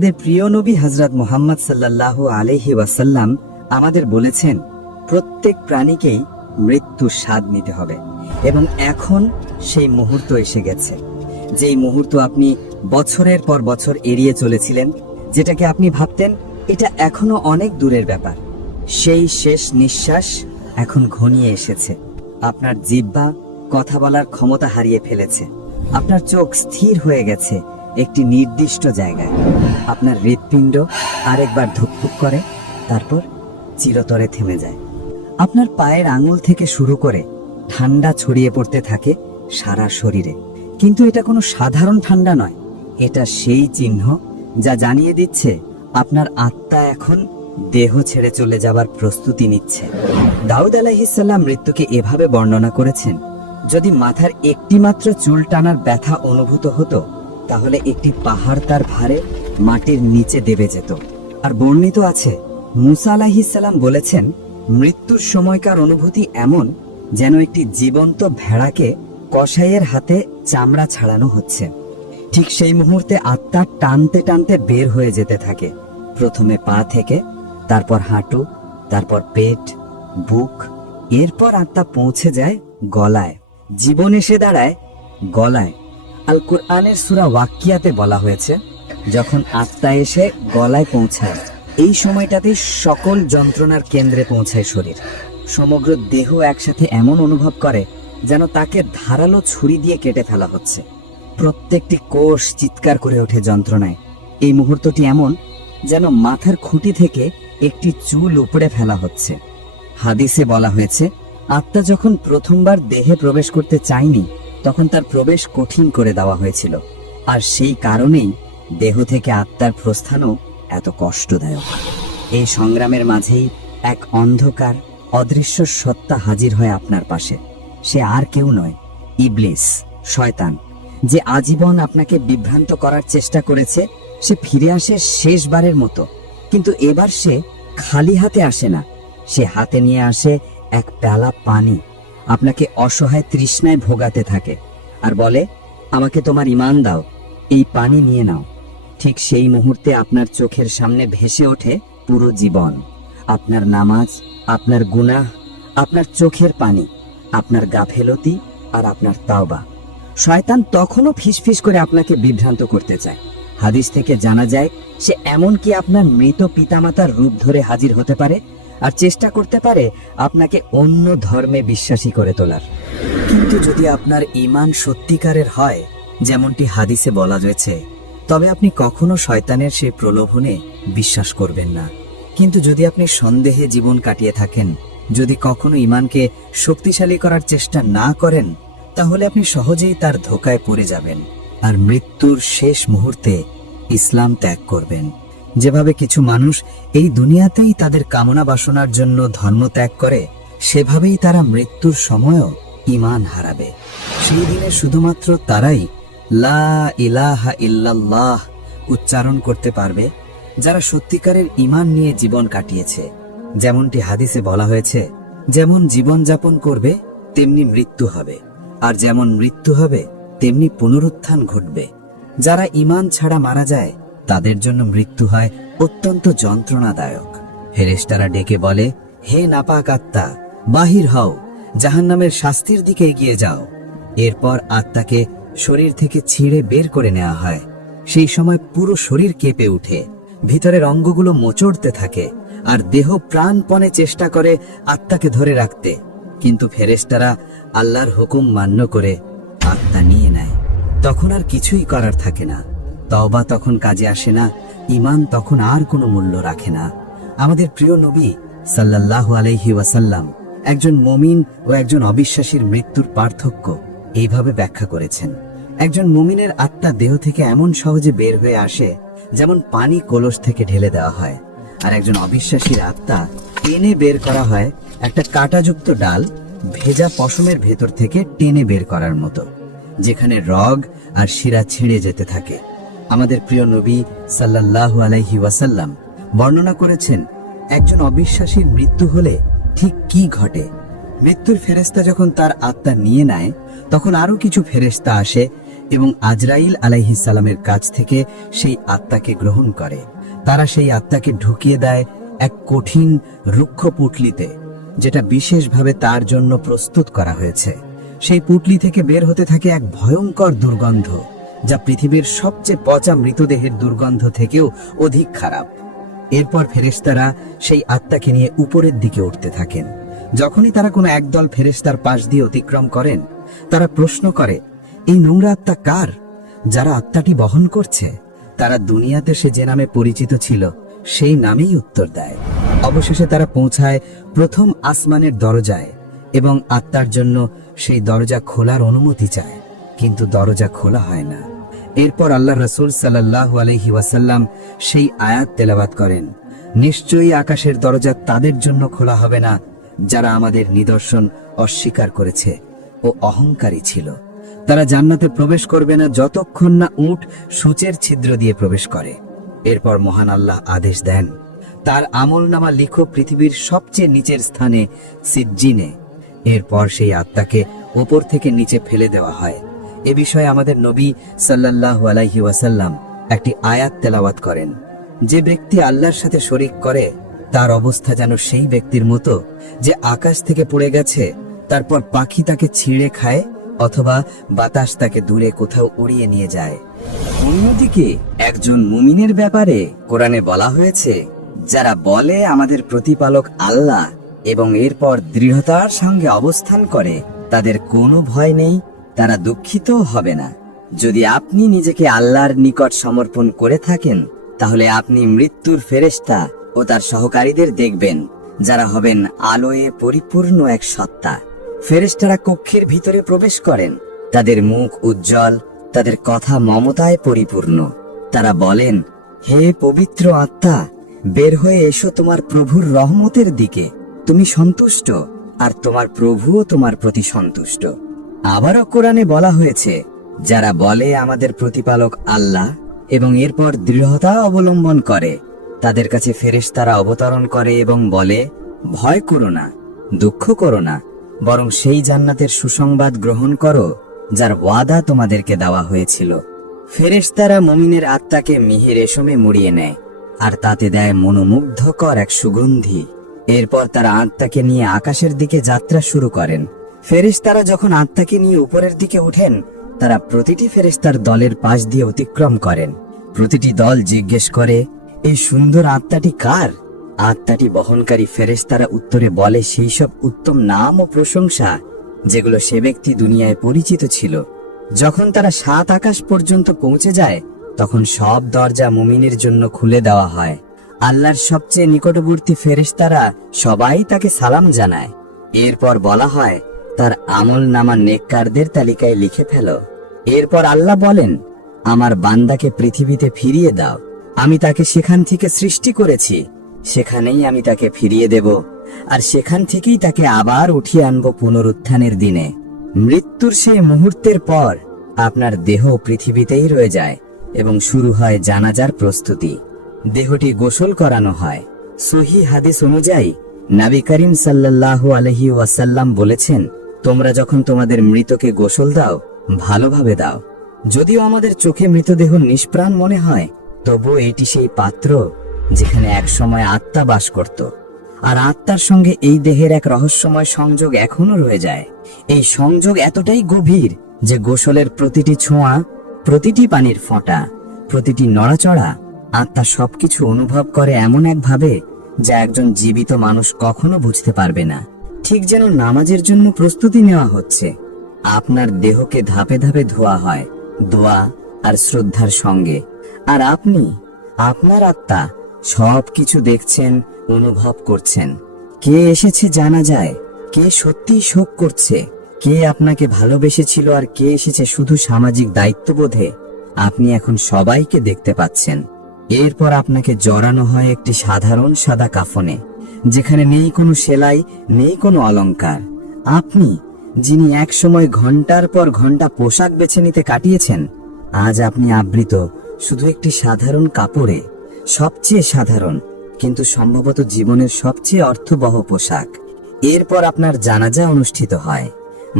প্রিয় নবী হযরত মুহাম্মদ সাল্লাল্লাহু আলাইহি ওয়াসাল্লাম আমাদের বলেছেন, প্রত্যেক প্রাণীকেই মৃত্যুর স্বাদ নিতে হবে এবং এখন সেই মুহূর্ত এসে গেছে, যেই মুহূর্ত আপনি বছরের পর বছর এড়িয়ে চলেছিলেন, যেটাকে আপনি ভাবতেন এটা এখনো অনেক দূরের ব্যাপার। সেই শেষ নিঃশ্বাস এখন ঘনিয়ে এসেছে। আপনার জিহ্বা কথা বলার ক্ষমতা হারিয়ে ফেলেছে। আপনার চোখ স্থির হয়ে গেছে একটি নির্দিষ্ট জায়গায়। আপনার হৃৎপিণ্ড আরেকবার ধুকপুক করে, তারপর চিরতরে থেমে যায়। আপনার পায়ের আঙুল থেকে শুরু করে ঠান্ডা ছড়িয়ে পড়তে থাকে সারা শরীরে। কিন্তু এটা কোনো সাধারণ ঠান্ডা নয়, এটা সেই চিহ্ন যা জানিয়ে দিচ্ছে আপনার আত্মা এখন দেহ ছেড়ে চলে যাবার প্রস্তুতি নিচ্ছে। দাউদ আলাইহিস সালাম মৃত্যুকে এভাবে বর্ণনা করেছেন, যদি মাথার একটি মাত্র চুল টানার ব্যথা অনুভূত হতো, তাহলে একটি পাহাড় তার ভারে মাটির নিচে দেবে যেত। আর বর্ণিত আছে, মুসা আলাইহিস সালাম বলেছেন, মৃত্যুর সময়কার অনুভূতি এমন যেন একটি জীবন্ত ভেড়াকে কসাইয়ের হাতে চামড়া ছাড়ানো হচ্ছে। ঠিক সেই মুহূর্তে আত্মা টানতে টানতে বের হয়ে যেতে থাকে, প্রথমে পা থেকে, তারপর হাঁটু, তারপর পেট, বুক, এরপর আত্মা পৌঁছে যায় গলায়। জীবন এসে দাঁড়ায় গলায়। আল কুরআনের সূরা ওয়াকিয়াতে বলা হয়েছে, যখন আত্মা এসে গলায় পৌঁছায়, এই সময়টাতেই সকল যন্ত্রণার কেন্দ্রে পৌঁছায় শরীর। সমগ্র দেহ একসাথে এমন অনুভব করে যেন তাকে ধারালো ছুরি দিয়ে কেটে ফেলা হচ্ছে। প্রত্যেকটি কোষ চিৎকার করে ওঠে যন্ত্রণায়। এই মুহূর্তটি এমন যেন মাথার খুঁটি থেকে একটি চুল উপড়ে ফেলা হচ্ছে। হাদিসে বলা হয়েছে, আত্মা যখন প্রথমবার দেহে প্রবেশ করতে চায়নি, তখন তার প্রবেশ কঠিন করে দেওয়া হয়েছিল। আর সেই কারণেই দেহ থেকে আত্মার প্রস্থানও এত কষ্টদায়ক। এই সংগ্রামের মাঝেই এক অন্ধকার অদৃশ্য সত্তা হাজির হয় আপনার পাশে। সে আর কেউ নয়, ইবলিস, শয়তান, যে আজীবন আপনাকে বিভ্রান্ত করার চেষ্টা করেছে। সে ফিরে আসে শেষবারের মতো, কিন্তু এবার সে খালি হাতে আসে না। সে হাতে নিয়ে আসে এক প্যালা পানি। আপনাকে অসহায় তৃষ্ণায় ভোগাতে থাকে আর বলে, আমাকে তোমার ঈমান দাও, এই পানি নিয়ে নাও। ঠিক সেই মুহূর্তে আপনার চোখের সামনে ভেসে ওঠে পুরো জীবন, আপনার নামাজ, আপনার গুনাহ, আপনার চোখের পানি, আপনার গাফেলতি আর আপনার তাওবা। শয়তান তখনও ফিসফিস করে আপনাকে বিভ্রান্ত করতে চায়। হাদিস থেকে জানা যায়, সে এমনকি আপনার মৃত পিতামাতার রূপ ধরে হাজির হতে পারে আর চেষ্টা করতে পারে আপনাকে অন্য ধর্মে বিশ্বাসী করে তোলার। কিন্তু যদি আপনার ঈমান সত্যিকারের হয়, যেমনটি হাদিসে বলা হয়েছে, তবে আপনি কখনো শয়তানের সেই প্রলোভনে বিশ্বাস করবেন না। কিন্তু যদি আপনি সন্দেহে জীবন কাটিয়ে থাকেন, যদি কখনো ঈমানকে শক্তিশালী করার চেষ্টা না করেন, তাহলে আপনি সহজেই তার ধোঁকায় পড়ে যাবেন আর মৃত্যুর শেষ মুহূর্তে ইসলাম ত্যাগ করবেন। যেভাবে কিছু মানুষ এই দুনিয়াতেই তাদের কামনা বাসনার জন্য ধর্ম ত্যাগ করে, সেভাবেই তারা মৃত্যুর সময়ও ঈমান হারাবে। সেই দিনে শুধুমাত্র তারাই লা ইলাহা ইল্লাল্লাহ উচ্চারণ করতে পারবে, যারা সত্যিকারের ঈমান নিয়ে জীবন কাটিয়েছে। যেমনটি হাদিসে বলা হয়েছে, যেমন জীবন যাপন করবে তেমনি মৃত্যু হবে, আর যেমন মৃত্যু হবে তেমনি পুনরুত্থান ঘটবে। যারা ঈমান ছাড়া মারা যায়, তাদের জন্য মৃত্যু হয় অত্যন্ত যন্ত্রণাদায়ক। ফেরেশতারা ডেকে বলে, হে নাপাক আত্মা, বাহির হও, জাহান্নামের শাস্তির দিকে এগিয়ে যাও। এরপর আত্মাকে শরীর থেকে ছিঁড়ে বের করে নেওয়া হয়। সেই সময় পুরো শরীর কেঁপে উঠে, ভিতরের অঙ্গগুলো মোচড়তে থাকে আর দেহ প্রাণপণে চেষ্টা করে আত্মাকে ধরে রাখতে। কিন্তু ফেরেশতারা আল্লাহর হুকুম মান্য করে আত্মা নিয়ে নেয়। তখন আর কিছুই করার থাকে না। তওবা তখন কাজে আসে না, ঈমান তখন আর কোনো মূল্য রাখে না। আমাদের প্রিয় নবী সাল্লাল্লাহু আলাইহি ওয়াসাল্লাম একজন মুমিন ও একজন অবিশ্বাসীর মৃত্যুর পার্থক্য এইভাবে ব্যাখ্যা করেছেন। একজন মুমিনের আত্মা দেহ থেকে এমন সহজে বের হয়ে আসে যেমন পানি কলস থেকে ঢেলে দেওয়া হয়, আর একজন অবিশ্বাসীর আত্মা টেনে বের করা হয় একটা কাঁটাযুক্ত ডাল ভেজা পশমের ভেতর থেকে টেনে বের করার মতো, যেখানে রগ আর শিরা ছিঁড়ে যেতে থাকে। আমাদের প্রিয় নবী সাল্লাল্লাহু আলাইহি ওয়াসাল্লাম বর্ণনা করেছেন, একজন অবিশ্বাসীর মৃত্যু হলে ঠিক কি ঘটে। মৃত্যুর ফেরেশতা যখন তার আত্মা নিয়ে নেয়, তখন আরো কিছু ফেরেশতা আসে এবং আজরাইল আলাইহিস সালামের কাছ থেকে সেই আত্মাকে গ্রহণ করে। তারা সেই আত্মাকে ঢুকিয়ে দেয় এক কঠিন রুক্ষ পুটলিতে, যেটা বিশেষভাবে তার জন্য প্রস্তুত করা হয়েছে। সেই পুটলি থেকে বের হতে থাকে এক ভয়ঙ্কর দুর্গন্ধ, যা পৃথিবীর সবচেয়ে পচা মৃতদেহের দুর্গন্ধ থেকেও অধিক খারাপ। এরপর ফেরেশতারা সেই আত্মাকে নিয়ে উপরের দিকে উঠতে থাকেন। যখনই তারা কোনো একদল ফেরেশতার পাশ দিয়ে অতিক্রম করেন, তারা প্রশ্ন করে, এই নোংরা আত্মা কার, যারা আত্মাটি বহন করছে? তারা দুনিয়াতে সে যে নামে পরিচিত ছিল সেই নামেই উত্তর দেয়। অবশেষে তারা পৌঁছায় প্রথম আসমানের দরজায় এবং আত্মার জন্য সেই দরজা খোলার অনুমতি চায়, কিন্তু দরজা খোলা হয় না। এরপর আল্লাহ রাসূল সাল্লাল্লাহু আলাইহি ওয়াসাল্লাম সেই আয়াত তেলাওয়াত করেন, নিশ্চয়ই আকাশের দরজা তাদের জন্য খোলা হবে না যারা আমাদের নিদর্শন অস্বীকার করেছে ও অহংকারী ছিল। তারা জান্নাতে প্রবেশ করবে না যতক্ষণ না উট সূচের ছিদ্র দিয়ে প্রবেশ করে। এরপর মহান আল্লাহ আদেশ দেন, তার আমলনামা লিখো পৃথিবীর সবচেয়ে নিচের স্থানে সিজ্জিনে। এরপর সেই আত্মাকে ওপর থেকে নিচে ফেলে দেওয়া হয়। এ বিষয়ে আমাদের নবী সাল্লাল্লাহু আলাইহি ওয়াসাল্লাম একটি আয়াত তেলাওয়াত করেন, যে ব্যক্তি আল্লাহর সাথে শরীক করে তার অবস্থা যেন সেই ব্যক্তির মতো যে আকাশ থেকে পড়ে গেছে, তারপর পাখি তাকে ছিঁড়ে খায় অথবা বাতাস তাকে দূরে কোথাও উড়িয়ে নিয়ে যায়। অন্যদিকে একজন মুমিনের ব্যাপারে কোরআনে বলা হয়েছে, যারা বলে আমাদের প্রতিপালক আল্লাহ এবং এরপর দৃঢ়তার সঙ্গে অবস্থান করে, তাদের কোনো ভয় নেই, তারা দুঃখিতও হবে না। যদি আপনি নিজেকে আল্লাহর নিকট সমর্পণ করে থাকেন, তাহলে আপনি মৃত্যুর ফেরেশতা ও তার সহকারীদের দেখবেন, যারা হবেন আলোয় পরিপূর্ণ এক সত্তা। ফেরেশতারা কক্ষের ভিতরে প্রবেশ করেন, তাদের মুখ উজ্জ্বল, তাদের কথা মমতায় পরিপূর্ণ। তারা বলেন, হে পবিত্র আত্মা, বের হয়ে এসো তোমার প্রভুর রহমতের দিকে। তুমি সন্তুষ্ট আর তোমার প্রভুও তোমার প্রতি সন্তুষ্ট। আবারও কোরআনে বলা হয়েছে, যারা বলে আমাদের প্রতিপালক আল্লাহ এবং এরপর দৃঢ়তা অবলম্বন করে, তাদের কাছে ফেরেশতারা অবতরণ করে এবং বলে, ভয় করো না, দুঃখ করো না, বরং সেই জান্নাতের সুসংবাদ গ্রহণ করো যার ওয়াদা তোমাদেরকে দেওয়া হয়েছিল। ফেরেশতারা মুমিনের আত্মাকে মিহি রেশমে মুড়িয়ে নেয় আর তাতে দেয় মনোমুগ্ধকর এক সুগন্ধি। এরপর তারা আত্মাকে নিয়ে আকাশের দিকে যাত্রা শুরু করেন। ফেরেশতারা যখন আত্মাকে নিয়ে উপরের দিকে ওঠেন, তারা প্রতিটি ফেরেশতার দলের পাশ দিয়ে অতিক্রম করেন। প্রতিটি দল জিজ্ঞেস করে, এই সুন্দর আত্মাটি কার? আত্মাটি বহনকারী ফেরেশতারা উত্তরে বলে সেই সব উত্তম নাম ও প্রশংসা যেগুলো সে ব্যক্তি দুনিয়ায় পরিচিত ছিল। যখন তারা 7 আকাশ পর্যন্ত পৌঁছে যায়, তখন সব দরজা মুমিনের জন্য খুলে দেওয়া হয়। আল্লাহর সবচেয়ে নিকটবর্তী ফেরেশতারা সবাই তাকে সালাম জানায়। এরপর বলা হয়, তার আমল নামা নেককারদের তালিকায় লিখে ফেলো। এরপর আল্লাহ বলেন, আমার বান্দাকে পৃথিবীতে ফিরিয়ে দাও, আমি তাকে সেখান থেকে সৃষ্টি করেছি, সেখানেই আমি তাকে ফিরিয়ে দেব, আর সেখান থেকেই তাকে আবার উঠিয়ে আনব পুনরুত্থানের দিনে। মৃত্যুর সেই মুহূর্তের পর আপনার দেহ পৃথিবীতেই রয়ে যায় এবং শুরু হয় জানাজার প্রস্তুতি। দেহটি গোসল করানো হয়। সহিহ হাদিস অনুযায়ী নবী করিম সাল্লাল্লাহু আলাইহি ওয়াসাল্লাম বলেছেন, তোমরা যখন তোমাদের মৃতকে গোসল দাও, ভালোভাবে দাও। যদিও আমাদের চোখে মৃতদেহ নিষ্প্রাণ মনে হয়, তবুও এটি সেই পাত্র যেখানে এক সময় আত্মা বাস করত, আর আত্মার সঙ্গে এই দেহের এক রহস্যময় সংযোগ এখনো রয়ে যায়। এই সংযোগ এতটাই গভীর যে গোসলের প্রতিটি ছোঁয়া, প্রতিটি পানির ফোঁটা, প্রতিটি নড়াচড়া আত্মা সবকিছু অনুভব করে এমন একভাবে যা একজন জীবিত মানুষ কখনো বুঝতে পারবে না। ঠিক যেন নামাজের জন্য প্রস্তুতি নেওয়া হচ্ছে, আপনার দেহকে ধাপে ধাপে ধোয়া হয় দোয়া আর শ্রদ্ধার সঙ্গে, আর আপনি আপনার আত্মা সবকিছু দেখছেন, অনুভব করছেন। কে এসেছে জানা যায়, কে সত্যিই শোক করছে, কে আপনাকে ভালোবেসেছিল আর কে এসেছে শুধু সামাজিক দায়িত্ববোধে। আপনি এখন সবাইকে দেখতে পাচ্ছেন। এরপর আপনাকে জড়ানো হয় একটি সাধারণ সাদা কাফনে, যেখানে নেই কোনো সেলাই, নেই কোনো অলংকার। আপনি যিনি এক সময় ঘন্টার পর ঘন্টা পোশাক বেছে নিতে কাটিয়েছেন, আজ আপনি আবৃত শুধু একটি সাধারণ কাপড়ে, সবচেয়ে সাধারণ কিন্তু সম্ভবত জীবনের সবচেয়ে অর্থবহ পোশাক। এরপর আপনার জানাজা অনুষ্ঠিত হয়।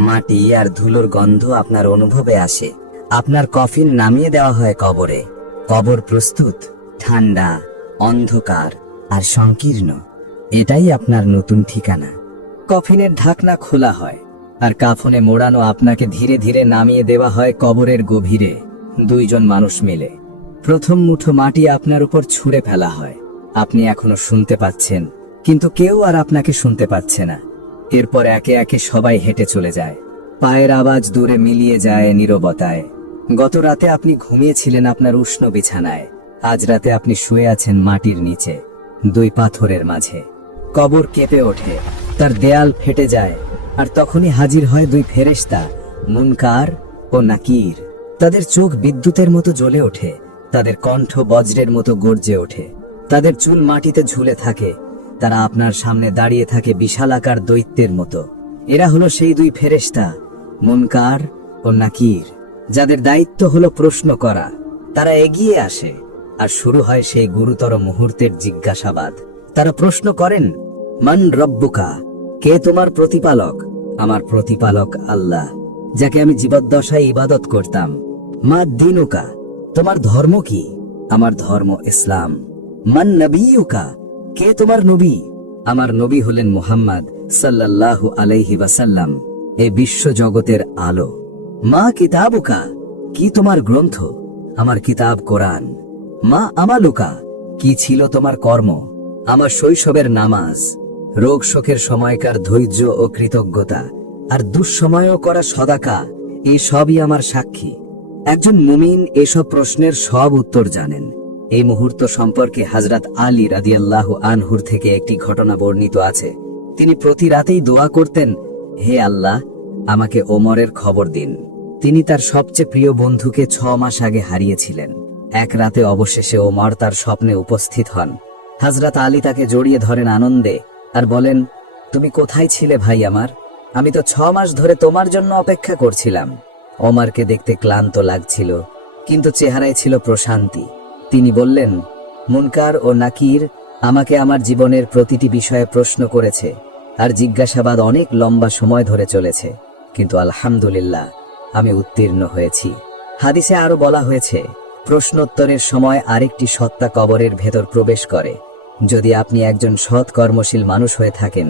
মাটি আর ধুলোর গন্ধ আপনার অনুভবে আসে। আপনার কফিন নামিয়ে দেওয়া হয় কবরে। কবর প্রস্তুত, ঠান্ডা, অন্ধকার আর সংকীর্ণ। এটাই আপনার নতুন ঠিকানা। কফিনের ঢাকনা খোলা হয় আর কাফনে মোড়ানো আপনাকে ধীরে ধীরে নামিয়ে দেওয়া হয় কবরের গভীরে। দুইজন মানুষ মিলে প্রথম মুঠো মাটি আপনার উপর ছুঁড়ে ফেলা হয়। আপনি এখনো শুনতে পাচ্ছেন, কিন্তু কেউ আর আপনাকে শুনতে পাচ্ছে না। এরপর একে একে সবাই হেঁটে চলে যায়। পায়ের আওয়াজ দূরে মিলিয়ে যায় নীরবতায়। গত রাতে আপনি ঘুমিয়েছিলেন আপনার উষ্ণ বিছানায়। আজ রাতে আপনি শুয়ে আছেন মাটির নিচে, দুই পাথরের মাঝে। কবর কেঁপে ওঠে, তার দেয়াল ফেটে যায়, আর তখনই হাজির হয় দুই ফেরেশতা, মুনকার ও নাকির। তাদের চোখ বিদ্যুতের মতো জ্বলে ওঠে, তাদের কণ্ঠ বজ্রের মতো গর্জে ওঠে, তাদের চুল মাটিতে ঝুলে থাকে। তারা আপনার সামনে দাঁড়িয়ে থাকে বিশালাকার দৈত্যের মতো। এরা হলো সেই দুই ফেরেশতা, মুনকার ও নাকির, যাদের দায়িত্ব হলো প্রশ্ন করা। তারা এগিয়ে আসে, আর শুরু হয় সেই গুরুতর মুহূর্তের জিজ্ঞাসাবাদ। তারা প্রশ্ন করেন, মান রব্বুকা, কে তোমার প্রতিপালক? আমার প্রতিপালক আল্লাহ, যাকে আমি জীবদ্দশায় ইবাদত করতাম। মা দিনুকা, তোমার ধর্ম কি? আমার ধর্ম ইসলাম। মান নবিয়ুকা, কে তোমার নবী? আমার নবী হলেন মুহাম্মদ সাল্লাল্লাহু আলাইহি ওয়াসাল্লাম, এই বিশ্ব জগতের আলো। মা কিতাবুকা, কি তোমার গ্রন্থ? আমার কিতাব কোরআন। মা আমালুকা, কি ছিল তোমার কর্ম? আমার শৈশবের নামাজ, রোগ শোকের সময়কার ধৈর্য ও কৃতজ্ঞতা, আর দুঃসময়েও করা সদাকা, এই সবই আমার সাক্ষী। একজন মুমিন এসব প্রশ্নের সব উত্তর জানেন। এই মুহূর্ত সম্পর্কে হযরত আলী রাদিয়াল্লাহু আনহুর থেকে একটি ঘটনা বর্ণিত আছে। তিনি প্রতি রাতেই দোয়া করতেন, হে আল্লাহ, আমাকে ওমরের খবর দিন। তিনি তার সবচেয়ে প্রিয় বন্ধুকে 6 মাস আগে হারিয়েছিলেন। এক রাতে অবশেষে ওমর তার স্বপ্নে উপস্থিত হন। হযরত আলী তাকে জড়িয়ে ধরেন আনন্দে আর বলেন, তুমি কোথায় ছিলে ভাই আমার? আমি তো 6 মাস ধরে তোমার জন্য অপেক্ষা করছিলাম। ওমরকে দেখতে ক্লান্ত লাগছিল, কিন্তু চেহারায় ছিল প্রশান্তি। তিনি বললেন, মুনকার ও নাকির আমাকে আমার জীবনের প্রতিটি বিষয়ে প্রশ্ন করেছে, আর জিজ্ঞাসাবাদ অনেক লম্বা সময় ধরে চলেছে, কিন্তু আলহামদুলিল্লাহ আমি উত্তীর্ণ হয়েছি। হাদিসে আরো বলা হয়েছে, প্রশ্নোত্তরের সময় আরেকটি সত্তা কবরের ভেতর প্রবেশ করে। যদি আপনি একজন সৎ কর্মশীল মানুষ হয়ে থাকেন,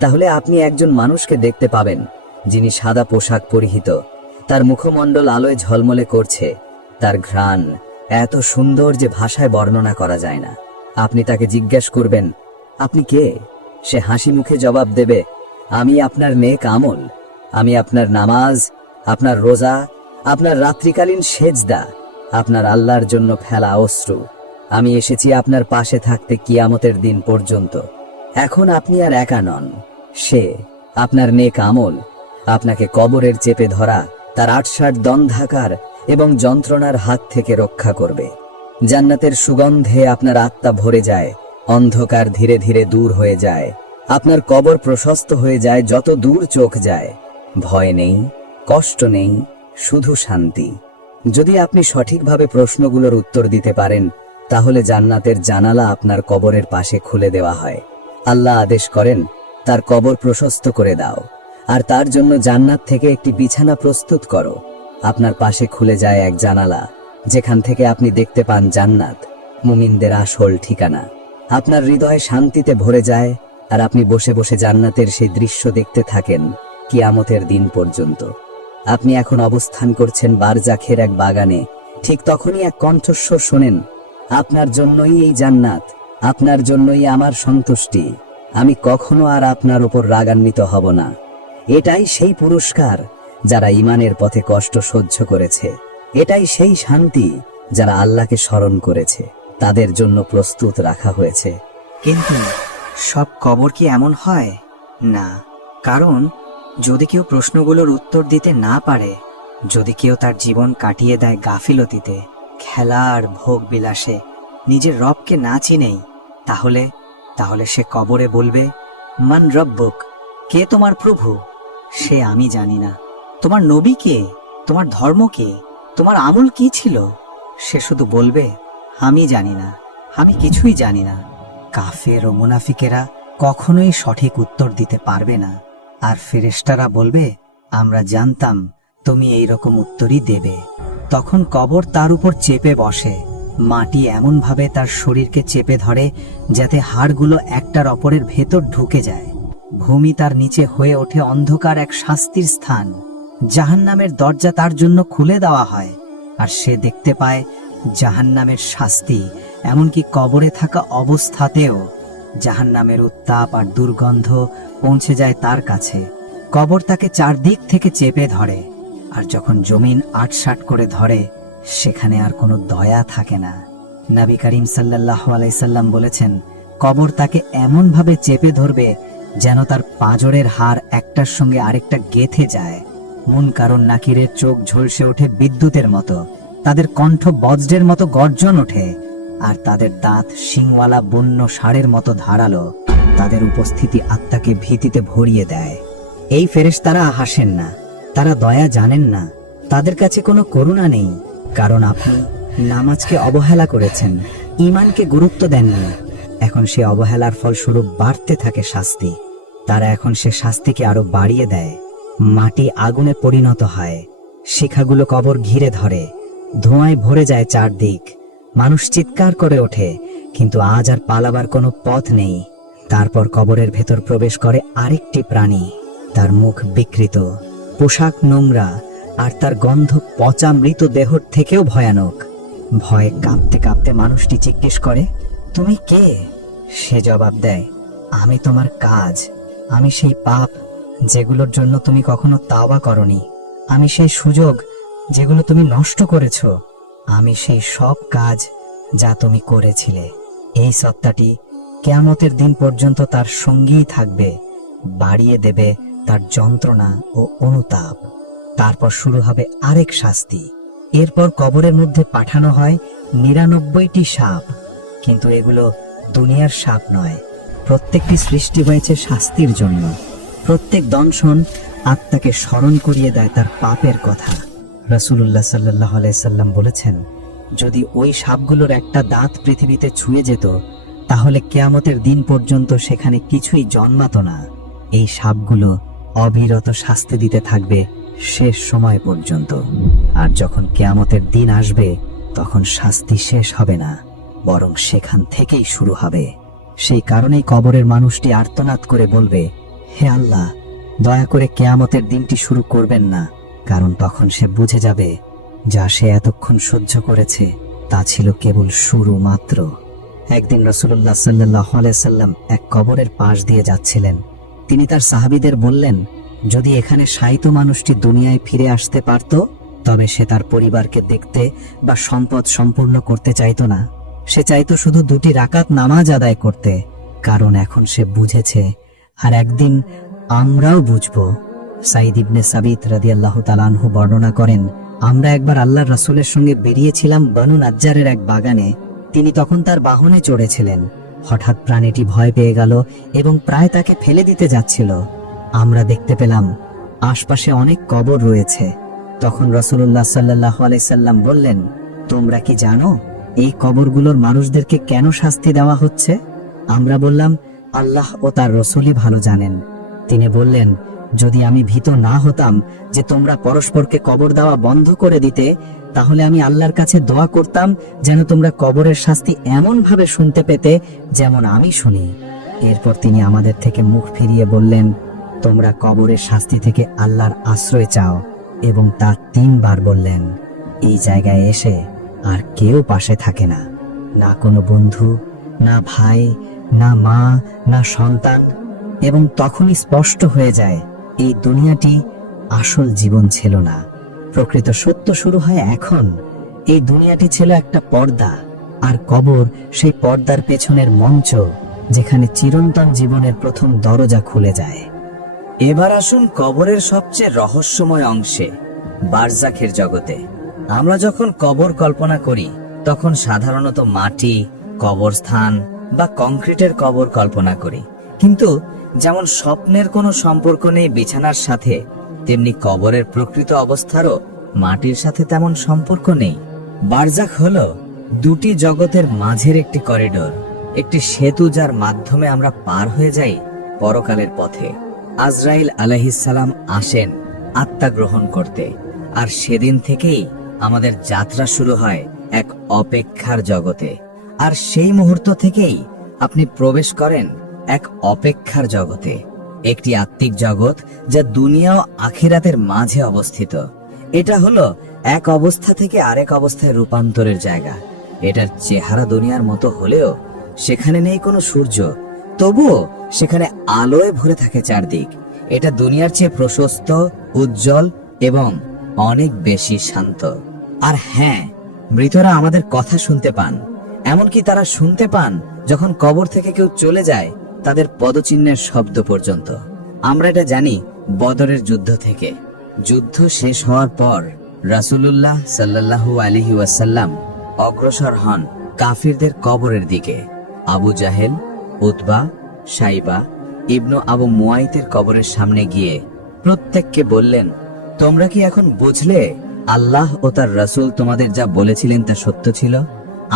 তাহলে আপনি একজন মানুষকে দেখতে পাবেন, যিনি সাদা পোশাক পরিহিত, তার মুখমণ্ডল আলোয় ঝলমলে করছে, তার ঘ্রাণ এত সুন্দর যে ভাষায় বর্ণনা করা যায় না। আপনি তাকে জিজ্ঞেস করবেন, আপনি কে? সে হাসি মুখে জবাব দেবে, আমি আপনার নেক আমল, আমি আপনার নামাজ, আপনার রোজা, আপনার রাত্রিকালীন সেজদা, আপনার আল্লাহর জন্য ফেলা অশ্রু। আমি এসেছি আপনার পাশে থাকতে কিয়ামতের দিন পর্যন্ত। এখন আপনি আর একা নন। সে, আপনার নেক আমল, আপনাকে কবরের চেপে ধরা তার 68 দন্ধাকার এবং যন্ত্রণার হাত থেকে রক্ষা করবে। জান্নাতের সুগন্ধে আপনার আত্মা ভরে যায়, অন্ধকার ধীরে ধীরে দূর হয়ে যায়, আপনার কবর প্রশস্ত হয়ে যায় যত দূর চোখ যায়। ভয় নেই, কষ্ট নেই, শুধু শান্তি। যদি আপনি সঠিকভাবে প্রশ্নগুলোর উত্তর দিতে পারেন, তাহলে জান্নাতের জানালা আপনার কবরের পাশে খুলে দেওয়া হয়। আল্লাহ আদেশ করেন, তার কবর প্রশস্ত করে দাও, আর তার জন্য জান্নাত থেকে একটি বিছানা প্রস্তুত করো। আপনার পাশে খুলে যায় এক জানালা, যেখান থেকে আপনি দেখতে পান জান্নাত, মুমিনদের আসল ঠিকানা। আপনার হৃদয় শান্তিতে ভরে যায়, আর আপনি বসে বসে জান্নাতের সেই দৃশ্য দেখতে থাকেন কিয়ামতের দিন পর্যন্ত। আপনি এখন অবস্থান করছেন বারজাখের এক বাগানে। ঠিক তখনই এক কণ্ঠস্বর শোনেন, আপনার জন্যই এই জান্নাত, আপনার জন্যই আমার সন্তুষ্টি। আমি কখনো আর আপনার উপর রাগান্বিত হব না। এটাই সেই পুরস্কার যারা ঈমানের পথে কষ্ট সহ্য করেছে। এটাই সেই শান্তি যারা আল্লাহকে স্মরণ করেছে, তাদের জন্য প্রস্তুত রাখা হয়েছে। কিন্তু সব কবর কি এমন হয়? না, কারণ যদি কেউ প্রশ্নগুলোর উত্তর দিতে না পারে, যদি কেউ তার জীবন কাটিয়ে দেয় গাফিলতিতে, খেলা আর ভোগ বিলাসে, নিজের রবকে না চিনেই, তাহলে সে কবরে বলবে, মান রব্বুক, কে তোমার প্রভু? সে আমি জানি না। তোমার নবী কে? তোমার ধর্ম কি? তোমার আমল কি ছিল? সে শুধু বলবে, আমি জানি না, আমি কিছুই জানি না। কাফের ও মুনাফিকেরা কখনোই সঠিক উত্তর দিতে পারবে না, আর ফেরেশতারা বলবে, আমরা জানতাম তুমি এই রকম উত্তরই দেবে। তখন কবর তার উপর চেপে বসে। মাটি এমনভাবে তার শরীরকে চেপে ধরে যাতে হাড়গুলো একটার অপরের ভেতর ঢুকে যায়। ভূমি তার নিচে হয়ে ওঠে অন্ধকার এক শাস্তির স্থান। জাহান্নামের দরজা তার জন্য খুলে দেওয়া হয়, আর সে দেখতে পায় জাহান্নামের শাস্তি। এমনকি কবরে থাকা অবস্থাতেও জাহান্নামের উত্তাপ আর দুর্গন্ধ পৌঁছে যায় তার কাছে। কবর তাকে চারদিক থেকে চেপে ধরে, আর যখন জমিন আটসাট করে ধরে, সেখানে আর কোনো দয়া থাকে না। নবী করিম সাল্লাল্লাহু আলাইহি সাল্লাম বলেছেন, কবর তাকে এমনভাবে চেপে ধরবে যেন তার পাঁজরের হাড় একটার সঙ্গে আরেকটা গেঁথে যায়। মুনকার ও নাকিরের চোখ ঝলসে ওঠে বিদ্যুতের মতো, তাদের কণ্ঠ বজ্রের মতো গর্জন ওঠে, আর তাদের দাঁত শিংওয়ালা বন্য ষাঁড়ের মতো ধারালো। তাদের উপস্থিতি আত্মাকে ভীতিতে ভরিয়ে দেয়। এই ফেরেশতারা হাসেন না, তারা দয়া জানেন না, তাদের কাছে কোনো করুণা নেই, কারণ আপনি নামাজকে অবহেলা করেছেন, ঈমানকে গুরুত্ব দেননি। এখন সে অবহেলার ফলস্বরূপ বাড়তে থাকে শাস্তি। তারা এখন সে শাস্তিকে আরো বাড়িয়ে দেয়। মাটি আগুনে পরিণত হয়, শিখাগুলো কবর ঘিরে ধরে, ধোঁয়ায় ভরে যায় চারদিক। মানুষ চিৎকার করে ওঠে, কিন্তু আজ আর পালাবার কোনো পথ নেই। তারপর কবরের ভেতর প্রবেশ করে আরেকটি প্রাণী। তার মুখ বিকৃত, পোশাক নোংরা, আর তার গন্ধ পচা মৃত দেহর থেকেও ভয়ানক। ভয়ে কাঁপতে কাঁপতে মানুষটি জিজ্ঞেস করে, তুমি কে? সে জবাব দেয়, আমি তোমার কাজ, আমি সেই পাপ যেগুলোর জন্য তুমি কখনো তাওবা করনি, আমি সেই সুযোগ যেগুলো তুমি নষ্ট করেছো, আমি সেই সব কাজ যা তুমি করেছিলে। এই সত্তাটি কিয়ামতের দিন পর্যন্ত তার সঙ্গীই থাকবে, বাড়িয়ে দেবে তার যন্ত্রণা ও অনুতাপ। তারপর শুরু হবে আরেক শাস্তি। এরপর কবরের মধ্যে পাঠানো হয় ৯৯টি সাপ, কিন্তু এগুলো দুনিয়ার সাপ নয়। প্রত্যেকটি সৃষ্টি হয়েছে শাস্তির জন্য। প্রত্যেক দংশন আত্মাকে স্মরণ করিয়ে দেয় তার পাপের কথা। রাসূলুল্লাহ সাল্লাল্লাহু আলাইহি সাল্লাম বলেছেন, যদি ওই সাপগুলোর একটা দাঁত পৃথিবীতে ছুঁয়ে যেত, তাহলে কিয়ামতের দিন পর্যন্ত সেখানে কিছুই জন্মাতো না। এই সাপগুলো অবিরত শাস্তি দিতে থাকবে শেষ সময় পর্যন্ত। আর যখন কিয়ামতের দিন আসবে, তখন শাস্তি শেষ হবে না, বরং সেখান থেকেই শুরু হবে। সেই কারণেই কবরের মানুষটি আর্তনাদ করে বলবে, হে আল্লাহ, দয়া করে কিয়ামতের দিনটি শুরু করবেন না, কারণ তখন সে বুঝে যাবে যা সে এতক্ষণ সহ্য করেছে তা ছিল কেবল শুরু মাত্র। একদিন রাসূলুল্লাহ সাল্লাল্লাহু আলাইহি সাল্লাম এক কবরের পাশ দিয়ে যাচ্ছিলেন। তিনি তার সাহাবীদের বললেন, যদি এখানে শায়িত মানুষটি দুনিয়ায় ফিরে আসতে পারত, তবে সে তার পরিবারকে দেখতে বা সম্পদ সম্পূর্ণ করতে চাইতো না। সে চাইতো শুধু 2টি রাকাত নামাজ আদায় করতে, কারণ এখন সে বুঝেছে, আর একদিন আমরাও বুঝবো। সাঈদ ইবনে সাবিত রাদিয়াল্লাহু তাআলা আনহু বর্ণনা করেন, আমরা একবার আল্লাহর রাসূলের সঙ্গে বেরিয়েছিলাম বনু নাজ্জারের এক বাগানে। তিনি তখন তার বাহনে চড়েছিলেন। হঠাৎ প্রাণীটি ভয় পেয়ে গেল এবং প্রায় তাকে ফেলে দিতে যাচ্ছিল। আমরা দেখতে পেলাম আশপাশে অনেক কবর রয়েছে। তখন রাসূলুল্লাহ সাল্লাল্লাহু আলাইহি সাল্লাম বললেন, তোমরা কি জানো এই কবরগুলোর মানুষদেরকে কেন শাস্তি দেওয়া হচ্ছে? আমরা বললাম, আল্লাহ ও তার রাসূলই ভালো জানেন। তিনি বললেন, যদি আমি ভীত না হতাম যে তোমরা পরস্পরকে কবর দেওয়া বন্ধ করে দিতে, তাহলে আমি আল্লাহর কাছে দোয়া করতাম যেন তোমরা কবরের শাস্তি এমন ভাবে শুনতে পেতে যেমন আমি শুনি। এরপর তিনি আমাদের থেকে মুখ ফিরিয়ে বললেন, তোমরা কবরের শাস্তি থেকে আল্লাহর আশ্রয় চাও, এবং তা 3 বার বললেন। এই জায়গায় এসে আর কেউ পাশে থাকে না, না কোনো বন্ধু, না ভাই, না মা, না সন্তান। এবং তখনই স্পষ্ট হয়ে যায় এই দুনিয়াটি আসল জীবন ছিল না। প্রকৃত সত্য শুরু হয় এখন। এই দুনিয়াটি ছিল একটা পর্দা, আর কবর সেই পর্দার পেছনের মঞ্চ, যেখানে চিরন্তন জীবনের প্রথম দরজা খুলে যায়। এবার আসুন কবরের সবচেয়ে রহস্যময় অংশে, বারজাখের জগতে। আমরা যখন কবর কল্পনা করি, তখন সাধারণত মাটি, কবরস্থান বা কংক্রিটের কবর কল্পনা করি। কিন্তু যেমন স্বপ্নের কোনো সম্পর্ক নেই বিছানার সাথে, তেমনি কবরের প্রকৃত অবস্থারও মাটির সাথে তেমন সম্পর্ক নেই। বারজাখ হলো 2টি জগতের মাঝের একটি করিডোর, একটি সেতু, যার মাধ্যমে আমরা পার হয়ে যাই পরকালের পথে। আজরাইল আলাইহিস সালাম আসেন আত্মা গ্রহণ করতে, আর সেদিন থেকেই আমাদের যাত্রা শুরু হয় এক অপেক্ষার জগতে, আর সেই মুহূর্ত থেকেই আপনি প্রবেশ করেন এক অপেক্ষার জগতে, একটি আত্মিক জগৎ যা দুনিয়া ও আখিরাতের মাঝে অবস্থিত। এটা হলো এক অবস্থা থেকে আরেক অবস্থায় রূপান্তরের জায়গা। এটার চেহারা দুনিয়ার মতো হলেও সেখানে নেই কোনো সূর্য, তবুও সেখানে আলোয় ভরে থাকে চারদিক। এটা দুনিয়ার চেয়ে প্রশস্ত, উজ্জ্বল এবং অনেক বেশি শান্ত। আর হ্যাঁ, মৃতরা আমাদের কথা শুনতে পান, এমনকি তারা শুনতে পান যখন কবর থেকে কেউ চলে যায়, তাদের পদচিহ্নের শব্দ পর্যন্ত। আমরা এটা জানি বদরের যুদ্ধ থেকে। যুদ্ধ শেষ হওয়ার পর রাসূলুল্লাহ সাল্লাল্লাহু আলাইহি ওয়াসাল্লাম অগ্রসর হন কাফিরদের কবরের দিকে। আবু জাহেল, উতবা, সাইবা, ইবনু আবু মুয়াইতের কবরের সামনে গিয়ে প্রত্যেককে বললেন, তোমরা কি এখন বুঝলে আল্লাহ ও তার রাসূল তোমাদের যা বলেছিলেন তা সত্য ছিল?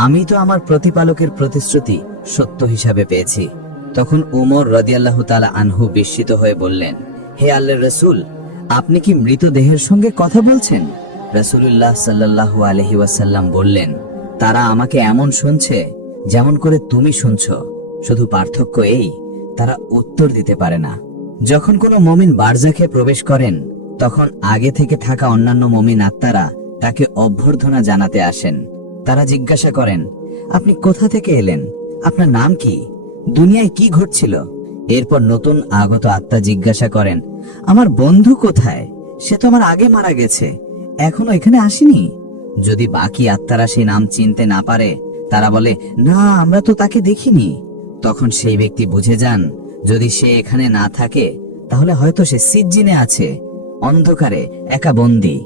আমি তো আমার প্রতিপালকের প্রতিশ্রুতি সত্য হিসাবে পেয়েছি। তখন উমর রাদিয়াল্লাহু তাআলা আনহু বিস্মিত হয়ে বললেন, হে আল্লাহর রাসূল, আপনি কি মৃতদেহের সঙ্গে কথা বলছেন? রাসূলুল্লাহ সাল্লাল্লাহু আলাইহি ওয়াসাল্লাম বললেন, তারা আমাকে এমন শুনছে যেমন করে তুমি শুনছো, শুধু পার্থক্য এই, তারা উত্তর দিতে পারে না। যখন কোনো মুমিন বারজাখে প্রবেশ করেন, তখন আগে থেকে থাকা অন্যান্য মুমিন আত্মারা তাকে অভ্যর্থনা জানাতে আসেন। তারা জিজ্ঞাসা করেন, আপনি কোথা থেকে এলেন? আপনার নাম কি? দুনিয়ায় কি ঘটছিল? এরপর নতুন আগত আত্মা জিজ্ঞাসা করেন, আমার বন্ধু কোথায়? সে তো আমার আগে মারা গেছে, এখনো এখানে আসেনি। যদি বাকি আত্মারা সেই নাম চিনতে না পারে, তারা বলে, না, আমরা তো তাকে দেখিনি। তখন সেই ব্যক্তি বুঝে যান, যদি সে এখানে না থাকে তাহলে হয়তো সে সিজ্জিনে আছে, অন্ধকারে একা বন্দী।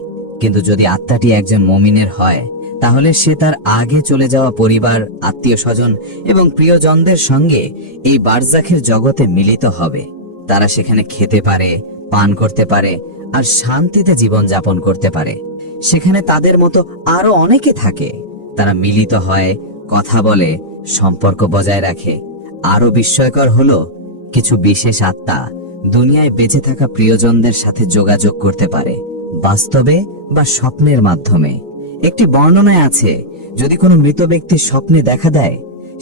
কিন্তু যদি আত্মাটি একজন মুমিনের হয়, তাহলে সে তার আগে চলে যাওয়া পরিবার, আত্মীয় স্বজন এবং প্রিয়জনদের সঙ্গে এই বারজাখের জগতে মিলিত হবে। তারা সেখানে খেতে পারে, পান করতে পারে আর শান্তিতে জীবন যাপন করতে পারে। সেখানে তাদের মতো আরো অনেকে থাকে। তারা মিলিত হয়, কথা বলে, সম্পর্ক বজায় রাখে। আরো বিস্ময়কর হলো, কিছু বিশেষ আত্মা দুনিয়ায় বেঁচে থাকা প্রিয়জনদের সাথে যোগাযোগ করতে পারে, বাস্তবে বা স্বপ্নের মাধ্যমে। একটি বর্ণনায় আছে, যদি কোনো মৃত ব্যক্তি স্বপ্নে দেখা দেয়,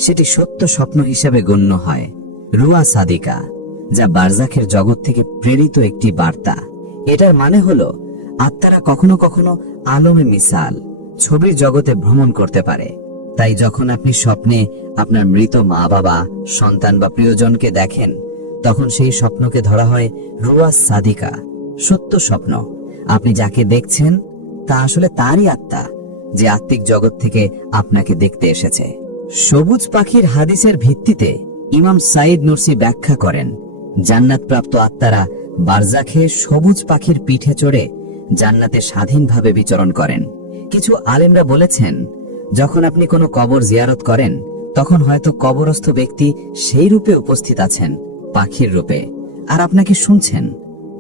সেটি সত্য স্বপ্ন হিসেবে গণ্য হয়, রুয়া সাদিকা, যা বারজাখের জগৎ থেকে প্রেরিত একটি বার্তা। এটার মানে হলো, আত্মারা কখনো কখনো আলমে মিসাল, ছবির জগতে ভ্রমণ করতে পারে। তাই যখন আপনি স্বপ্নে আপনার মৃত মা বাবা, সন্তান বা প্রিয়জনকে দেখেন, তখন সেই স্বপ্নকে ধরা হয় রুয়া সাদিকা, সত্য স্বপ্ন। আপনি যাকে দেখছেন তা আসলে তারই আত্মা, যে আত্মিক জগৎ থেকে আপনাকে দেখতে এসেছে। সবুজ পাখির হাদিসের ভিত্তিতে ইমাম সাইদ নুরসি ব্যাখ্যা করেন, জান্নাতপ্রাপ্ত আত্মারা বারজাখে সবুজ পাখির পিঠে চড়ে জান্নাতে স্বাধীনভাবে বিচরণ করেন। কিছু আলেমরা বলেছেন, যখন আপনি কোনো কবর জিয়ারত করেন, তখন হয়তো কবরস্থ ব্যক্তি সেই রূপে উপস্থিত আছেন, পাখির রূপে, আর আপনাকে শুনছেন।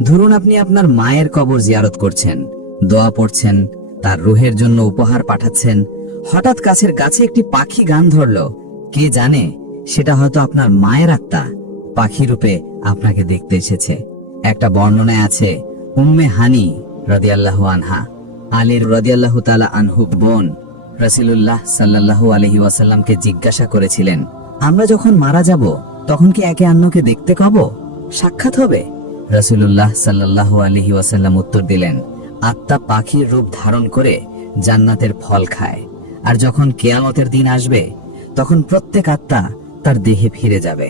ধরুন আপনি আপনার মায়ের কবর জিয়ারত করছেন, দোয়া পড়ছেন, তার রুহের জন্য উপহার পাঠাচ্ছেন। হঠাৎ কাছের গাছে একটি পাখি গান ধরল, কে জানে সেটা হয়তো আপনার মায়ের আত্মা পাখি রূপে আপনাকে দেখতে এসেছে। একটা বর্ণনায় আছে, উম্মে হানি রাদিয়াল্লাহু আনহা, আলীর রাদিয়াল্লাহু তাআলা আনহু বোন, রাসূলুল্লাহ সাল্লাল্লাহু আলাইহি ওয়াসাল্লামকে জিজ্ঞাসা করেছিলেন, আমরা যখন মারা যাব তখন কি একে অন্যকে দেখতে পাব, সাক্ষাৎ হবে? রাসূলুল্লাহ সাল্লাল্লাহু আলাইহি ওয়াসাল্লাম উত্তর দিলেন, আত্মা পাখির রূপ ধারণ করে জান্নাতের ফল খায়, আর যখন কিয়ামতের দিন আসবে, তখন প্রত্যেক আত্মা তার দেহে ফিরে যাবে।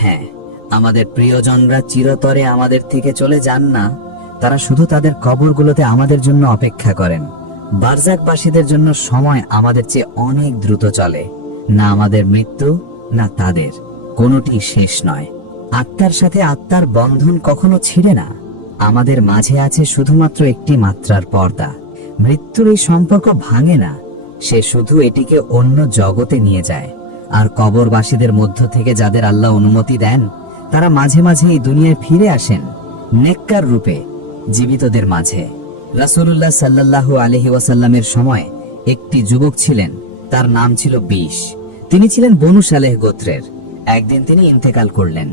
হ্যাঁ, আমাদের প্রিয়জনরা চিরতরে আমাদের থেকে চলে যান না, তারা শুধু তাদের কবরগুলোতে আমাদের জন্য অপেক্ষা করেন। বারজাখবাসীদের জন্য সময় আমাদের চেয়ে অনেক দ্রুত চলে। না আমাদের মৃত্যু, না তাদের, কোনোটি শেষ নয়। আত্মার সাথে আত্মার বন্ধন কখনো ছিঁড়ে না। আমাদের মাঝে আছে শুধুমাত্র একটি মাত্রার পর্দা। মৃত্যুর এই সম্পর্ক ভাঙে না, সে শুধু এটিকে অন্য জগতে নিয়ে যায়। আর কবরবাসীদের মধ্য থেকে যাদের আল্লাহ অনুমতি দেন, তারা মাঝে মাঝে এই দুনিয়ায় ফিরে আসেন নেককার রূপে, জীবিতদের মাঝে। রাসূলুল্লাহ সাল্লাল্লাহু আলাইহি ওয়াসাল্লামের সময় একটি যুবক ছিলেন, তার নাম ছিল বিশ। তিনি ছিলেন বনু সালেহ গোত্রের। একদিন তিনি ইন্তেকাল করলেন।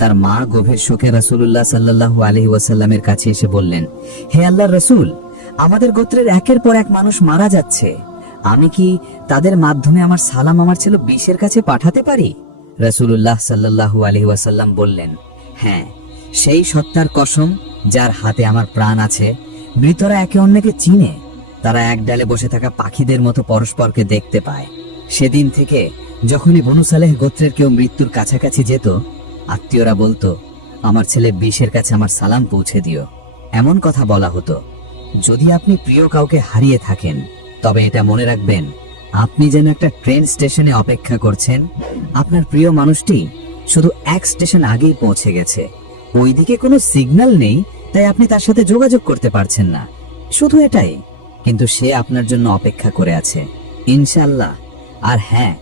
তার মা গভীর শোকে রাসূলুল্লাহ সাল্লাল্লাহু আলাইহি ওয়াসাল্লামের কাছে এসে বললেন, হে আল্লাহর রাসূল, আমাদের গোত্রের একের পর এক মানুষ মারা যাচ্ছে, আমি কি তাদের মাধ্যমে আমার সালাম আমার ছেলে বিশের কাছে পাঠাতে পারি? রাসূলুল্লাহ সাল্লাল্লাহু আলাইহি ওয়াসাল্লাম বললেন, হ্যাঁ, সেই সত্তার কসম যার হাতে আমার প্রাণ আছে, মৃতরা একে অন্যকে চিনে। তারা এক ডালে বসে থাকা পাখিদের মতো পরস্পরকে দেখতে পায়। সেদিন থেকে যখনই বনু সালেহ গোত্রের কেউ মৃত্যুর কাছাকাছি যেত, আত্মীয়রা বলতো, আমার ছেলে বিশের কাছে আমার সালাম পৌঁছে দিও। এমন কথা বলা হতো। যদি আপনি প্রিয় কাউকে হারিয়ে থাকেন, তবে এটা মনে রাখবেন, আপনি যেন একটা ট্রেন স্টেশনে অপেক্ষা করছেন, আপনার প্রিয় মানুষটি শুধু এক স্টেশন আগেই পৌঁছে গেছে। ওইদিকে কোনো সিগন্যাল নেই, তাই আপনি তার সাথে যোগাযোগ করতে পারছেন না, শুধু এটাই। কিন্তু সে আপনার জন্য অপেক্ষা করে আছে, ইনশাআল্লাহ। আর হ্যাঁ,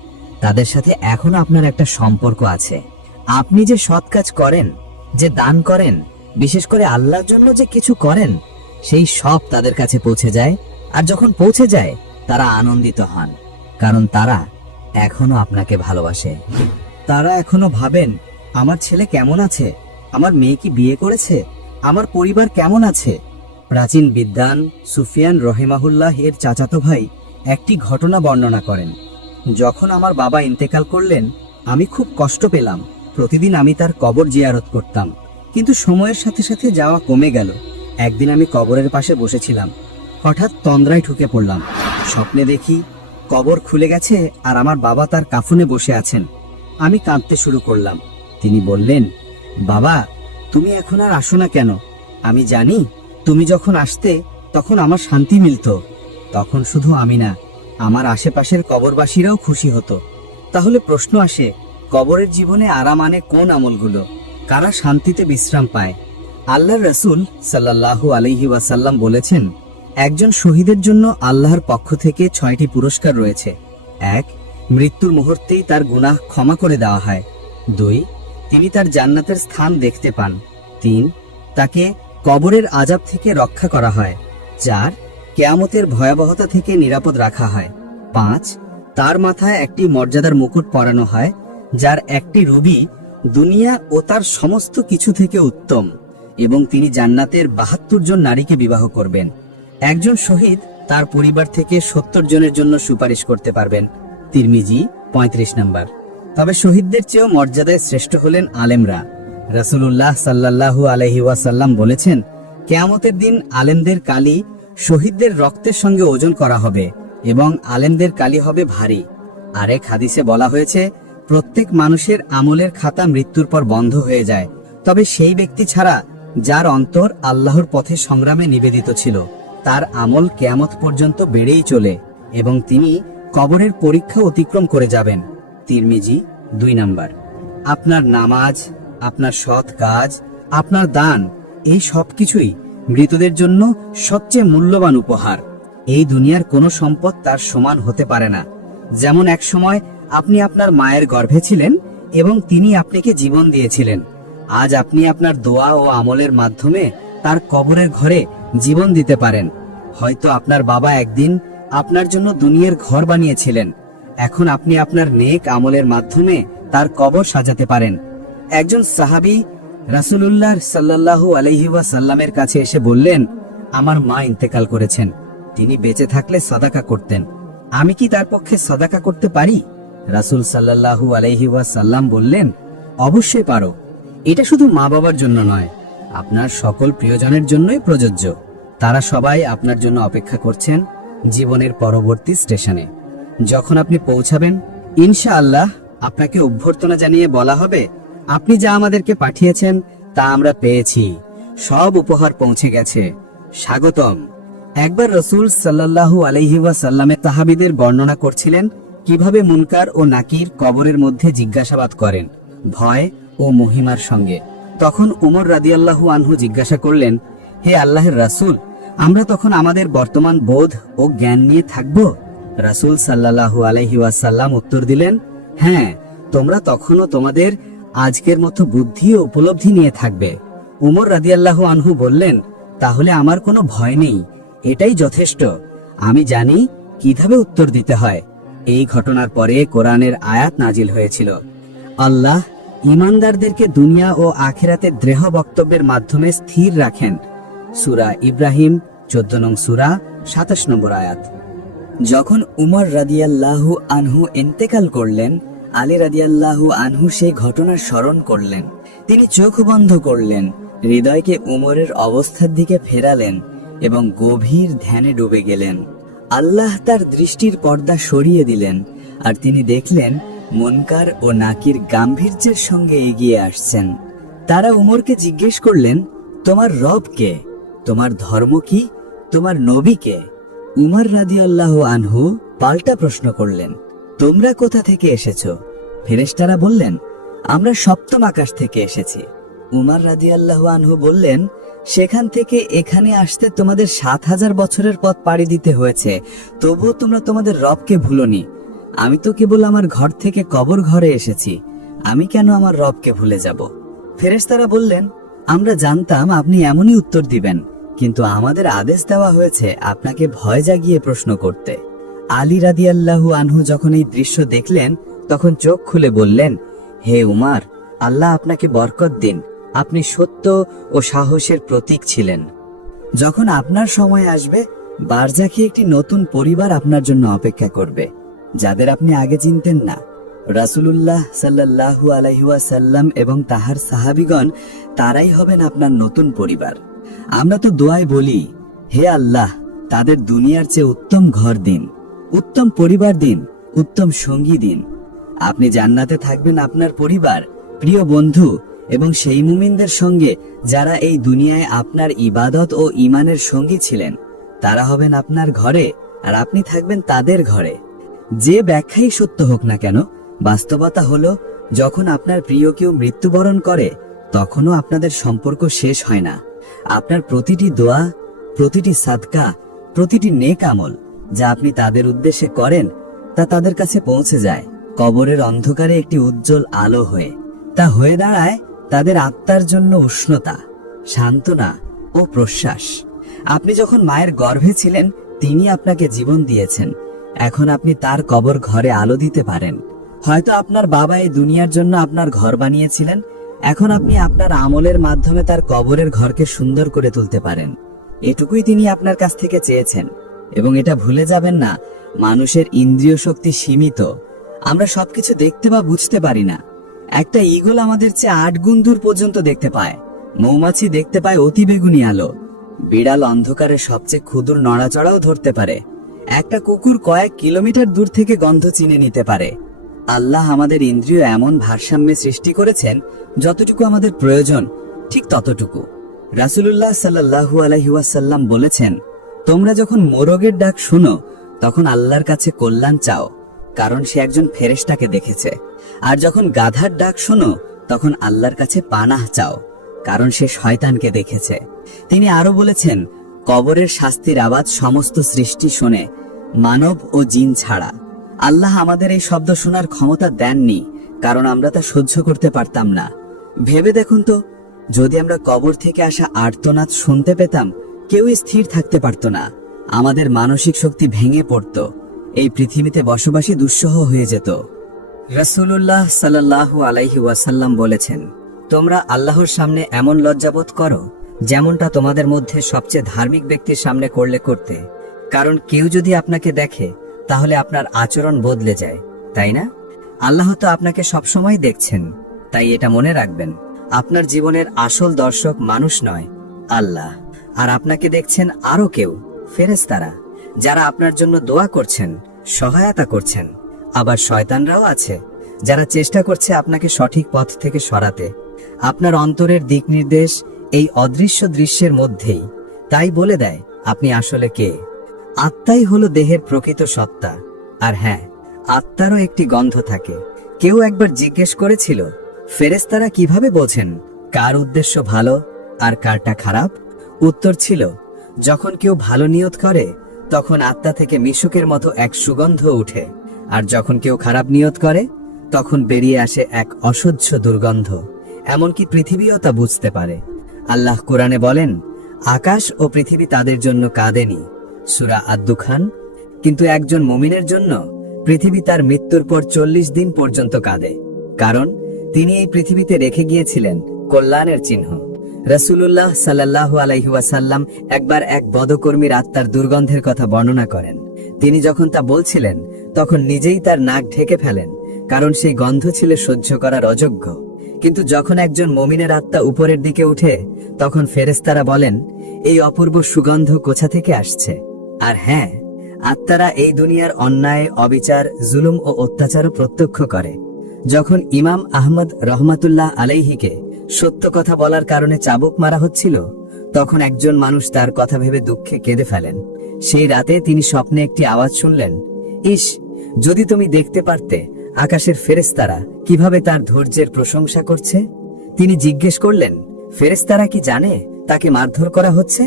তাদের সাথে এখনো আপনার একটা সম্পর্ক আছে। আপনি যে সৎ কাজ করেন, যে দান করেন, বিশেষ করে আল্লাহর জন্য যে কিছু করেন, সেই সব তাদের কাছে পৌঁছে যায়। আর যখন পৌঁছে যায়, তারা আনন্দিত হন, কারণ তারা এখনো আপনাকে ভালোবাসে। তারা এখনো ভাবেন, আমার ছেলে কেমন আছে, আমার মেয়ে কি বিয়ে করেছে, আমার পরিবার কেমন আছে। প্রাচীন বিদ্বান সুফিয়ান রহিমাহুল্লাহ এর চাচাতো ভাই একটি ঘটনা বর্ণনা করেন। যখন আমার বাবা ইন্তেকাল করলেন, আমি খুব কষ্ট পেলাম। প্রতিদিন আমি তার কবর জিয়ারত করতাম, কিন্তু সময়ের সাথে সাথে যাওয়া কমে গেল। একদিন আমি কবরের পাশে বসেছিলাম, হঠাৎ তন্দ্রায় ঢুকে পড়লাম। স্বপ্নে দেখি কবর খুলে গেছে আর আমার বাবা তার কাফনে বসে আছেন। আমি কাঁদতে শুরু করলাম। তিনি বললেন, বাবা, তুমি এখন আর আসো না কেন? আমি জানি তুমি যখন আসতে তখন আমার শান্তি মিলত। তখন শুধু আমি না, আমার আশেপাশের কবরবাসীরাও খুশি হতো। তাহলে প্রশ্ন আসে, কবরের জীবনে আরাম আনে কোন আমলগুলো? কারা শান্তিতে বিশ্রাম পায়? আল্লাহর রাসূল সাল্লাল্লাহু আলাইহি ওয়াসাল্লাম বলেছেন, একজন শহীদের জন্য আল্লাহর পক্ষ থেকে 6টি পুরস্কার রয়েছে। 1, মৃত্যুর মুহূর্তেই তার গুনাহ ক্ষমা করে দেওয়া হয়। 2, তিনি তার জান্নাতের স্থান দেখতে পান। 3, তাকে কবরের আযাব থেকে রক্ষা করা হয়। 4, কিয়ামতের ভয়াবহতা থেকে নিরাপদ রাখা হয়। 5, তার মাথায় একটি মর্যাদার মুকুট পরানো হয়, যার একটি রুবি দুনিয়া ও তার সমস্ত কিছু থেকে উত্তম, এবং তিনি জান্নাতের 72 জন নারীকে বিবাহ করবেন। একজন শহীদ তার পরিবার থেকে 70 জনের জন্য সুপারিশ করতে পারবেন। তিরমিজি 35 নম্বর। তবে শহীদদের চেয়েও মর্যাদায় শ্রেষ্ঠ হলেন আলেমরা। রাসূলুল্লাহ সাল্লাল্লাহু আলাইহি ওয়াসাল্লাম বলেছেন, কিয়ামতের দিন আলেমদের কালি শহীদদের রক্তের সঙ্গে ওজন করা হবে এবং আলেমদের কালি হবে ভারী। আরেক হাদিসে বলা হয়েছে, প্রত্যেক মানুষের আমলের খাতা মৃত্যুর পর বন্ধ হয়ে যায়, তবে সেই ব্যক্তি ছাড়া যার অন্তর আল্লাহর পথে সংগ্রামে নিবেদিত ছিল, তার আমল কিয়ামত পর্যন্ত বেড়েই চলে এবং তিনি কবরের পরীক্ষা অতিক্রম করে যাবেন। তিরমিজি 2 নম্বর। আপনার নামাজ, আপনার সৎ কাজ, আপনার দান, এই সব কিছুই মৃতদের জন্য সবচেয়ে মূল্যবান উপহার। এই দুনিয়ার কোনো সম্পদ তার সমান হতে পারে না। যেমন এক সময় আপনি আপনার মায়ের গর্ভে ছিলেন এবং তিনি আপনাকে জীবন দিয়েছিলেন, আজ আপনি আপনার দোয়া ও আমলের মাধ্যমে তার কবরের ঘরে জীবন দিতে পারেন। হয়তো আপনার বাবা একদিন আপনার জন্য দুনিয়ার ঘর বানিয়েছিলেন, এখন আপনি আপনার নেক আমলের মাধ্যমে তার কবর সাজাতে পারেন। একজন সাহাবী রাসূলুল্লাহ সাল্লাল্লাহু আলাইহি ওয়াসাল্লামের কাছে এসে বললেন, আমার মা ইন্তেকাল করেছেন, তিনি বেঁচে থাকলে সাদাকা করতেন, আমি কি তার পক্ষে সাদাকা করতে পারি? রাসূল সাল্লাল্লাহু আলাইহি ওয়াসাল্লাম বললেন, অবশ্যই পারো। এটা শুধু মা বাবার জন্য নয়, আপনার সকল প্রিয়জনের জন্যই প্রযোজ্য। তারা সবাই আপনার জন্য অপেক্ষা করছেন জীবনের পরবর্তী স্টেশনে। যখন আপনি পৌঁছাবেন, ইনশাআল্লাহ আপনাকে অভ্যর্থনা জানিয়ে বলা হবে, আপনি যা আমাদেরকে পাঠিয়েছেন তা আমরা পেয়েছি, সব উপহার পৌঁছে গেছে, স্বাগতম। একবার রাসূল সাল্লাল্লাহু আলাইহি ওয়াসাল্লামের সাহাবীদের বর্ণনা করছিলেন কিভাবে মুনকার ও নাকির কবরের মধ্যে জিজ্ঞাসাবাদ করেন, ভয় ও মহিমার সঙ্গে। তখন উমর রাদিয়াল্লাহু আনহু জিজ্ঞাসা করলেন, হে আল্লাহর রাসূল, আমরা তখন আমাদের বর্তমান বোধ ও জ্ঞান নিয়ে থাকব? রাসূল সাল্লাল্লাহু আলাইহি ওয়াসাল্লাম উত্তর দিলেন, হ্যাঁ, তোমরা তখনও তোমাদের আজকের মতো বুদ্ধি ও উপলব্ধি নিয়ে থাকবে। উমর রাদিয়াল্লাহু আনহু বললেন, তাহলে আমার কোনো ভয় নেই, এটাই যথেষ্ট, আমি জানি কিভাবে উত্তর দিতে হয়। এই ঘটনার পরে কোরআনের আয়াত নাজিল হয়েছিল। আল্লাহ ঈমানদারদেরকে দুনিয়া ও আখিরাতে দৃঢ় বক্তব্যের মাধ্যমে স্থির রাখেন। সূরা ইব্রাহিম 14 নং সূরা 27 নম্বর আয়াত। যখন উমর রাদিয়াল্লাহু আনহু ইন্তেকাল করলেন, আলী রাদিয়াল্লাহু আনহু সেই ঘটনার স্মরণ করলেন। তিনি চোখ বন্ধ করলেন, হৃদয়কে উমরের অবস্থার দিকে ফেরালেন এবং গভীর ধ্যানে ডুবে গেলেন। আল্লাহ তার দৃষ্টির পর্দা সরিয়ে দিলেন, আর তিনি দেখলেন মুনকার ও নাকির গাম্ভীর্যের সঙ্গে এগিয়ে আসছেন। তারা উমরকে জিজ্ঞেস করলেন, তোমার রব কে? তোমার ধর্ম কি? তোমার নবী কে? উমর রাদিয়াল্লাহু আনহু পাল্টা প্রশ্ন করলেন, তোমরা কোথা থেকে এসেছো? ফেরেশতারা বললেন, আমরা সপ্তম আকাশ থেকে এসেছি। উমর রাদিয়াল্লাহু আনহু বললেন, সেখান থেকে এখানে আসতে তোমাদের 7000 বছরের পথ পাড়ি দিতে হয়েছে, তবুও তোমরা তোমাদের রবকে ভুলোনি। আমি তো কেবল আমার ঘর থেকে কবর ঘরে এসেছি, আমি কেন আমার রবকে ভুলে যাব? ফেরেশতারা বললেন, আমরা জানতাম আপনি এমনই উত্তর দিবেন, কিন্তু আমাদের আদেশ দেওয়া হয়েছে আপনাকে ভয় জাগিয়ে প্রশ্ন করতে। আলী রাদিয়াল্লাহু আনহু যখন এই দৃশ্য দেখলেন, তখন চোখ খুলে বললেন, হে উমার, আল্লাহ আপনাকে বরকত দিন, আপনি সত্য ও সাহসের প্রতীক ছিলেন। যখন আপনার সময় আসবে, বারজাখে একটি নতুন পরিবার আপনার জন্য অপেক্ষা করবে, যাদের আপনি আগে চিনতেন না। রাসূলুল্লাহ সাল্লাল্লাহু আলাইহি ওয়াসাল্লাম এবং তাহার সাহাবীগণ, তারাই হবেন আপনার নতুন পরিবার। আমরা তো দোয়ায় বলি, হে আল্লাহ, তাদের দুনিয়ার চেয়ে উত্তম ঘর দিন, উত্তম পরিবার দিন, উত্তম সঙ্গী দিন। আপনি জান্নাতে থাকবেন আপনার পরিবার, প্রিয় বন্ধু এবং সেই মুমিনদের সঙ্গে যারা এই দুনিয়ায় আপনার ইবাদত ও ঈমানের সঙ্গী ছিলেন। তারা হবেন আপনার ঘরে, আর আপনি থাকবেন তাদের ঘরে। যে ব্যাখ্যাই সত্য হোক না কেন, বাস্তবতা হলো, যখন আপনার প্রিয় কেউ মৃত্যুবরণ করে, তখনও আপনাদের সম্পর্ক শেষ হয় না। আপনার প্রতিটি দোয়া, প্রতিটি সাদকা, প্রতিটি নেক আমল যা আপনি তাদের উদ্দেশ্যে করেন, তা তাদের কাছে পৌঁছে যায় কবরের অন্ধকারে একটি উজ্জ্বল আলো হয়ে। তা হয়ে দাঁড়ায় তাদের আত্মার জন্য উষ্ণতা, সান্ত্বনা ও প্রশ্বাস। আপনি যখন মায়ের গর্ভে ছিলেন, তিনি আপনাকে জীবন দিয়েছেন। এখন আপনি তার কবর ঘরে আলো দিতে পারেন। হয়তো আপনার বাবা এই দুনিয়ার জন্য আপনার ঘর বানিয়েছিলেন, এখন আপনি আপনার আমলের মাধ্যমে তার কবরের ঘরকে সুন্দর করে তুলতে পারেন। এটুকুই তিনি আপনার কাছ থেকে চেয়েছেন। এবং এটা ভুলে যাবেন না, মানুষের ইন্দ্রিয় শক্তি সীমিত। আমরা সবকিছু দেখতে বা বুঝতে পারি না। একটা ঈগল আমাদের চেয়ে 8 গুণ দূর পর্যন্ত দেখতে পায়। মৌমাছি দেখতে পায় অতি বেগুনি আলো। বিড়াল অন্ধকারে সবচেয়ে ক্ষুদ্র নড়াচড়াও ধরতে পারে। একটা কুকুর কয়েক কিলোমিটার দূর থেকে গন্ধ চিনে নিতে পারে। আল্লাহ আমাদের ইন্দ্রিয় এমন ভারসাম্যে সৃষ্টি করেছেন, যতটুকু আমাদের প্রয়োজন ঠিক ততটুকু। রাসূলুল্লাহ সাল্লাল্লাহু আলাইহি ওয়াসাল্লাম বলেছেন, তোমরা যখন মোরগের ডাক শুনো, তখন আল্লাহর কাছে কল্যাণ চাও, কারণ সে একজন ফেরেশতাকে দেখেছে। আর যখন গাধার ডাক শোনো, তখন আল্লাহর কাছে পানাহ চাও, কারণ সে শয়তানকে দেখেছে। তিনি আরো বলেছেন, কবরের শাস্তির আওয়াজ সমস্ত সৃষ্টি শোনে, মানব ও জিন ছাড়া। আল্লাহ আমাদের এই শব্দ শোনার ক্ষমতা দেননি, কারণ আমরা তা সহ্য করতে পারতাম না। ভেবে দেখুন তো, যদি আমরা কবর থেকে আসা আর্তনাদ শুনতে পেতাম, কেউই স্থির থাকতে পারত না। আমাদের মানসিক শক্তি ভেঙে পড়ত, এই পৃথিবীতে বসবাসী দুঃসহ হয়ে যেত। রাসূলুল্লাহ সাল্লাল্লাহু আলাইহি ওয়াসাল্লাম বলেছেন, তোমরা আল্লাহর সামনে এমন লজ্জাবোধ করো, যেমনটা তোমাদের মধ্যে সবচেয়ে ধার্মিক ব্যক্তির সামনে করতে। কারণ কেউ যদি আপনাকে দেখে, তাহলে আপনার আচরণ বদলে যায়, তাই না? আল্লাহ তো আপনাকে সবসময় দেখছেন, তাই এটা মনে রাখবেন, আপনার জীবনের আসল দর্শক মানুষ নয়, আল্লাহ। আর আপনাকে দেখছেন আরো কেউ, ফেরেশতারা, যারা আপনার জন্য দোয়া করছেন, সহায়তা করছেন। আবার শয়তানরাও আছে, যারা চেষ্টা করছে আপনাকে সঠিক পথ থেকে সরাতে। আপনার অন্তরের দিক নির্দেশ এই অদৃশ্য দৃশ্যের মধ্যেই তাই বলে দেয় আপনি আসলে কে। আত্মাই হলো দেহের প্রকৃত সত্তা। আর হ্যাঁ, আত্মারও একটি গন্ধ থাকে। কেউ একবার জিজ্ঞেস করেছিল, ফেরেশতারা কিভাবে বোঝেন কার উদ্দেশ্য ভালো আর কারটা খারাপ? উত্তর ছিল, যখন কেউ ভালো নিয়ত করে, তখন আত্মা থেকে মিশুকের মতো এক সুগন্ধ উঠে, আর যখন কেউ খারাপ নিয়ত করে, তখন বেরিয়ে আসে এক অসহ্য দুর্গন্ধ। এমনকি পৃথিবীও তা বুঝতে পারে। আল্লাহ কোরআনে বলেন, আকাশ ও পৃথিবী তাদের জন্য কাঁদেনি, সূরা আদ-দুখান। কিন্তু একজন মুমিনের জন্য পৃথিবী তার মৃত্যুর পর 40 দিন পর্যন্ত কাঁদে, কারণ তিনি এই পৃথিবীতে রেখে গিয়েছিলেন কল্যাণের চিহ্ন। রাসূলুল্লাহ সাল্লাল্লাহু আলাইহি ওয়াসাল্লাম একবার এক বদকর্মীর আত্মার দুর্গন্ধের কথা বর্ণনা করেন। তিনি যখন তা বলছিলেন তখন নিজেই তার নাক ঢেকে ফেলেন, কারণ সেই গন্ধ ছিল সহ্য করার অযোগ্য। কিন্তু যখন একজন মুমিনের আত্মা উপরের দিকে উঠে, তখন ফেরেশতারা বলেন, এই অপূর্ব সুগন্ধ কোথা থেকে আসছে? আর হ্যাঁ, আত্মারা এই দুনিয়ার অন্যায়, অবিচার, জুলুম ও অত্যাচারও প্রত্যক্ষ করে। যখন ইমাম আহমদ রহমাতুল্লাহ আলাইহিকে সত্য কথা বলার কারণে চাবুক মারা হচ্ছিল, তখন একজন মানুষ তার কথা ভেবে দুঃখে কেঁদে ফেলেন। সেই রাতে তিনি স্বপ্নে একটি আওয়াজ শুনলেন, ইস, যদি তুমি দেখতে পারতে আকাশের ফেরেশতারা কিভাবে তার ধৈর্যের প্রশংসা করছে। তিনি জিজ্ঞেস করলেন, ফেরেশতারা কি জানে তাকে মারধর করা হচ্ছে?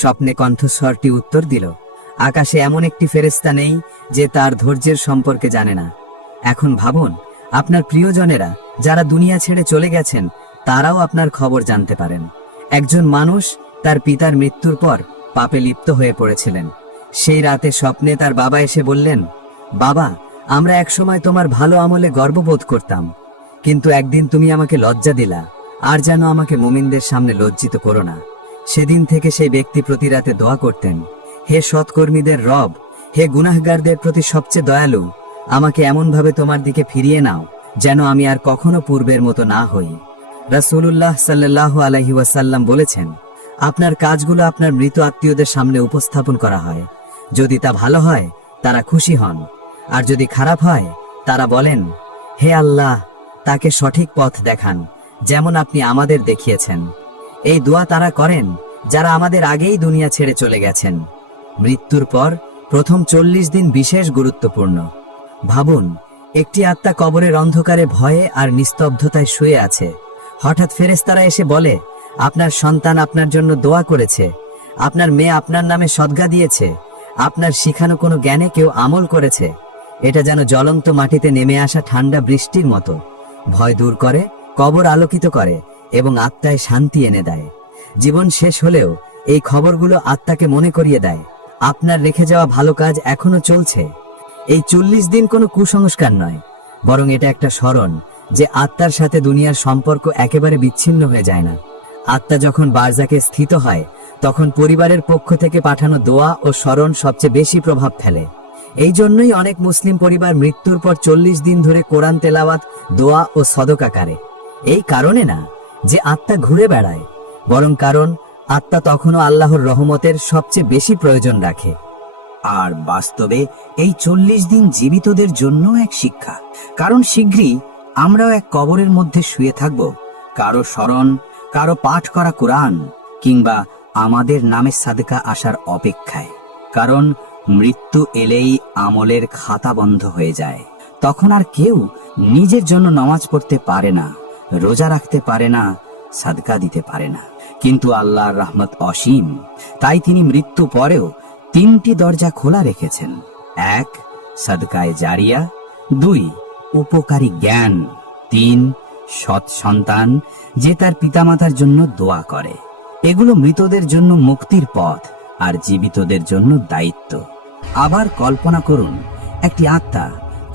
স্বপ্নে কণ্ঠস্বরটি উত্তর দিল, আকাশে এমন একটি ফেরেশতা নেই যে তার ধৈর্যের সম্পর্কে জানে না। এখন ভাবুন, আপনার প্রিয়জনেরা যারা দুনিয়া ছেড়ে চলে গেছেন, তারাও আপনার খবর জানতে পারেন। একজন মানুষ তার পিতার মৃত্যুর পর পাপে লিপ্ত হয়ে পড়েছিলেন। সেই রাতে স্বপ্নে তার বাবা এসে বললেন, বাবা, আমরা একসময় তোমার ভালো আমলে গর্ববোধ করতাম, কিন্তু একদিন তুমি আমাকে লজ্জা দিলা, আর যেন আমাকে মুমিনদের সামনে লজ্জিত করো না। সেদিন থেকে সেই ব্যক্তি প্রতি রাতে দোয়া করতেন, হে সৎকর্মীদের রব, হে গুনাহগারদের প্রতি সবচেয়ে দয়ালু, আমাকে এমনভাবে তোমার দিকে ফিরিয়ে নাও যেন আমি আর কখনো পূর্বের মতো না হই। রাসূলুল্লাহ সাল্লাল্লাহু আলাইহি ওয়াসাল্লাম বলেছেন, আপনার কাজগুলো আপনার মৃত আত্মীয়দের সামনে উপস্থাপন করা হয়। যদি তা ভালো হয়, তারা খুশি হন, আর যদি খারাপ হয়, তারা বলেন, হে আল্লাহ, তাকে সঠিক পথ দেখান, যেমন আপনি আমাদের দেখিয়েছেন। এই দোয়া তারা করেন যারা আমাদের আগেই দুনিয়া ছেড়ে চলে গেছেন। মৃত্যুর পর প্রথম 40 দিন বিশেষ গুরুত্বপূর্ণ। ভাবুন, একটি আত্মা কবরের অন্ধকারে ভয়ে আর নিস্তব্ধতায় শুয়ে আছে। হঠাৎ ফেরেশতারা এসে বলে, আপনার সন্তান আপনার জন্য দোয়া করেছে, আপনার মেয়ে আপনার নামে সদকা দিয়েছে, আপনার শিখানো কোনো জ্ঞানে কেউ আমল করেছে। এটা যেন জ্বলন্ত মাটিতে নেমে আসা ঠান্ডা বৃষ্টির মতো। ভয় দূর করে, কবর আলোকিত করে এবং আত্মায় শান্তি এনে দেয়। জীবন শেষ হলেও এই খবরগুলো আত্মাকে মনে করিয়ে দেয়, আপনার রেখে যাওয়া ভালো কাজ এখনো চলছে। এই 40 দিন কোনো কুসংস্কার নয়, বরং এটা একটা স্মরণ যে আত্মার সাথে দুনিয়ার সম্পর্ক একেবারে বিচ্ছিন্ন হয়ে যায় না। আত্মা যখন বারজাকে স্থিত হয়, তখন পরিবারের পক্ষ থেকে পাঠানো দোয়া ও স্মরণ সবচেয়ে বেশি প্রভাব ফেলে। এই জন্যই অনেক মুসলিম পরিবার মৃত্যুর পর 40 দিন ধরে কোরআন তেলাওয়াত, দোয়া ও সদকা করে। এই কারণে না যে আত্মা ঘুরে বেড়ায়, বরং কারণ আত্মা তখনও আল্লাহর রহমতের সবচেয়ে বেশি প্রয়োজন রাখে। আর বাস্তবে এই 40 দিন জীবিতদের জন্য এক শিক্ষা, কারণ শীঘ্রই আমরাও এক কবরের মধ্যে শুয়ে থাকব, কারো স্মরণ, কারো পাঠ করা কোরআন কিংবা আমাদের নামে সাদকা আসার অপেক্ষায়। কারণ মৃত্যু এলেই আমলের খাতা বন্ধ হয়ে যায়। তখন আর কেউ নিজের জন্য নামাজ পড়তে পারে না, রোজা রাখতে পারে না, সাদকা দিতে পারে না। কিন্তু আল্লাহর রহমত অসীম, তাই তিনি মৃত্যু পরেও 3টি দরজা খোলা রেখেছেন। 1, সাদকায়ে জারিয়া, 2, উপকারী জ্ঞান, 3, সৎ সন্তান যে তার পিতামাতার জন্য দোয়া করে। এগুলো মৃতদের জন্য মুক্তির পথ আর জীবিতদের জন্য দায়িত্ব। আবার কল্পনা করুন, একটি আত্মা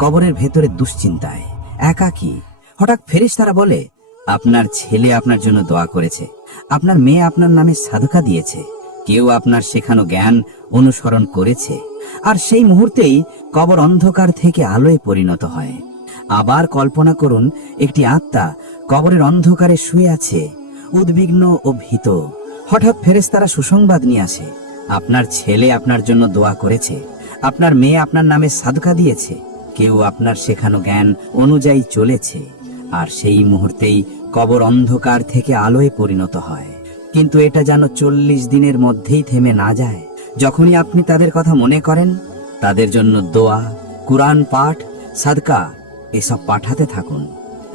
কবরের ভেতরে দুশ্চিন্তায়, একাকী। হঠাৎ ফেরেশতারা বলে, আপনার ছেলে আপনার জন্য দোয়া করেছে, আপনার মেয়ে আপনার নামে সাদকা দিয়েছে, কেউ আপনার শেখানো জ্ঞান অনুসরণ করেছে। আর সেই মুহূর্তেই কবর অন্ধকার থেকে আলোয় পরিণত হয়। আবার কল্পনা করুন, একটি আত্মা কবরের অন্ধকারে শুয়ে আছে, উদ্বিগ্ন ও ভীত। হঠাৎ ফেরেশতারা সুসংবাদ নিয়ে আসে, আপনার ছেলে আপনার জন্য দোয়া করেছে, আপনার মেয়ে আপনার নামে সাদকা দিয়েছে, কেউ আপনার শেখানো জ্ঞান অনুযায়ী চলেছে। আর সেই মুহূর্তেই কবর অন্ধকার থেকে আলোয় পরিণত হয়। কিন্তু এটা যেন 40 দিনের মধ্যেই থেমে না যায়। যখনই আপনি তাদের কথা মনে করেন, তাদের জন্য দোয়া, কুরআন পাঠ, সাদকা এসব পাঠাতে থাকুন।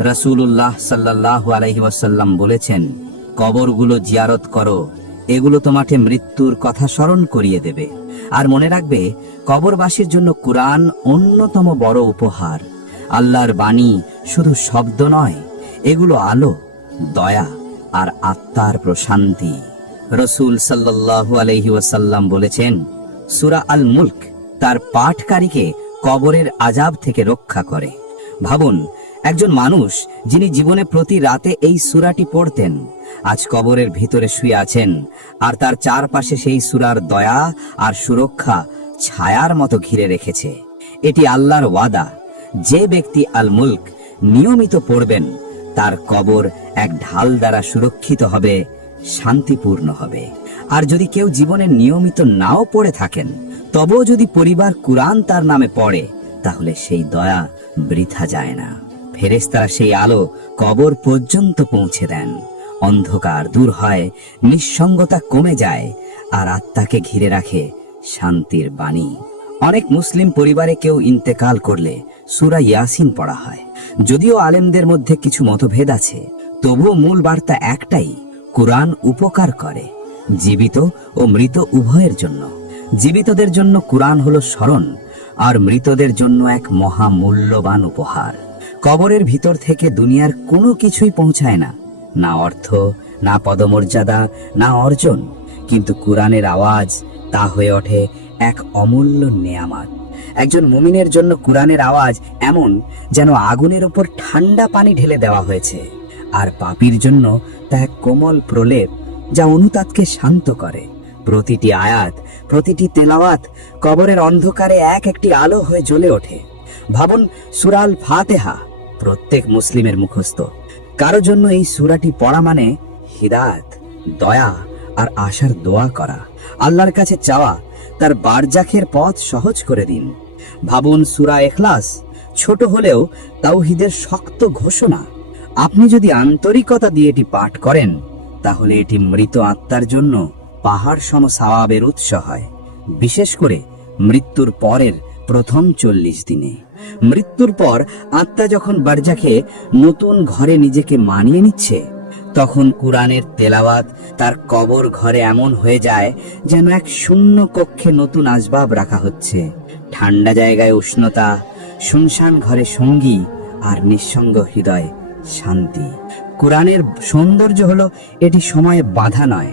রাসূলুল্লাহ সাল্লাল্লাহু আলাইহি ওয়াসাল্লাম বলেছেন, কবরগুলো জিয়ারত করো, এগুলো তোমাকে মৃত্যুর কথা স্মরণ করিয়ে দেবে। আর মনে রাখবে, কবরবাসীর জন্য কুরআন অন্যতম বড় উপহার। আল্লাহর বাণী শুধু শব্দ নয়, এগুলো আলো, দয়া আর আত্মার প্রশান্তি। রাসূল সাল্লাল্লাহু আলাইহি ওয়াসাল্লাম বলেছেন, সূরা আল মুলক তার পাঠকারীকে কবরের আযাব থেকে রক্ষা করে। ভাবুন, একজন মানুষ যিনি জীবনে প্রতি রাতে এই সূরাটি পড়তেন আজ কবরের ভিতরে শুয়ে আছেন, আর তার চারপাশে সেই সূরার দয়া আর সুরক্ষা ছায়ার মতো ঘিরে রেখেছে। এটি আল্লাহর ওয়াদা, যে ব্যক্তি আল মুলক নিয়মিত পড়বেন তার কবর এক ঢাল দ্বারা সুরক্ষিত হবে, শান্তিপূর্ণ হবে। আর যদি কেউ জীবনে নিয়মিত নাও পড়ে থাকেন, তবেও যদি পরিবার কুরআন তার নামে পড়ে, তাহলে সেই দয়া বৃথা যায় না। ফেরেশতারা সেই আলো কবর পর্যন্ত পৌঁছে দেন। অন্ধকার দূর হয়, নিঃসঙ্গতা কমে যায়, আর আত্মাকে ঘিরে রাখে শান্তির বাণী। অনেক মুসলিম পরিবারে কেউ ইন্তেকাল করলে সূরা ইয়াসিন পড়া হয়। যদিও আলেমদের মধ্যে কিছু মতভেদ আছে, তবুও মূল বার্তা একটাই, কুরআন উপকার করে জীবিত ও মৃত উভয়ের জন্য। জীবিতদের জন্য কুরআন হলো স্মরণ, আর মৃতদের জন্য এক মহামূল্যবান উপহার। কবরের ভিতর থেকে দুনিয়ার কোনো কিছুই পৌঁছায় না, না অর্থ, না পদমর্যাদা, না অর্জন, কিন্তু কুরআনের আওয়াজ তা হয়ে ওঠে এক অমূল্য নেয়ামত। একজন মুমিনের জন্য কুরআনের আওয়াজ এমন যেন আগুনের উপর ঠান্ডা পানি ঢেলে দেওয়া হয়েছে, আর পাপীর জন্য তা এক কোমল প্রলেপ যা অনুতাপকে শান্ত করে। প্রতিটি আয়াত, প্রতিটি তেলাওয়াত কবরের অন্ধকারে এক একটি আলো হয়ে জ্বলে ওঠে। ভাবুন, সূরা আল ফাতিহা প্রত্যেক মুসলিমের মুখস্থ। কারো জন্য এই সূরাটি পড়া মানে হিদায়াত, দয়া আর আশার দোয়া করা, আল্লাহর কাছে চাওয়া তার বারজাখের পথ সহজ করে দিন। ভাবুন, সূরা ইখলাস ছোট হলেও তাওহীদের শক্ত ঘোষণা। আপনি যদি আন্তরিকতা দিয়ে এটি পাঠ করেন, তাহলে এটি মৃত আত্মার জন্য পাহাড় সম সওয়াবের উৎস হয়, বিশেষ করে মৃত্যুর পরের প্রথম 40 দিনে। মৃত্যুর পর আত্মা যখন বারজাখে নতুন ঘরে নিজেকে মানিয়ে নিচ্ছে, তখন কুরআনের তেলাওয়াত তার কবর ঘরে এমন হয়ে যায় যেন এক শূন্য কক্ষে নতুন আসবাব রাখা হচ্ছে। ঠান্ডা জায়গায় উষ্ণতা, শুনশান ঘরে সঙ্গী, আর নিঃসঙ্গ হৃদয় শান্তি। কুরআনের সৌন্দর্য হলো এটি সময়ে বাধা নয়।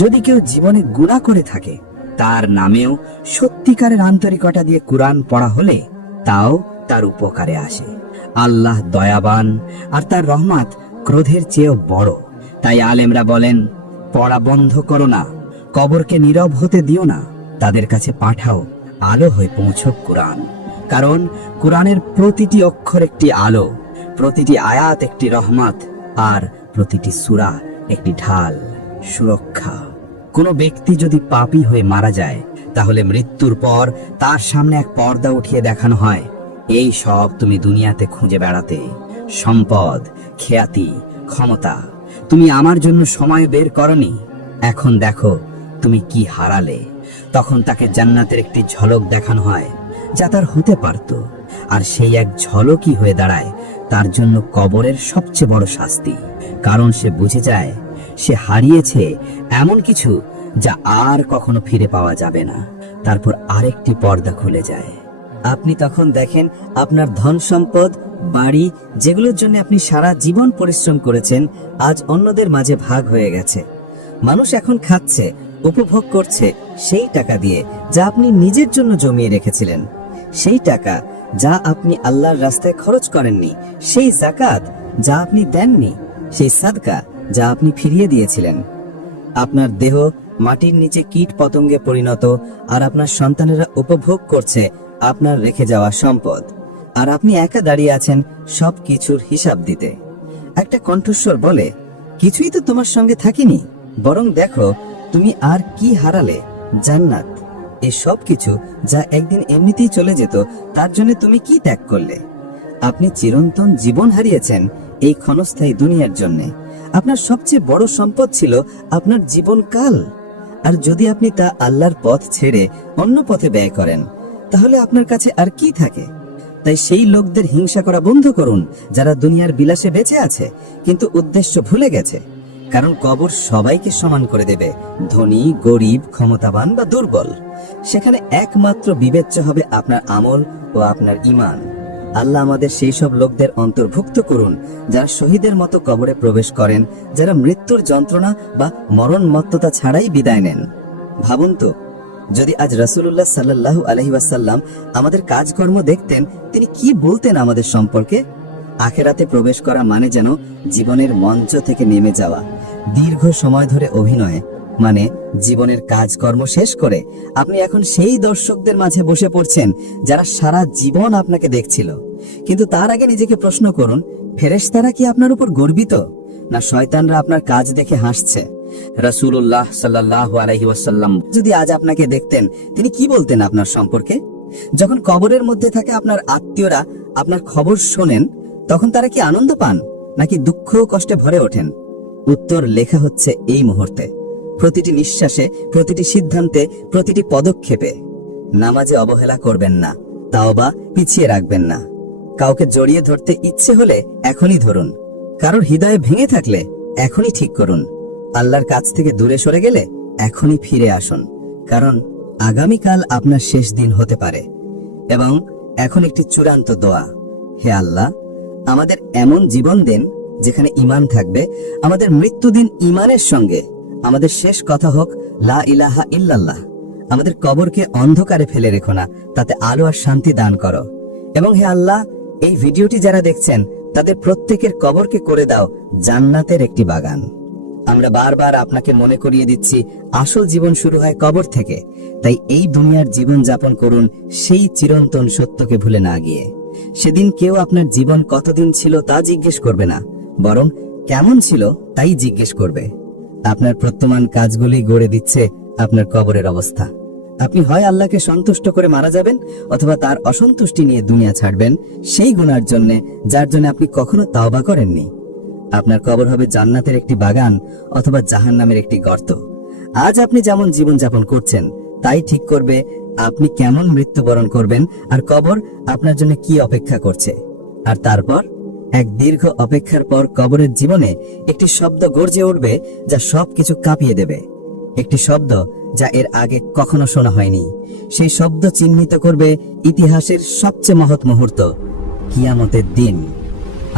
যদি কেউ জীবনে গুনাহ করে থাকে, তার নামেও সত্যিকারের আন্তরিকতা দিয়ে কুরআন পড়া হলে তাও তার উপকারে আসে। আল্লাহ দয়াবান, আর তার রহমত ক্রোধের চেয়েও বড়। তাই আলেমরা বলেন, পড়া বন্ধ করো না, কবরকে নীরব হতে দিও না, তাদের কাছে পাঠাও আলো হয়ে পৌঁছক কুরআন। কারণ কুরআনের প্রতিটি অক্ষর একটি আলো, প্রতিটি আয়াত একটি রহমত, আর প্রতিটি সূরা একটি ঢাল, সুরক্ষা। কোনো ব্যক্তি যদি পাপী হয়ে মারা যায়, তাহলে মৃত্যুর পর তার সামনে এক পর্দা উঠিয়ে দেখানো হয়, এই সব তুমি দুনিয়াতে খুঁজে বেড়াতে, সম্পদ, খ্যাতি, ক্ষমতা, তুমি আমার জন্য সময় বের করনি, এখন দেখো তুমি কি হারালে। তখন তাকে জান্নাতের একটি ঝলক দেখানো হয় যা তার হতে পারত, আর সেই এক ঝলকই হয়ে দাঁড়ায় তার জন্য কবরের সবচেয়ে বড় শাস্তি। কারণ সে বুঝে যায় সে হারিয়েছে এমন কিছু যা আর কখনো ফিরে পাওয়া যাবে না। তারপর আরেকটি পর্দা খুলে যায়। আপনি তখন দেখেন আপনার ধন সম্পদ, বাড়ি, যেগুলোর জন্য আপনি সারা জীবন পরিশ্রম করেছেন, আজ অন্যদের মাঝে ভাগ হয়ে গেছে। মানুষ এখন খাচ্ছে, উপভোগ করছে সেই টাকা দিয়ে যা আপনি নিজের জন্য জমিয়ে রেখেছিলেন, সেই টাকা যা আপনি আল্লাহর রাস্তায় খরচ করেননি, সেই যাকাত যা আপনি দেননি, সেই সাদকা যা আপনি ফিরিয়ে দিয়েছিলেন। আপনার দেহ মাটির নিচে কীট পতঙ্গে পরিণত, আর আপনার সন্তানেরা উপভোগ করছে আপনার রেখে যাওয়া সম্পদ, আর আপনি একা দাঁড়িয়ে আছেন সব কিছুর হিসাব দিতে। একটা কণ্ঠস্বর বলে, কিছুই তো তোমার সঙ্গে থাকিনি, বরং দেখো তুমি আর কি হারালে, জান্নাত। এই সব কিছু যা একদিন এমনিতেই চলে যেত, তার জন্য তুমি কি ত্যাগ করলে? আপনি চিরন্তন জীবন হারিয়েছেন এই ক্ষণস্থায়ী দুনিয়ার জন্য। আপনার সবচেয়ে বড় সম্পদ ছিল আপনার জীবনকাল, আর যদি আপনি তা আল্লাহর পথ ছেড়ে অন্য পথে ব্যয় করেন, তাহলে আপনার কাছে আর কি থাকে? তাই সেই লোকদের হিংসা করা বন্ধ করুন যারা দুনিয়ার বিলাসে বেঁচে আছে কিন্তু উদ্দেশ্য ভুলে গেছে। কারণ কবর সবাইকে সমান করে দেবে, ধনী, গরিব, ক্ষমতাবান বা দুর্বল। সেখানে একমাত্র বিবেচ্য হবে আপনার আমল ও আপনার ঈমান। আল্লাহ আমাদের সেই সব লোকদের অন্তর্ভুক্ত করুন যারা শহীদের মতো কবরে প্রবেশ করেন, যারা মৃত্যুর যন্ত্রণা বা মরণমত্ততা ছাড়াই বিদায় নেন। ভাবুন তো, যদি আজ রাসূলুল্লাহ সাল্লাল্লাহু আলাইহি ওয়াসাল্লাম আমাদের কাজকর্ম দেখতেন, তিনি কি বলতেন আমাদের সম্পর্কে? আখেরাতে প্রবেশ করা মানে যেন জীবনের মঞ্চ থেকে নেমে যাওয়া, দীর্ঘ সময় ধরে অভিনয় মানে জীবনের কাজকর্ম শেষ করে আপনি এখন সেই দর্শকদের মাঝে বসে পড়ছেন যারা সারা জীবন আপনাকে দেখছিল। কিন্তু তার আগে নিজেকে প্রশ্ন করুন, ফেরেশতারা কি আপনার উপর গর্বিত, না শয়তানরা আপনার কাজ দেখে হাসছে? রাসূলুল্লাহ সাল্লাল্লাহু আলাইহি ওয়াসাল্লাম যদি আজ আপনাকে দেখতেন, তিনি কি বলতেন আপনার সম্পর্কে? যখন কবরের মধ্যে থাকে আপনার আত্মীয়রা আপনার খবর শোনেন, তখন তারা কি আনন্দ পান নাকি দুঃখ ও কষ্টে ভরে ওঠেন? উত্তর লেখা হচ্ছে এই মুহূর্তে, প্রতিটি নিঃশ্বাসে, প্রতিটি সিদ্ধান্তে, প্রতিটি পদক্ষেপে। নামাজে অবহেলা করবেন না, তাওবা পিছিয়ে রাখবেন না। কাউকে জড়িয়ে ধরতে ইচ্ছে হলে এখনই ধরুন, কারোর হৃদয়ে ভেঙে থাকলে এখনই ঠিক করুন। আল্লাহর কাছ থেকে দূরে সরে গেলে এখনই ফিরে আসুন, কারণ আগামীকাল আপনার শেষ দিন হতে পারে। এবং এখন একটি চূড়ান্ত দোয়া, হে আল্লাহ, আমাদের এমন জীবন দিন যেখানে ঈমান থাকবে, আমাদের মৃত্যু দিন ঈমানের সঙ্গে, আমাদের শেষ কথা হোক লা ইলাহা ইল্লাল্লাহ। আমাদের কবরকে অন্ধকারে ফেলে রেখো না, তাতে আলো আর শান্তি দান করো। এবং হে আল্লাহ, এই ভিডিওটি যারা দেখছেন তাদের প্রত্যেকের কবরকে করে দাও জান্নাতের একটি বাগান। আমরা বারবার আপনাকে মনে করিয়ে দিচ্ছি, আসল জীবন শুরু হয় কবর থেকে। তাই এই দুনিয়ার জীবন যাপন করুন সেই চিরন্তন সত্যকে ভুলে না গিয়ে। সেদিন কেউ আপনার জীবন কতদিন ছিল তা জিজ্ঞেস করবে না, বরং কেমন ছিল তাই জিজ্ঞেস করবে। আপনার বর্তমান কাজগুলি গড়ে দিচ্ছে আপনার কবরের অবস্থা। আপনি হয় আল্লাহকে সন্তুষ্ট করে মারা যাবেন, অথবা তার অসন্তুষ্টি নিয়ে দুনিয়া ছাড়বেন সেই গুনার জন্য যার জন্য আপনি কখনো তাওবা করেননি। আপনার কবর হবে জান্নাতের একটি বাগান অথবা জাহান্নামের একটি গর্ত। আজ আপনি যেমন জীবন যাপন করছেন তাই ঠিক করবে আপনি কেমন মৃত্যুবরণ করবেন আর কবর আপনার জন্য কি অপেক্ষা করছে। আর তারপর এক দীর্ঘ অপেক্ষার পর কবরের জীবনে একটি শব্দ গর্জে উঠবে যা সবকিছু কাঁপিয়ে দেবে। একটি শব্দ যা এর আগে কখনো শোনা হয়নি। সেই শব্দ চিহ্নিত করবে ইতিহাসের সবচেয়ে মহৎ মুহূর্ত, কিয়ামতের দিন।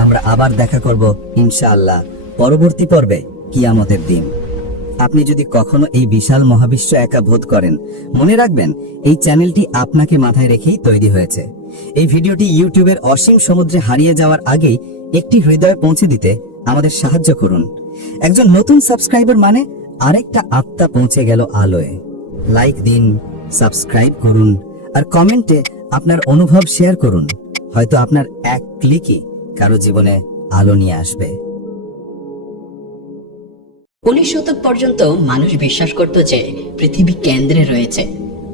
আমরা আবার দেখা করব ইনশাআল্লাহ পরবর্তী পর্বে, কিয়ামতের দিন। আপনি যদি কখনো এই বিশাল মহাবিশ্ব একা বোধ করেন, মনে রাখবেন এই চ্যানেলটি আপনাকে মাথায় রেখেই তৈরি হয়েছে। এই ভিডিওটি ইউটিউবের অসীম সমুদ্রে হারিয়ে যাওয়ার আগেই একটি হৃদয়ে পৌঁছে দিতে আমাদের সাহায্য করুন। একজন নতুন সাবস্ক্রাইবার মানে আরেকটা আত্মা পৌঁছে গেল আলোয়। লাইক দিন, সাবস্ক্রাইব করুন আর কমেন্টে আপনার অনুভব শেয়ার করুন। হয়তো আপনার এক ক্লিকই কারো জীবনে আলো নিয়ে আসবে। 19 শতক পর্যন্ত মানুষ বিশ্বাস করত যে পৃথিবী কেন্দ্রে রয়েছে,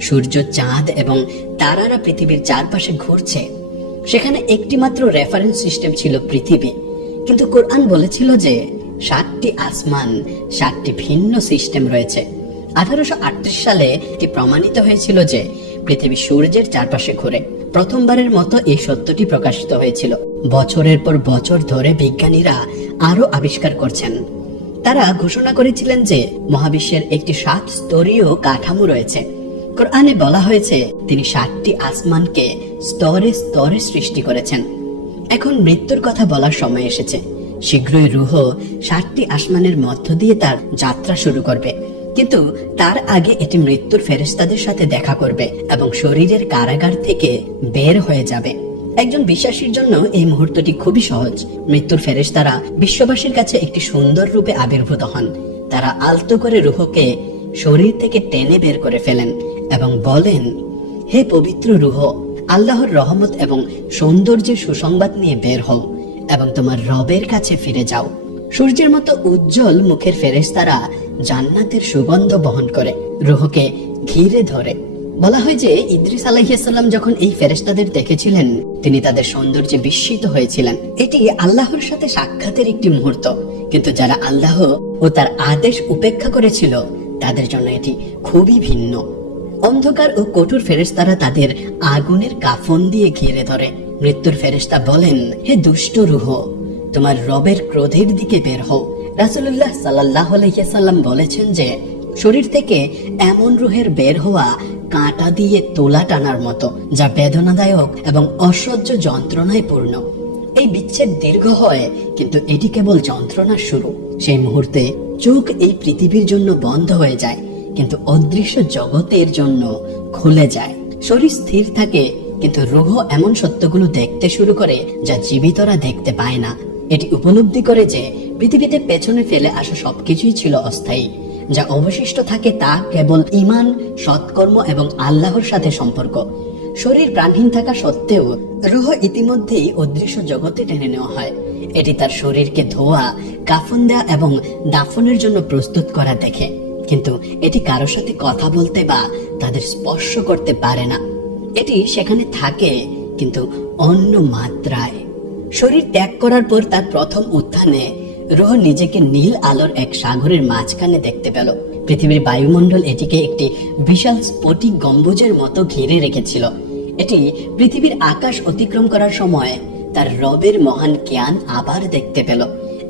সূর্য, চাঁদ এবং তারারা পৃথিবীর চারপাশে ঘুরছে। সেখানে একটি মাত্র রেফারেন্স সিস্টেম ছিল পৃথিবী। কিন্তু কোরআন বলেছিল যে 7টি আসমান, 7টি ভিন্ন সিস্টেম রয়েছে। 1838 সালে এটি প্রমাণিত হয়েছিল যে পৃথিবী সূর্যের চারপাশে ঘুরে। প্রথমবারের মতো এই সত্যটি প্রকাশিত হয়েছিল। বছরের পর বছর ধরে বিজ্ঞানীরা আরো আবিষ্কার করছেন। তারা ঘোষণা করেছিলেন যে মহাবিশ্বের একটি 7 স্তরীয় কাঠামো রয়েছে। কোরআনে বলা হয়েছে তিনি 7টি আসমানকে স্তরে স্তরে সৃষ্টি করেছেন। এখন মৃত্যুর কথা বলার সময় এসেছে। শীঘ্রই রূহ 7টি আসমানের মধ্য দিয়ে তার যাত্রা শুরু করবে। কিন্তু তার আগে এটি মৃত্যুর ফেরেশতাদের সাথে দেখা করবে এবং শরীরের কারাগার থেকে বের হয়ে যাবে। একজন বিশ্বাসীর জন্য এই মুহূর্তটি খুবই সহজ। মৃত্যুর ফেরেশতারা বিশ্ববাসীর কাছে একটি সুন্দর রূপে আবির্ভূত হন। তারা আলতো করে রূহকে শরীর থেকে টেনে বের করে ফেলেন এবং বলেন, হে পবিত্র রূহ, আল্লাহর রহমত এবং সৌন্দর্যের সুসংবাদ নিয়ে বের হও এবং তোমার রবের কাছে ফিরে যাও। সূর্যের মতো উজ্জ্বল মুখের ফেরেশতারা জান্নাতের সুগন্ধ বহন করে রূহকে ঘিরে ধরে। বলা হয় যে ইদ্রিস আলাইহিস সালাম যখন এই ফেরেশতাদের দেখেছিলেন, তিনি তাদের সৌন্দর্যে বিস্মিত হয়েছিলেন। এটি আল্লাহর সাথে সাক্ষাতের একটি মুহূর্ত। কিন্তু যারা আল্লাহ ও তার আদেশ উপেক্ষা করেছিল তাদের জন্য এটি খুবই ভিন্ন। অন্ধকার ও কঠোর ফেরেশতারা তাদের আগুনের কাফন দিয়ে ঘিরে ধরে। মৃত্যুর ফেরেশতা বলেন, হে দুষ্ট রূহ, তোমার রবের ক্রোধের দিকে বের হও। রাসূলুল্লাহ সাল্লাল্লাহু আলাইহি সাল্লাম বলেছেন যে শরীর থেকে এমন রূহের বের হওয়া কাঁটা দিয়ে তোলা টানার মতো, যা বেদনাদায়ক এবং অসহ্য যন্ত্রণায় পূর্ণ। এই বিচ্ছেদ দীর্ঘ হয়, কিন্তু এটি কেবল যন্ত্রণার শুরু। সেই মুহূর্তে চোখ এই পৃথিবীর জন্য বন্ধ হয়ে যায়, কিন্তু অদৃশ্য জগতের জন্য খুলে যায়। শরীর স্থির থাকে, কিন্তু রূহ এমন সত্যগুলো দেখতে শুরু করে যা জীবিতরা দেখতে পায় না। এটি উপলব্ধি করে যে পৃথিবীতে পেছনে ফেলে আসা সবকিছুই ছিল অস্থায়ী। যা অবশিষ্ট থাকে তা কেবল ঈমান, সৎকর্ম এবং আল্লাহর সাথে সম্পর্ক। শরীর প্রাণহীন থাকা সত্ত্বেও রূহ ইতিমধ্যেই অদৃশ্য জগতে টেনে নেওয়া হয়। এটি তার শরীরকে ধোয়া, কাফন দেওয়া এবং দাফনের জন্য প্রস্তুত করা দেখে, কিন্তু এটি কারোর সাথে কথা বলতে বা তাদের স্পর্শ করতে পারে না। এটি সেখানে থাকে, কিন্তু অন্য মাত্রায়। শরীর ত্যাগ করার পর তার প্রথম উত্থানে রূহ নিজেকে নীল আলোর এক সাগরের মাঝখানে দেখতে পেল। পৃথিবীর বায়ুমণ্ডল এটিকে একটি বিশাল স্ফটিক গম্বুজের মতো ঘিরে রেখেছিল। এটি পৃথিবীর আকাশ অতিক্রম করার সময় তার রবের মহান জ্ঞান আবার দেখতে পেল।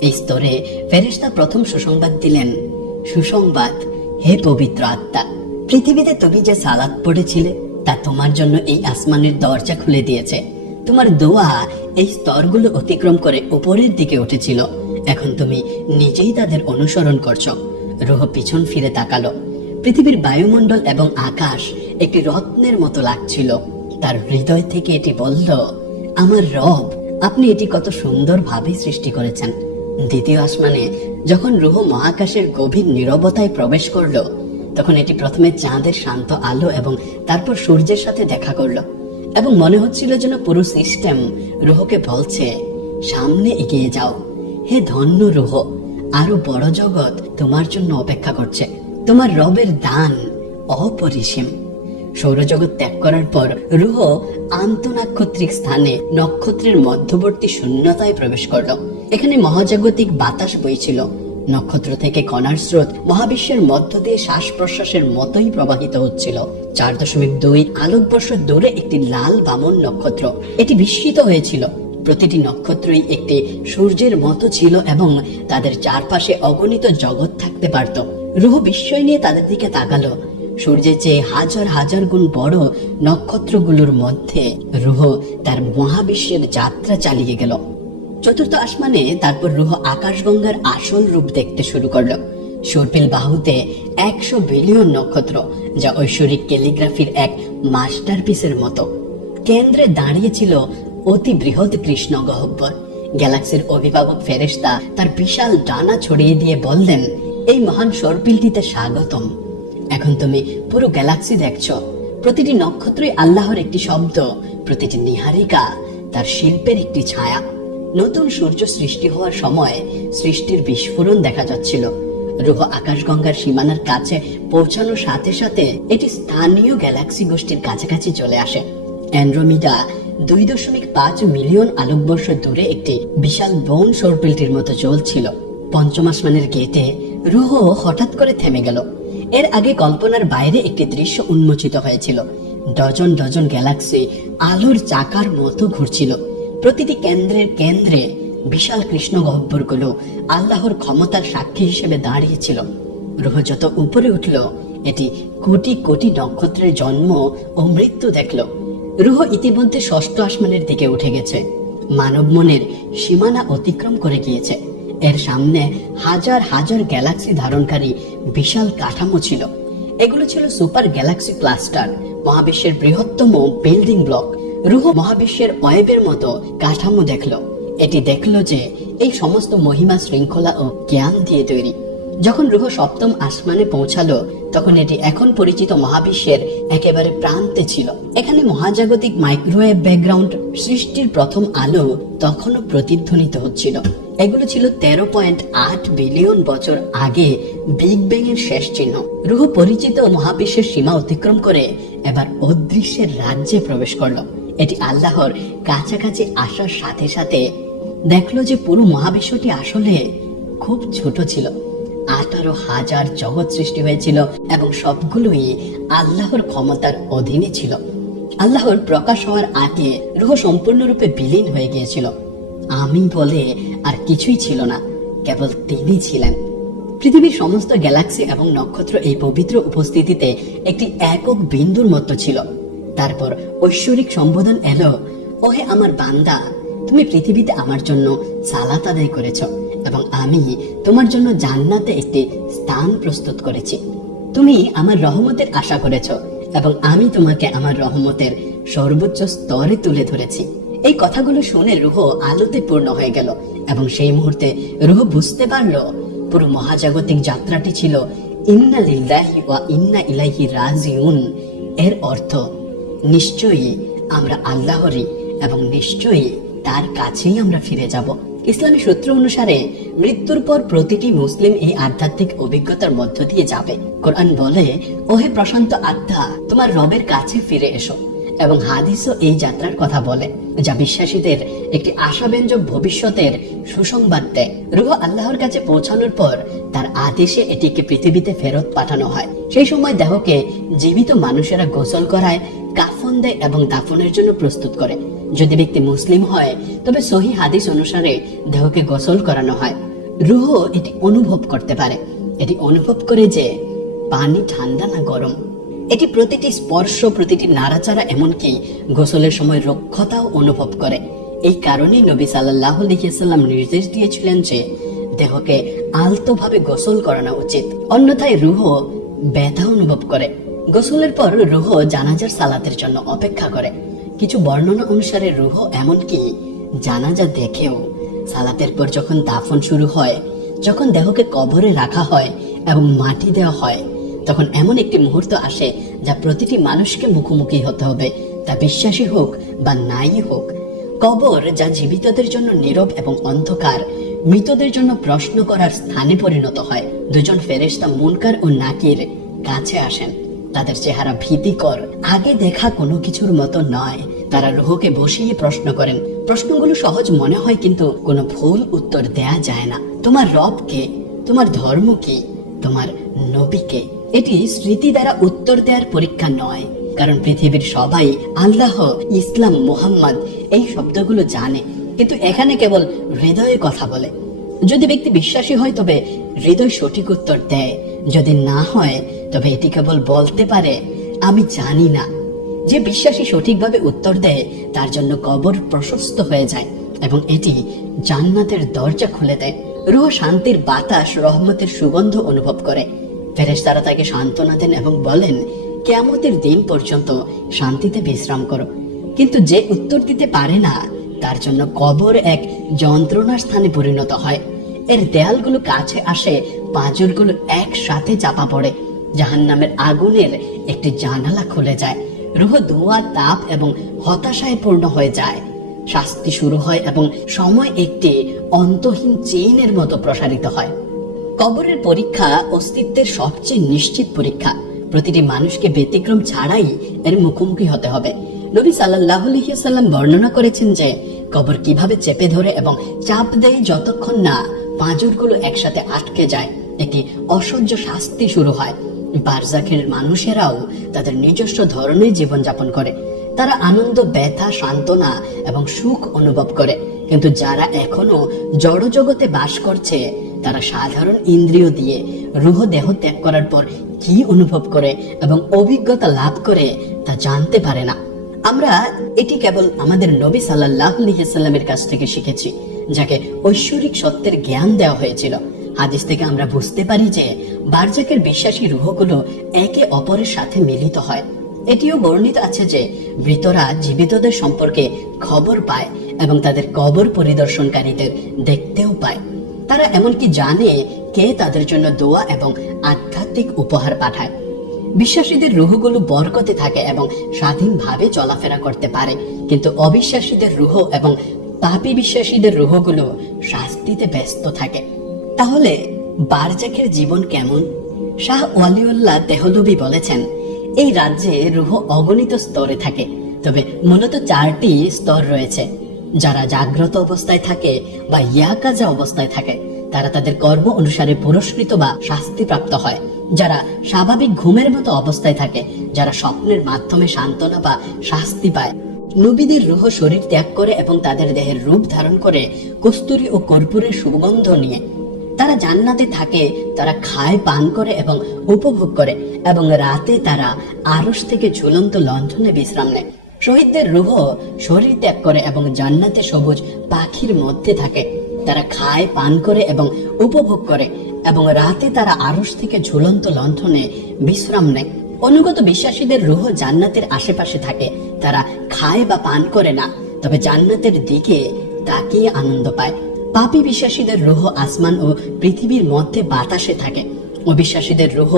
এই স্তরে ফেরেশতা প্রথম সুসংবাদ দিলেন, সুসংবাদ হে পবিত্র আত্মা, পৃথিবীতে তুমি যে সালাত পড়েছিলে তা তোমার জন্য এই আসমানের দরজা খুলে দিয়েছে। তোমার দোয়া এই স্তরগুলো অতিক্রম করে উপরের দিকে উঠেছিল। এখন তুমি নিজেই তাদের অনুসরণ করছো। রূহ পিছন ফিরে তাকালো। পৃথিবীর বায়ুমণ্ডল এবং আকাশ একটি রত্নের মতো লাগছিল। তার হৃদয় থেকে এটি বলল, আমার রব, আপনি এটি কত সুন্দরভাবে সৃষ্টি করেছেন। দ্বিতীয় আসমানে যখন রূহ মহাকাশের গভীর নীরবতায় প্রবেশ করলো, তখন এটি প্রথমে চাঁদের শান্ত আলো এবং তারপর সূর্যের সাথে দেখা করলো, এবং মনে হচ্ছিল যেন পুরো সিস্টেম রূহকে বলছে, সামনে এগিয়ে যাও। হে ধন্য রূহ, আরো বড় জগৎ তোমার জন্য অপেক্ষা করছে। তোমার রবের দান অপরিসীম। সৌরজগৎ ত্যাগ করার পর রূহ আন্তঃনাক্ষত্রিক স্থানে নক্ষত্রের মধ্যবর্তী শূন্যতায় প্রবেশ করলো। এখানে মহাজাগতিক বাতাস বইছিল। নক্ষত্র থেকে কণার স্রোত মহাবিশ্বের মধ্য দিয়ে শ্বাস প্রশ্বাসের মতোই প্রবাহিত হচ্ছিল। 4.2 আলোকবর্ষ দূরে একটি লাল বামন নক্ষত্র। এটি বিস্মিত হয়েছিল। প্রতিটি নক্ষত্রই একটি সূর্যের মতো ছিল এবং তাদের চারপাশে অগণিত জগৎ থাকতে পারত। রূহ বিস্ময় নিয়ে তাদের দিকে তাকালো। সূর্যের চেয়ে হাজার হাজার গুণ বড় নক্ষত্রগুলোর মধ্যে রূহ তার মহাবিশ্বের যাত্রা চালিয়ে গেল। চতুর্থ আসমানে তারপর রূহ আকাশগঙ্গার আসল রূপ দেখতে শুরু করলো। সর্পিল বাহুতে 100 বিলিয়ন নক্ষত্র, যা ঐশ্বরিক ক্যালিগ্রাফির এক মাস্টারপিসের মতো। কেন্দ্রে দাঁড়িয়েছিল অতি বৃহৎ কৃষ্ণ গহ্বর। গ্যালাক্সির অভিভাবক ফেরেশতা তার বিশাল ডানা ছড়িয়ে দিয়ে বললেন, এই মহান সর্পিলটিতে স্বাগতম। এখন তুমি পুরো গ্যালাক্সি দেখছো। প্রতিটি নক্ষত্রই আল্লাহর একটি শব্দ, প্রতিটি নিহারিকা তার শিল্পের একটি ছায়া। নতুন সূর্য সৃষ্টি হওয়ার সময় সৃষ্টির বিস্ফোরণ দেখা যাচ্ছিল। রূহ আকাশগঙ্গার সীমানার কাছে পৌঁছানোর সাথে সাথে এটি স্থানীয় গ্যালাক্সি গোষ্ঠীর কাছাকাছি চলে আসে। অ্যান্ড্রোমিডা 2.5 মিলিয়ন আলোকবর্ষ দূরে একটি বিশাল বন সর্পিলটির মতো চলছিল। পঞ্চম আসমানের গেটে রূহ হঠাৎ করে থেমে গেল। এর আগে কল্পনার বাইরে একটি দৃশ্য উন্মোচিত হয়েছিল। ডজন ডজন গ্যালাক্সি আলোর চাকার মতো ঘুরছিল। প্রতিটি কেন্দ্রের কেন্দ্রে বিশাল কৃষ্ণ গহ্বরগুলো আল্লাহর ক্ষমতার সাক্ষী হিসেবে দাঁড়িয়েছিল। রূহ যত উপরে উঠল, এটি কোটি কোটি নক্ষত্রের জন্ম ও মৃত্যু দেখল। রূহ ইতিমধ্যে ষষ্ঠ আসমানের দিকে উঠে গেছে। মানব মনের সীমানা অতিক্রম করে গিয়েছে। এর সামনে হাজার হাজার গ্যালাক্সি ধারণকারী বিশাল কাঠামো ছিল। এগুলো ছিল সুপার গ্যালাক্সি ক্লাস্টার, মহাবিশ্বের বৃহত্তম বিল্ডিং ব্লক। রূহ মহাবিশ্বের ওয়েবের মতো কাঠামো দেখলো। এটি দেখলো যে এই সমস্ত মহিমা, শৃঙ্খলা ও জ্ঞান দিয়ে তৈরি। যখন রূহ সপ্তম আসমানে পৌঁছালো, তখন এটি এখন পরিচিত মহাবিশ্বের একেবারে প্রান্তে ছিল। এখানে মহাজাগতিক মাইক্রোওয়েভ ব্যাকগ্রাউন্ড সৃষ্টির প্রথম আলো তখনও প্রতিধ্বনিত হচ্ছিল। এগুলো ছিল 13.8 বিলিয়ন বছর আগে বিগ ব্যাং এর শেষ চিহ্ন। রূহ পরিচিত মহাবিশ্বের সীমা অতিক্রম করে এবার অদৃশ্যের রাজ্যে প্রবেশ করলো। এটি আল্লাহর কাছাকাছি আসার সাথে সাথে দেখলো যে পুরো মহাবিশ্বটি আসলে খুব ছোট ছিল। 18,000 জগৎ সৃষ্টি হয়েছিল এবং সবগুলোই আল্লাহর ক্ষমতার অধীনে ছিল। আল্লাহর প্রকাশ হওয়ার আগে রূহ সম্পূর্ণরূপে বিলীন হয়ে গিয়েছিল। আমি বলে আর কিছুই ছিল না, কেবল তিনি ছিলেন। পৃথিবীর সমস্ত গ্যালাক্সি এবং নক্ষত্র এই পবিত্র উপস্থিতিতে একটি একক বিন্দুর মতো ছিল। তারপর ঐশ্বরিক সম্বোধন এলো, ওহে আমার বান্দা, তুমি পৃথিবীতে আমার জন্য সালাত আদায় করেছ এবং আমি তোমার জন্য জান্নাতে একটি স্থান প্রস্তুত করেছি। তুমি আমার রহমতের আশা করেছ এবং আমি তোমাকে আমার রহমতের সর্বোচ্চ স্তরে তুলে ধরেছি। এই কথাগুলো শুনে রূহ আলোতে পূর্ণ হয়ে গেল এবং সেই মুহূর্তে রূহ বুঝতে পারল পুরো মহাজাগতিক যাত্রাটি ছিল ইন্না লিল্লাহি ওয়া ইন্না ইলাইহি রাজিউন। এর অর্থ নিশ্চয়ই আমরা আল্লাহরই এবং নিশ্চয়ই তার কাছেই আমরা ফিরে যাব। ইসলামী সূত্র অনুসারে মৃত্যুর পর প্রতিটি মুসলিম এই আধ্যাত্মিক অভিজ্ঞতার মধ্য দিয়ে যাবে। কোরআন বলে, ওহে প্রশান্ত আত্মা, তোমার রবের কাছে ফিরে এসো। এবং হাদিসও এই যাত্রার কথা বলে, যা বিশ্বাসীদের একটি আশাব্যঞ্জক ভবিষ্যতের সুসংবাদ দেয়। রূহ আল্লাহর কাছে পৌঁছানোর পর তার আদেশে এটিকে পৃথিবীতে ফেরত পাঠানো হয়। সেই সময় দেহকে জীবিত মানুষেরা গোসল করায়, কাফন দেয় এবং দাফনের জন্য প্রস্তুত করে। যদি ব্যক্তি মুসলিম হয় তবে সহিহ হাদিস অনুসারে দেহকে গোসল করানো হয়। রূহ এটি অনুভব করতে পারে। এটি অনুভব করে যে পানি ঠান্ডা না গরম। এটি প্রতিটি স্পর্শ, প্রতিটি নাড়াচাড়া, এমনকি গোসলের সময় রক্ষতাও অনুভব করে। এই কারণেই নবী সাল্লাল্লাহু আলাইহি ওয়াসাল্লাম নির্দেশ দিয়েছিলেন যে দেহকে আলতোভাবে গোসল করানো উচিত, অন্যথায় রূহ ব্যথা অনুভব করে। গোসলের পর রূহ জানাজার সালাতের জন্য অপেক্ষা করে। কিছু বর্ণনা অনুসারে রূহ এমনকি জানাজা দেখেও। সালাতের পর যখন দাফন শুরু হয়, যখন দেহকে কবরে রাখা হয় এবং মাটি দেওয়া হয়, তখন এমন একটি মুহূর্ত আসে যা প্রতিটি মানুষকে মুখোমুখি হতে হবে, তা বিশ্বাসী হোক বা নাই হোক। কবর, যা জীবিতদের জন্য নীরব এবং অন্ধকার, মৃতদের জন্য প্রশ্ন করার স্থানে পরিণত হয়। দুজন ফেরেশতা মুনকার ও নাকির কাছে আসেন। তাদের চেহারা ভীতিকর, আগে দেখা কোনো কিছুর মতো নয়। তারা রূহকে বসিয়ে প্রশ্ন করেন। প্রশ্নগুলো সহজ মনে হয়, কিন্তু কোনো ভুল উত্তর দেয়া যায় না। তোমার রব কে? তোমার ধর্ম কি? তোমার নবী কে? এটি স্মৃতি দ্বারা উত্তর দেওয়ার পরীক্ষা নয়, কারণ পৃথিবীর সবাই আল্লাহ, ইসলাম, মুহাম্মদ এই শব্দগুলো জানে, কিন্তু এখানে কেবল হৃদয়ে কথা বলে। যদি ব্যক্তি বিশ্বাসী হয় তবে হৃদয় সঠিক উত্তর দেয়, যদি না হয় তবে এটি কেবল বলতে পারে আমি জানি না। যে বিশ্বাসী সঠিকভাবে উত্তর দেয় তার জন্য কবর প্রশস্ত হয়ে যায় এবং এটি জান্নাতের দরজা খুলে দেয়। রূহ শান্তির বাতাস, রহমতের সুগন্ধ অনুভব করে। ফেরেশতারা তাকে সান্ত্বনা দেন এবং বলেন, কিয়ামতের দিন পর্যন্ত শান্তিতে বিশ্রাম করো। কিন্তু যে উত্তর দিতে পারে না তার জন্য কবর এক যন্ত্রণার স্থানে পরিণত হয়। এর দেয়ালগুলো কাছে আসে, পাঁজরগুলো একসাথে চাপা পড়ে। জাহান্নামের আগুনের একটি জানালা খুলে যায়। রূহ ধোঁয়া, তাপ এবং হতাশায় পূর্ণ হয়ে যায়। শাস্তি শুরু হয় এবং সময় একটি অন্তহীন চেইনের মতো প্রসারিত হয়। কবরের পরীক্ষা অস্তিত্বের সবচেয়ে নিশ্চিত পরীক্ষা। প্রতিটি মানুষকে ব্যতিক্রম ছাড়াই এর মুখোমুখি হতে হবে। নবী সাল্লাল্লাহু আলাইহি ওয়াসাল্লাম বর্ণনা করেছেন যে কবর কিভাবে চেপে ধরে এবং চাপ দেয় যতক্ষণ না পাঁজরগুলো একসাথে আটকে যায়। একটি অসহ্য শাস্তি শুরু হয়। বারজাখের মানুষেরাও তাদের নিজস্ব ধরনের জীবনযাপন করে। তারা আনন্দ, ব্যথা, সান্ত্বনা এবং সুখ অনুভব করে। কিন্তু যারা এখনো জড় জগতে বাস করছে তারা সাধারণ ইন্দ্রিয় দিয়ে রূহ দেহ ত্যাগ করার পর কি অনুভব করে এবং অভিজ্ঞতা লাভ করে তা জানতে পারে না। আমরা এটি কেবল আমাদের নবী সাল্লাল্লাহু আলাইহি ওয়াসাল্লামের কাছ থেকে শিখেছি, যাকে ঐশ্বরিক সত্যের জ্ঞান দেওয়া হয়েছিল। হাদিস থেকে আমরা বুঝতে পারি যে বারজাকের বিশ্বাসী রূহগুলো একে অপরের সাথে মিলিত হয়। এটিও বর্ণিত আছে যে মৃতরা জীবিতদের সম্পর্কে খবর পায় এবং তাদের কবর পরিদর্শনকারীদের দেখতেও পায়। তারা এমনকি জানে কে তাদের জন্য দোয়া এবং আধ্যাত্মিক উপহার পাঠায়। বিশ্বাসীদের রূহগুলো বরকতে থাকে এবং স্বাধীনভাবে চলাফেরা করতে পারে, কিন্তু অবিশ্বাসীদের রূহ এবং পাপী বিশ্বাসীদের রূহগুলো শাস্তিতে ব্যস্ত থাকে। তাহলে বারজাকের জীবন কেমন? শাহ ওয়ালিউল্লাহ দেহলভী বলেছেন, এই রাজ্যে রূহ অগণিত স্তরে থাকে, তবে মূলত 4টি স্তর রয়েছে। যারা জাগ্রত অবস্থায় থাকে বা ইয়াকাজা অবস্থায় থাকে তারা তাদের কর্ম অনুসারে পুরস্কৃত বা শাস্তিপ্রাপ্ত হয়। যারা স্বাভাবিক ঘুমের মতো অবস্থায় থাকে, যারা স্বপ্নের মাধ্যমে সান্ত্বনা বা শাস্তি পায়। নবীদের রূহ শরীর ত্যাগ করে এবং তাদের দেহের রূপ ধারণ করে কস্তুরী ও কর্পূরের সুগন্ধ নিয়ে। তারা জান্নাতে থাকে, তারা খায়, পান করে এবং উপভোগ করে, এবং রাতে তারা আরশ থেকে ঝুলন্ত লণ্ঠনে বিশ্রাম নেয়। শহীদদের রূহ শরীর ত্যাগ করে এবং জান্নাতে সবুজ পাখির মধ্যে থাকে। তারা খায়, পান করে এবং উপভোগ করে, এবং রাতে তারা আরশ থেকে ঝুলন্ত লণ্ঠনে বিশ্রাম নেয়। অনুগত বিশ্বাসীদের রূহ জান্নাতের আশেপাশে থাকে। তারা খায় বা পান করে না, তবে জান্নাতের দিকে তাকিয়ে আনন্দ পায়। পাপী বিশ্বাসীদের রূহ আসমান ও পৃথিবীর মধ্যে বাতাসে থাকে, অবিশ্বাসীদের রূহ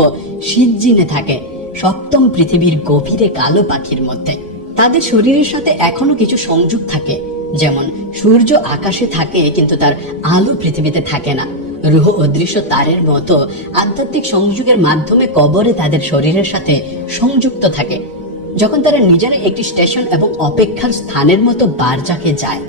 সিজ্জিনে থাকে, সপ্তম পৃথিবীর গভীরে কালো পাখির মধ্যে। তাদের শরীরের সাথে এখনো কিছু সংযোগ থাকে, যেমন সূর্য আকাশে থাকে কিন্তু তার আলো পৃথিবীতে থাকে না। রূহ অদৃশ্য তারের মতো আধ্যাত্মিক সংযোগের মাধ্যমে কবরে তাদের শরীরের সাথে সংযুক্ত থাকে। যখন তারা নিজেরা একটি স্টেশন এবং অপেক্ষার স্থানের মতো বারজাকে যায়,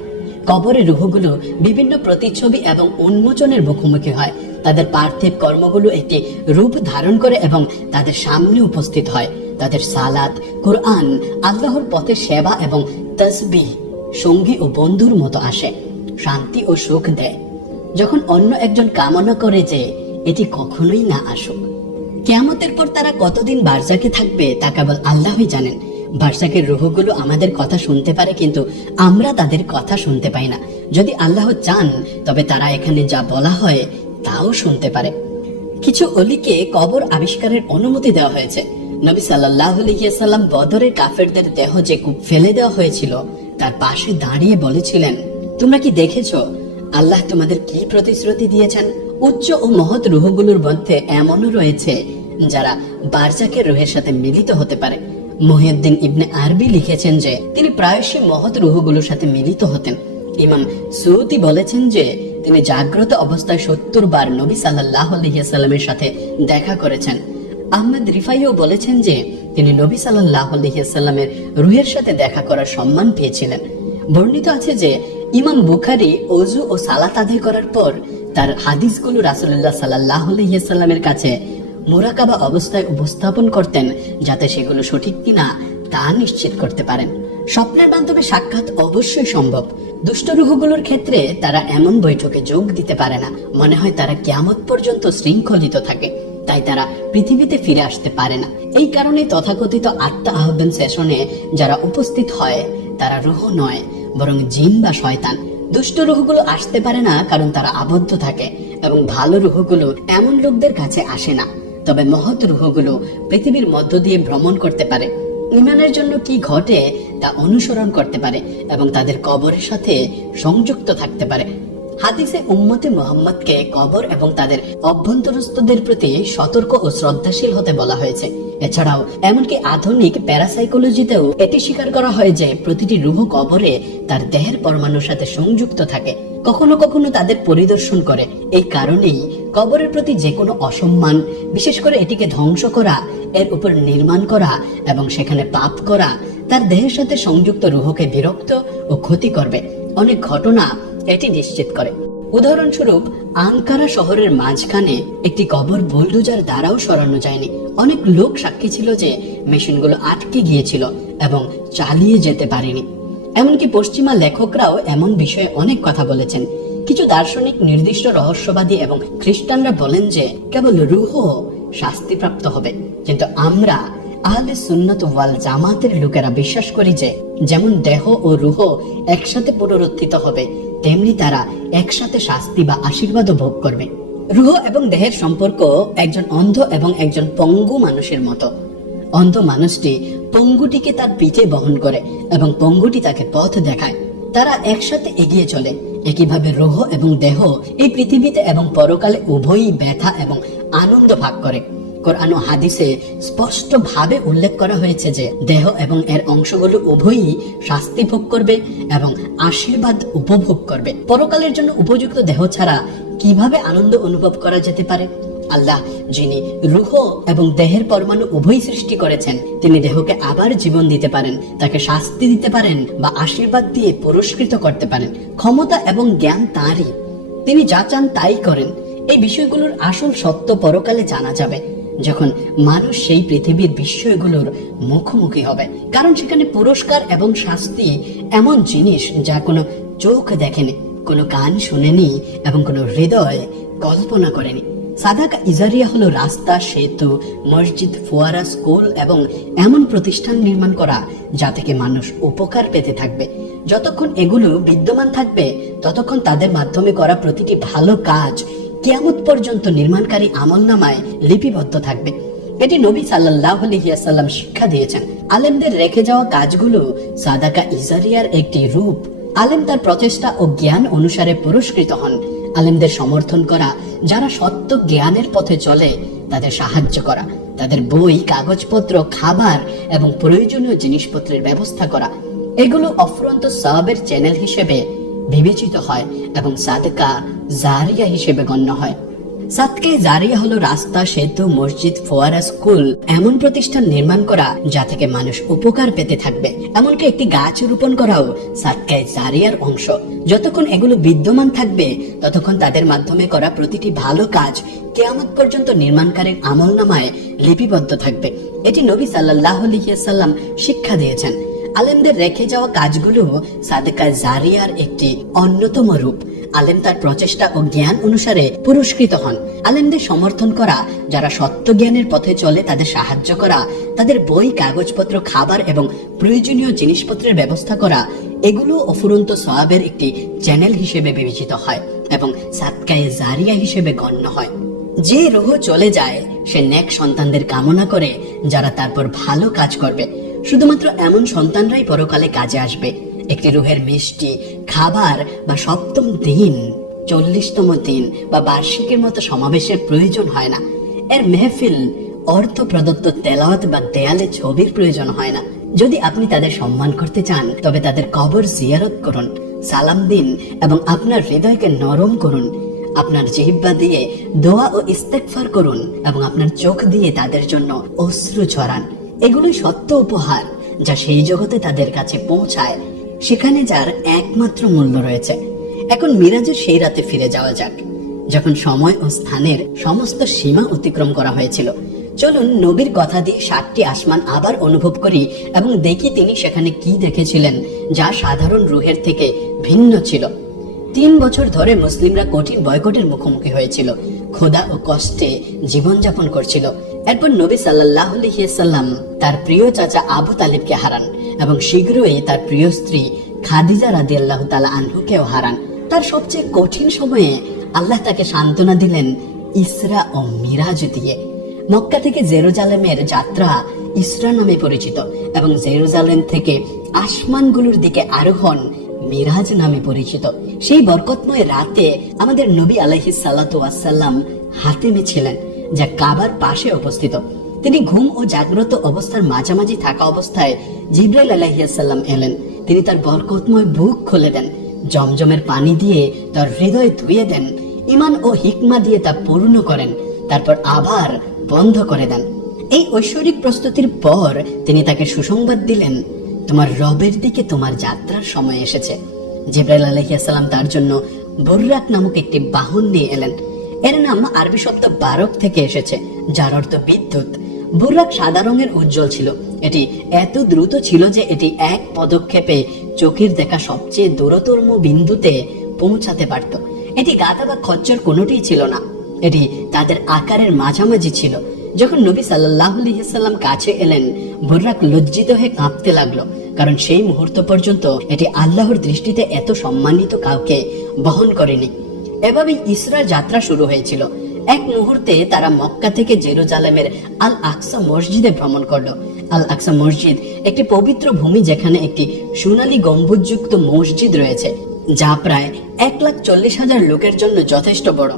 কবরে রূহগুলো বিভিন্ন প্রতিচ্ছবি এবং উন্মোচনের মুখোমুখি হয়। তাদের পার্থিব কর্মগুলো একটি রূপ ধারণ করে এবং তাদের সামনে উপস্থিত হয়। তাদের সালাত, কুরআন, আল্লাহর পথে সেবা এবং তাসবিহ সঙ্গী ও বন্ধুর মতো আসে, শান্তি ও সুখ দেয়। যখন অন্য একজন কামনা করে যে এটি কখনোই না আসুক। কিয়ামতের পর তারা কতদিন বারজাকে থাকবে তা কেবল আল্লাহই জানেন। বারজাকের রূহগুলো আমাদের কথা শুনতে পারে, কিন্তু আমরা তাদের কথা শুনতে পাই না। যদি আল্লাহ চান তবে তারা এখানে যা বলা হয় তাও শুনতে পারে। কিছু অলিকে কবর আবিষ্কারের অনুমতি দেওয়া হয়েছে। নবী সাল্লাল্লাহু আলাইহি ওয়াসাল্লাম বদরের কাফেরদের দেহ যে কূপ ফেলে দেওয়া হয়েছিল তার পাশে দাঁড়িয়ে বলেছিলেন, তোমরা কি দেখেছো আল্লাহ তোমাদের কি প্রতিশ্রুতি দিয়েছেন? উচ্চ ও মহৎ রূহগুলোর মধ্যে এমনও রয়েছে যারা বারজাকের রূহের সাথে মিলিত হতে পারে। মুহিউদ্দিন ইবনে আরবি লিখেছেন যে তিনি প্রায়শই মহৎ রূহগুলোর সাথে মিলিত হতেন। ইমাম সুয়ুতি বলেছেন যে তিনি জাগ্রত অবস্থায় 70 বার নবী সাল্লাল্লাহু আলাইহি ওয়াসাল্লামের সাথে দেখা করেছেন। আহমদ রিফাইও বলেছেন যে তিনি নবী সাল্লাল্লাহু আলাইহি ওয়াসাল্লামের রূহের সাথে দেখা করার সম্মান পেয়েছিলেন। বর্ণিত আছে যে ইমাম বুখারী ওযু ও সালাত আদায় করার পর তার হাদিসগুলো রাসূলুল্লাহ সাল্লাল্লাহু আলাইহি ওয়াসাল্লামের কাছে মুরাকাবা অবস্থায় উপস্থাপন করতেন, যাতে সেগুলো সঠিক কিনা তা নিশ্চিত করতে পারেন। স্বপ্নের মাধ্যমে সাক্ষাৎ অবশ্যই সম্ভব। দুষ্ট রূহগুলোর ক্ষেত্রে তারা এমন বৈঠকে যোগ দিতে পারে না। মনে হয় তারা কিয়ামত পর্যন্ত শৃঙ্খলিত থাকে, তাই তারা পৃথিবীতে ফিরে আসতে পারে না। এই কারণে তথাকথিত আত্মা আহ্বান সেশনে যারা উপস্থিত হয় তারা রূহ নয়, বরং জিন বা শয়তান। দুষ্ট রূহগুলো আসতে পারে না কারণ তারা আবদ্ধ থাকে, এবং ভালো রূহগুলো এমন লোকদের কাছে আসে না। তবে মহৎ রূহগুলো পৃথিবীর মধ্য দিয়ে ভ্রমণ করতে পারে, ঈমানের জন্য কি ঘটে তা অনুসরণ করতে পারে এবং তাদের কবরের সাথে সংযুক্ত থাকতে পারে। হাদিসে উম্মতে মুহাম্মদকে কবর এবং তাদের অভ্যন্তরস্থদের প্রতি সতর্ক ও শ্রদ্ধাশীল হতে বলা হয়েছে। এছাড়াও এমনকি আধুনিক প্যারাসাইকোলজিতেও এটি স্বীকার করা হয় যে প্রতিটি রূহ কবরে তার দেহের পরমাণুর সাথে সংযুক্ত থাকে, কখনো কখনো তাদের পরিদর্শন করে। এই কারণেই কবরের প্রতি যে কোনো অসম্মান, বিশেষ করে এটিকে ধ্বংস করা, এর উপর নির্মাণ করা এবং সেখানে পাপ করা তার দেহের সাথে সংযুক্ত রূহকে বিরক্ত ও ক্ষতি করবে। অনেক ঘটনা এটি নিশ্চিত করে। উদাহরণস্বরূপ, আঙ্কারা শহরের মাঝখানে একটি কবর বুলডোজার দ্বারাও সরানো যায়নি। অনেক লোক সাক্ষী ছিল যে মেশিনগুলো আটকে গিয়েছিল এবং চালিয়ে যেতে পারেনি। এমনকি পশ্চিমা লেখকরাও এমন বিষয়ে অনেক কথা বলেছেন। কিছু দার্শনিক, নির্দিষ্ট রহস্যবাদী এবং খ্রিস্টানরা বলেন যে কেবল রূহ শাস্তিপ্রাপ্ত হবে, কিন্তু আমরা আহলে সুন্নাত ওয়াল জামাতের লোকেরা বিশ্বাস করি যে যেমন দেহ ও রূহ একসাথে পুনরুত্থিত হবে, তেমনি তারা একসাথে শাস্তি বা আশীর্বাদও ভোগ করবে। রূহ এবং দেহের সম্পর্ক একজন অন্ধ এবং একজন পঙ্গু মানুষের মতো। অন্ধ মানুষটি পঙ্গুটিকে তার পিঠে বহন করে এবং পঙ্গুটি তাকে পথ দেখায়। তারা একসাথে এগিয়ে চলে। একইভাবে রূহ এবং দেহ এই পৃথিবীতে এবং পরকালে উভয়ই ব্যথা এবং আনন্দ ভাগ করে। কোরআন ও হাদিসে স্পষ্টভাবে উল্লেখ করা হয়েছে যে দেহ এবং এর অংশগুলো উভয়ই শাস্তি ভোগ করবে এবং আশীর্বাদ উপভোগ করবে। পরকালের জন্য উপযুক্ত দেহ ছাড়া কিভাবে আনন্দ অনুভব করা যেতে পারে? আল্লাহ, যিনি রূহ এবং দেহের পরমাণু উভয় সৃষ্টি করেছেন, তিনি দেহকে আবার জীবন দিতে পারেন, তাকে শাস্তি দিতে পারেন বা আশীর্বাদ দিয়ে পুরস্কৃত করতে পারেন। ক্ষমতা এবং জ্ঞান তাঁরই, তিনি যা চান তাই করেন। এই বিষয়গুলোর আসল সত্য পরকালে জানা যাবে, যখন মানুষ সেই পৃথিবীর বিষয়গুলোর মুখোমুখি হবে। কারণ সেখানে পুরস্কার এবং শাস্তি এমন জিনিস যা কোনো চোখ দেখেনি, কোনো কান শুনেনি এবং কোনো হৃদয় কল্পনা করেনি। সাদাকা ইজারিয়া হলো রাস্তা, সেতু, মসজিদ, ফোয়ারা, স্কুল এবং এমন প্রতিষ্ঠান নির্মাণ করা যা থেকে মানুষ উপকার পেতে থাকবে। যতক্ষণ এগুলো বিদ্যমান থাকবে ততক্ষণ তাদের মাধ্যমে করা প্রতিটি ভালো কাজ কিয়ামত পর্যন্ত নির্মাণকারী আমলনামায় লিপিবদ্ধ থাকবে। এটি নবী সাল্লাল্লাহু আলাইহি ওয়াসাল্লাম শিক্ষা দিয়েছেন। আলেমদের রেখে যাওয়া কাজগুলো সাদাকা ইজারিয়ার একটি রূপ। আলেম তার প্রচেষ্টা ও জ্ঞান অনুসারে পুরস্কৃত হন। আলেমদের সমর্থন করা, যারা সত্য জ্ঞানের পথে চলে তাদের সাহায্য করা, তাদের বই, কাগজপত্র, খাবার এবং প্রয়োজনীয় জিনিসপত্রের ব্যবস্থা করা, এগুলো অফুরন্ত সওয়াবের চ্যানেল হিসেবে বিবেচিত হয় এবং সাদকা জারিয়া হিসেবে গণ্য হয়। সাদকা জারিয়া হলো রাস্তা, সেতু, মসজিদ, ফোয়ারা, স্কুল এমন প্রতিষ্ঠান নির্মাণ করা যা থেকে মানুষ উপকার পেতে থাকবে। এমনকি একটি গাছ রোপণ করাও সাদকা জারিয়ার অংশ। যতক্ষণ এগুলো বিদ্যমান থাকবে ততক্ষণ তাদের মাধ্যমে করা প্রতিটি ভালো কাজ কিয়ামত পর্যন্ত নির্মাণকারীর আমলনামায় লিপিবদ্ধ থাকবে। এটি নবী সাল্লাল্লাহু আলাইহি ওয়াসাল্লাম শিক্ষা দিয়েছেন। আলেমদের রেখে যাওয়া কাজগুলো সাদকা জারিয়ার একটি অন্যতম রূপ। আলেম তার প্রচেষ্টা ও জ্ঞান অনুসারে পুরস্কৃত হন। আলেমদের সমর্থন করা, যারা সত্য জ্ঞানের পথে চলে তাদের সাহায্য করা, তাদের বই, কাগজপত্র, খাবার এবং প্রয়োজনীয় জিনিসপত্রের ব্যবস্থা করা, এগুলো অফুরন্ত সওয়াবের একটি চ্যানেল হিসেবে বিবেচিত হয় এবং সাদকায়ে জারিয়া হিসেবে গণ্য হয়। যে রূহ চলে যায় সে নেক সন্তানদের কামনা করে যারা তারপর ভালো কাজ করবে। শুধুমাত্র এমন সন্তানরাই পরকালে কাজে আসবে। একটি রুহের মিষ্টি খাবার বা সপ্তম দিন, 40তম দিন বা বার্ষিকের মতো সমাবেশের প্রয়োজন হয় না। এর মেহফিল, অর্থ প্রদত্ত তেলাওয়াত বা দেয়ালে ছবির প্রয়োজন হয় না। যদি আপনি তাদের সম্মান করতে চান তবে তাদের কবর জিয়ারত করুন, সালাম দিন এবং আপনার হৃদয়কে নরম করুন। আপনার জিহ্বা দিয়ে দোয়া ও ইস্তেগফার করুন এবং আপনার চোখ দিয়ে তাদের জন্য অশ্রু ঝরান। এগুলোই সত্য উপহার যা সেই জগতে তাদের কাছে পৌঁছায়, সেখানে যার একমাত্র মূল্য রয়েছে। এখন মিরাজের সেই রাতে ফিরে যাওয়া যাক, যখন সময় ও স্থানের সমস্ত সীমা অতিক্রম করা হয়েছিল। চলুন নবীর কথা দিয়ে 7টি আসমান আবার অনুভব করি এবং দেখি তিনি সেখানে কি দেখেছিলেন যা সাধারণ রুহের থেকে ভিন্ন ছিল। 3 বছর ধরে মুসলিমরা কঠিন বয়কটের মুখোমুখি হয়েছিল, ক্ষুধা ও কষ্টে জীবনযাপন করছিল। এরপর নবী সাল্লাল্লাহু আলাইহি ওয়াসাল্লাম তার প্রিয় চাচা আবু তালিবকে হারান এবং শীঘ্রই তার প্রিয় স্ত্রী খাদিজা রাদিয়াল্লাহু তাআলা আনহুকেও হারান। তার সবচেয়ে কঠিন সময়ে আল্লাহ তাকে সান্ত্বনা দিলেন ইসরা ও মিরাজ দিয়ে। মক্কা থেকে জেরুজালেমের যাত্রা ইসরা নামে পরিচিত এবং জেরুজালেম থেকে আসমানগুলোর দিকে আরোহণ মিরাজ নামে পরিচিত। সেই বরকতময় রাতে আমাদের নবী আলাইহিস সালাতু ওয়াস সালাম হাতেমে ছিলেন, যা কাবার পাশে অবস্থিত। তিনি ঘুম ও জাগ্রত অবস্থার মাঝামাঝি থাকা অবস্থায় জিবরাইল আলাইহিস সালাম এলেন। তিনি তার বরকতময় বুক খুলে দেন, জমজমের পানি দিয়ে তার হৃদয় ধুয়ে দেন, ঈমান ও হিকমা দিয়ে তা পূর্ণ করেন, তারপর আবার বন্ধ করে দেন। এই ঐশ্বরিক প্রস্তুতির পর তিনি তাকে সুসংবাদ দিলেন, তোমার রবের দিকে তোমার যাত্রার সময় এসেছে। জিবরাইল আলাইহিস সালাম তার জন্য বুররাক নামক একটি বাহন নিয়ে এলেন। এর নাম আরবি শব্দ বারক থেকে এসেছে, যার অর্থ বিদ্যুৎ। বুররাক সাদা রঙের উজ্জ্বল ছিল। এটি এত দ্রুত ছিল যে এটি এক পদক্ষেপে চোখের দেখা সবচেয়ে দূরতম বিন্দুতে পৌঁছাতে পারত। এটি গাধা বা খচ্চর কোনোটিই ছিল না, এটি তাদের আকারের মাঝামাঝি ছিল। যখন নবী সাল্লাল্লাহু আলাইহি ওয়াসাল্লাম কাছে এলেন, বুররাক লজ্জিত হয়ে কাঁপতে লাগলো, কারণ সেই মুহূর্ত পর্যন্ত এটি আল্লাহর দৃষ্টিতে এত সম্মানিত কাউকে বহন করেনি। এভাবেই ইসরার যাত্রা শুরু হয়েছিল। এক মুহূর্তে তারা মক্কা থেকে জেরুজালেমের আল আকসা মসজিদে ভ্রমণ করলো। আল আকসা মসজিদ একটি পবিত্র ভূমি, যেখানে একটি সোনালী গম্বুজযুক্ত মসজিদ রয়েছে, যা প্রায় 1,40,000 লোকের জন্য যথেষ্ট বড়।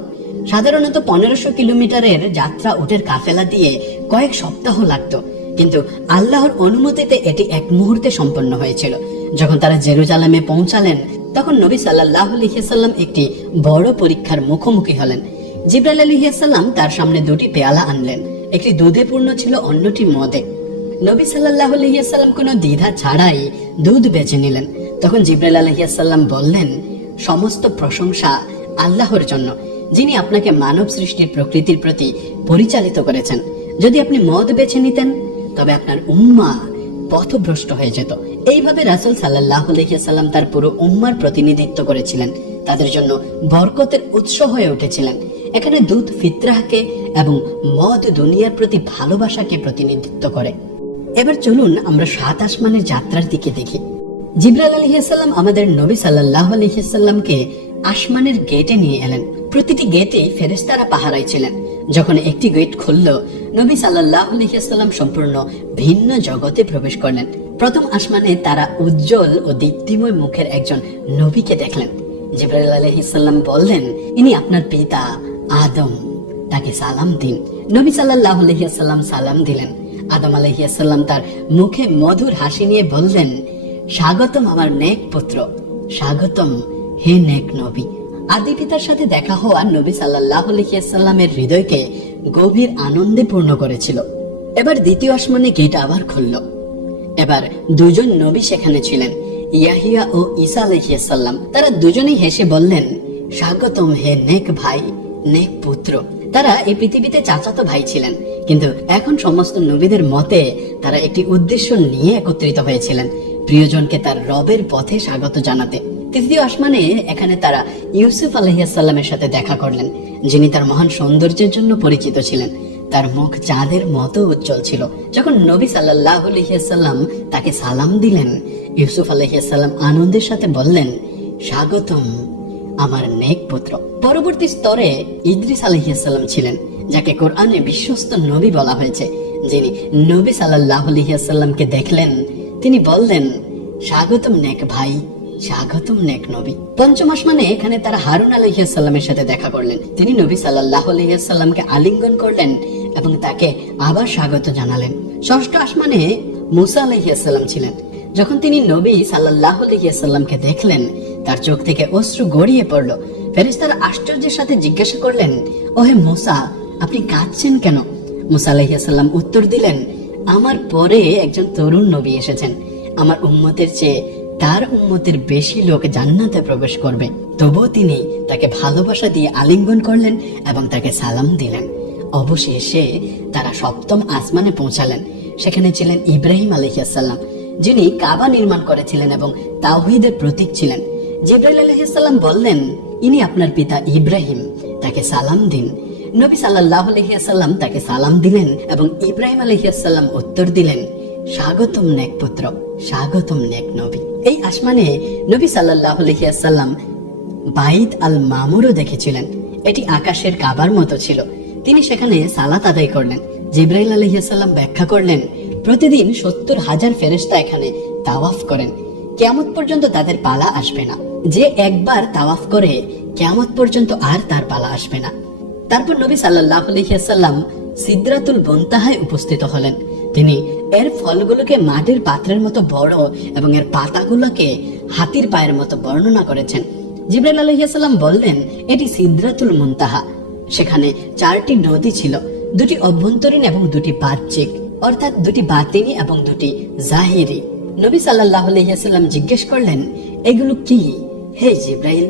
সাধারণত 1500 কিলোমিটারের যাত্রা উটের কাফেলা দিয়ে কয়েক সপ্তাহ লাগত, কিন্তু আল্লাহর অনুমতিতে এটি এক মুহূর্তে সম্পন্ন হয়েছিল। যখন তারা জেরুজালেমে পৌঁছালেন, তখন নবী সাল্লাল্লাহু আলাইহি ওয়াসাল্লাম একটি বড় পরীক্ষার মুখোমুখি হলেন। জিবরাইল আলাইহিস সালাম তার সামনে 2টি পেয়ালা আনলেন, একটি দুধে পূর্ণ ছিল, অন্যটি মদে। নবী সাল্লাল্লাহু আলাইহি ওয়াসাল্লাম কোনো দ্বিধা ছাড়াই দুধ বেছে নিলেন। তখন জিবরাইল আলাইহিস সালাম বললেন, সমস্ত প্রশংসা আল্লাহর জন্য, যিনি আপনাকে মানব সৃষ্টির প্রকৃতির প্রতি পরিচালিত করেছেন। যদি আপনি মদ বেছে নিতেন তবে আপনার উম্মাহ পথভ্রষ্ট হয়ে যেত। এইভাবে রাসূল সাল্লাল্লাহু আলাইহি ওয়াসাল্লাম তার পুরো উম্মার প্রতিনিধিত্ব করেছিলেন, তাদের জন্য বরকতের উৎস হয়ে উঠেছিলেন। এখানে দুধ ফিতরাহকে এবং মদ দুনিয়ার প্রতি ভালোবাসাকে প্রতিনিধিত্ব করে। এবার চলুন আমরা 7 আসমানের যাত্রার দিকে দেখি। জিবরাইল আলাইহিস সালাম আমাদের নবী সাল্লাল্লাহু আলাইহি ওয়াসাল্লামকে আসমানের গেটে নিয়ে এলেন। প্রতিটি গেটে ফেরেশতারা পাহারায় ছিলেন। যখন একটি গেট খুলল, নবী সাল্লাল্লাহু আলাইহি ওয়াসাল্লাম সম্পূর্ণ ভিন্ন জগতে প্রবেশ করলেন। প্রথম আসমানে তারা উজ্জ্বল ও দীপ্তিময় মুখের একজন নবীকে দেখলেন। জিবরাইল আলাইহিস সালাম বললেন, ইনি আপনার পিতা আদম, তাকে সালাম দিন। নবী সাল্লাল্লাহু আলাইহি ওয়াসাল্লাম সালাম দিলেন। আদম আলাইহিস সালাম তার মুখে মধুর হাসি নিয়ে বললেন, স্বাগতম আমার নেক পুত্র, স্বাগতম হে নেক নবী। আদি পিতার সাথে দেখা হওয়া নবী সাল্লাল্লাহু আলাইহি ওয়াসাল্লামের হৃদয়কে গভীর আনন্দে পূর্ণ করেছিল। এবার দ্বিতীয় আসমানে গেট আবার খুলল। এবার দুজন নবী সেখানে ছিলেন, ইয়াহিয়া ও ঈসা আলাইহিস সালাম। তারা দুজনেই হেসে বললেন, স্বাগতম হে নেক ভাই, নেক পুত্র। তারা এই পৃথিবীতে চাচাতো ভাই ছিলেন, কিন্তু এখন সমস্ত নবীদের মতে তারা একটি উদ্দেশ্য নিয়ে একত্রিত হয়েছিলেন, প্রিয়জনকে তার রবের পথে স্বাগত জানাতে। তৃতীয় আসমানে এখানে তারা ইউসুফ আলাইহিস সালামের সাথে দেখা করলেন, যিনি তার মহান সৌন্দর্যের জন্য পরিচিত ছিলেন। তার মুখ চাঁদের মতো উজ্জ্বল ছিল। যখন নবী সাল্লাল্লাহু আলাইহি ওয়াসাল্লাম তাকে সালাম দিলেন, ইউসুফ আলাইহিস সালাম আনন্দের সাথে বললেন, স্বাগতম আমার নেক পুত্র। পরবর্তী স্তরে ইদ্রিস আলাইহিস সালাম ছিলেন, যাকে কোরআনে বিশ্বস্ত নবী বলা হয়েছে। যিনি নবী সাল্লাল্লাহু আলাইহি ওয়াসাল্লামকে দেখলেন, তিনি বললেন, স্বাগতম নেক ভাই, স্বাগতম নেক নবী। পঞ্চম আসমানে এখানে তারা হারুন আলাইহিস সালামের সাথে দেখা করলেন। তিনি নবী সাল্লাল্লাহু আলাইহি ওয়াসাল্লামকে আলিঙ্গন করলেন এবং তাকে আবার স্বাগত জানালেন। ষষ্ঠ আসমানে মুসা আলাইহিস সালাম ছিলেন। যখন তিনি নবী সাল্লাল্লাহু আলাইহি ওয়াসাল্লামকে দেখলেন, তার চোখ থেকে অশ্রু গড়িয়ে পড়ল। ফেরেশতারা আশ্চর্যের সাথে জিজ্ঞাসা করলেন, ওহে মুসা, আপনি কাঁদছেন কেন? মুসা আলাইহিস সালাম উত্তর দিলেন, আমার পরে একজন তরুণ নবী এসেছেন। আমার উম্মতের চেয়ে তার উম্মতের বেশি লোক জান্নাতে প্রবেশ করবে। তবুও তিনি তাকে ভালোবাসা দিয়ে আলিঙ্গন করলেন এবং তাকে সালাম দিলেন। অবশেষে তারা সপ্তম আসমানে পৌঁছালেন। সেখানে ছিলেন ইব্রাহিম আলাইহিস সালাম, যিনি কাবা নির্মাণ করেছিলেন এবং তাওহীদের প্রতীক ছিলেন। জিবরাইল আলাইহিস সালাম বললেন, ইনি আপনার পিতা ইব্রাহিম, তাকে সালাম দিন। নবী সাল্লাল্লাহু আলাইহি ওয়াসাল্লাম তাকে সালাম দিলেন এবং ইব্রাহিম আলাইহিস সালাম উত্তর দিলেন, স্বাগতম নেক পুত্র, স্বাগতম নেক নবী। এই আসমানে নবী সাল্লাল্লাহু আলাইহি ওয়াসাল্লাম বাইত আল মামুরও দেখেছিলেন। এটি আকাশের কাবার মতো ছিল। তিনি সেখানে সালাত আদায় করলেন। জিবরাইল আলাইহিস সালাম ব্যাখ্যা করলেন, প্রতিদিন 70,000 ফেরেশতা এখানে তাওয়াফ করেন। কিয়ামত পর্যন্ত তাদের পালা আসবে না। যে একবার তাওয়াফ করে, কিয়ামত পর্যন্ত আর তার পালা আসবে না। তারপর নবী সাল্লাল্লাহু আলাইহি ওয়াসাল্লাম সিদরাতুল মুনতাহায় উপস্থিত হলেন। তিনি এর ফলগুলোকে মাটির পাত্রের মতো বড় এবং এর পাতাগুলোকে হাতির পায়ের মতো বর্ণনা করেছেন। জিবরাইল আলাইহিস সালাম বললেন, এটি সিদরাতুল মুনতাহা। সেখানে 4টি নদী ছিল, 2টি অভ্যন্তরীণ এবং 2টি বাহ্যিক, অর্থাৎ 2টি বাতিনি এবং 2টি জাহিরি। নবী সাল্লাল্লাহু আলাইহি ওয়াসাল্লাম জিজ্ঞেস করলেন, এগুলো কি হে জিবরাইল?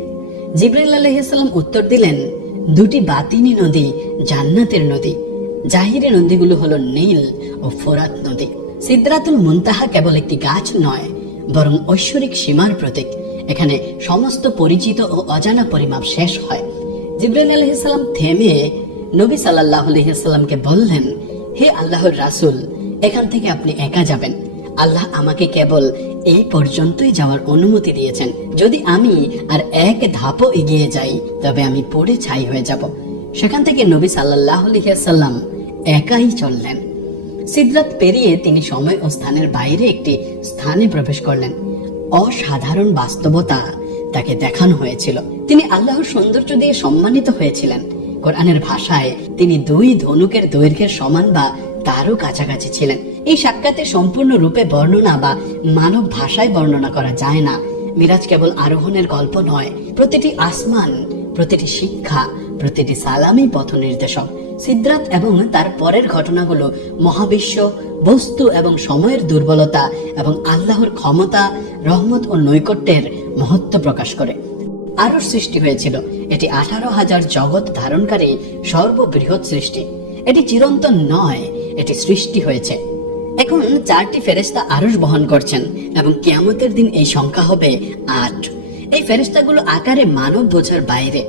জিবরাইল আলাইহিস সালাম উত্তর দিলেন, 2টি বাতিনি নদী জান্নাতের নদী। জাহিরি নদীগুলো হলো নীল ও ফোরাত নদী। সিদরাতুল মুনতাহা কেবল একটি গাছ নয়, বরং ঐশ্বরিক সীমার প্রতীক। এখানে সমস্ত পরিচিত ও অজানা পরিমাপ শেষ হয়। জিবরাইল আলাইহিস সালাম থেমে নবী সাল্লাল্লাহু আলাইহি ওয়াসাল্লামকে বললেন, হে আল্লাহর রাসূল, এখান থেকে আপনি একা যাবেন। আল্লাহ আমাকে কেবল এই পর্যন্তই যাওয়ার অনুমতি দিয়েছেন। যদি আমি আর এক ধাপও এগিয়ে যাই, তবে আমি পড়ে ছাই হয়ে যাব। সেখান থেকে নবী সাল্লাল্লাহু আলাইহি ওয়াসাল্লাম একাই চললেন। সিদরাত পেরিয়ে তিনি সময় ও স্থানের বাইরে একটি স্থানে প্রবেশ করলেন। অসাধারণ বাস্তবতা তাকে দেখানো হয়েছিল। তিনি আল্লাহর সৌন্দর্য দিয়ে সম্মানিত হয়েছিলেন। কোরআনের ভাষায় তিনি 2 ধনুকের দৈর্ঘ্যের সমান বা তারও কাছাকাছি ছিলেন। এই সাক্ষাতে সম্পূর্ণ রূপে বর্ণনা বা মানব ভাষায় বর্ণনা করা যায় না। মিরাজ কেবল আরোহণের গল্প নয়, প্রতিটি আসমান, প্রতিটি শিক্ষা, প্রতিটি সালামি পথ নির্দেশক। সিদরাত এবং তার পরের ঘটনাগুলো মহাবিশ্ব, বস্তু এবং সময়ের দুর্বলতা এবং আল্লাহর ক্ষমতা, রহমত ও নৈকট্যের মহত্ব প্রকাশ করে। আরশ সৃষ্টি হয়েছিল। এটি 18,000 জগৎ ধারণকারী সর্ববৃহৎ সৃষ্টি। এটি চিরন্তন নয়, এটি সৃষ্টি হয়েছে। এখন 4টি ফেরেশতা আরশ বহন করছেন এবং কিয়ামতের দিন এই সংখ্যা হবে 8। এই ফেরেশতাগুলো আকারে মানব বোঝার বাইরে।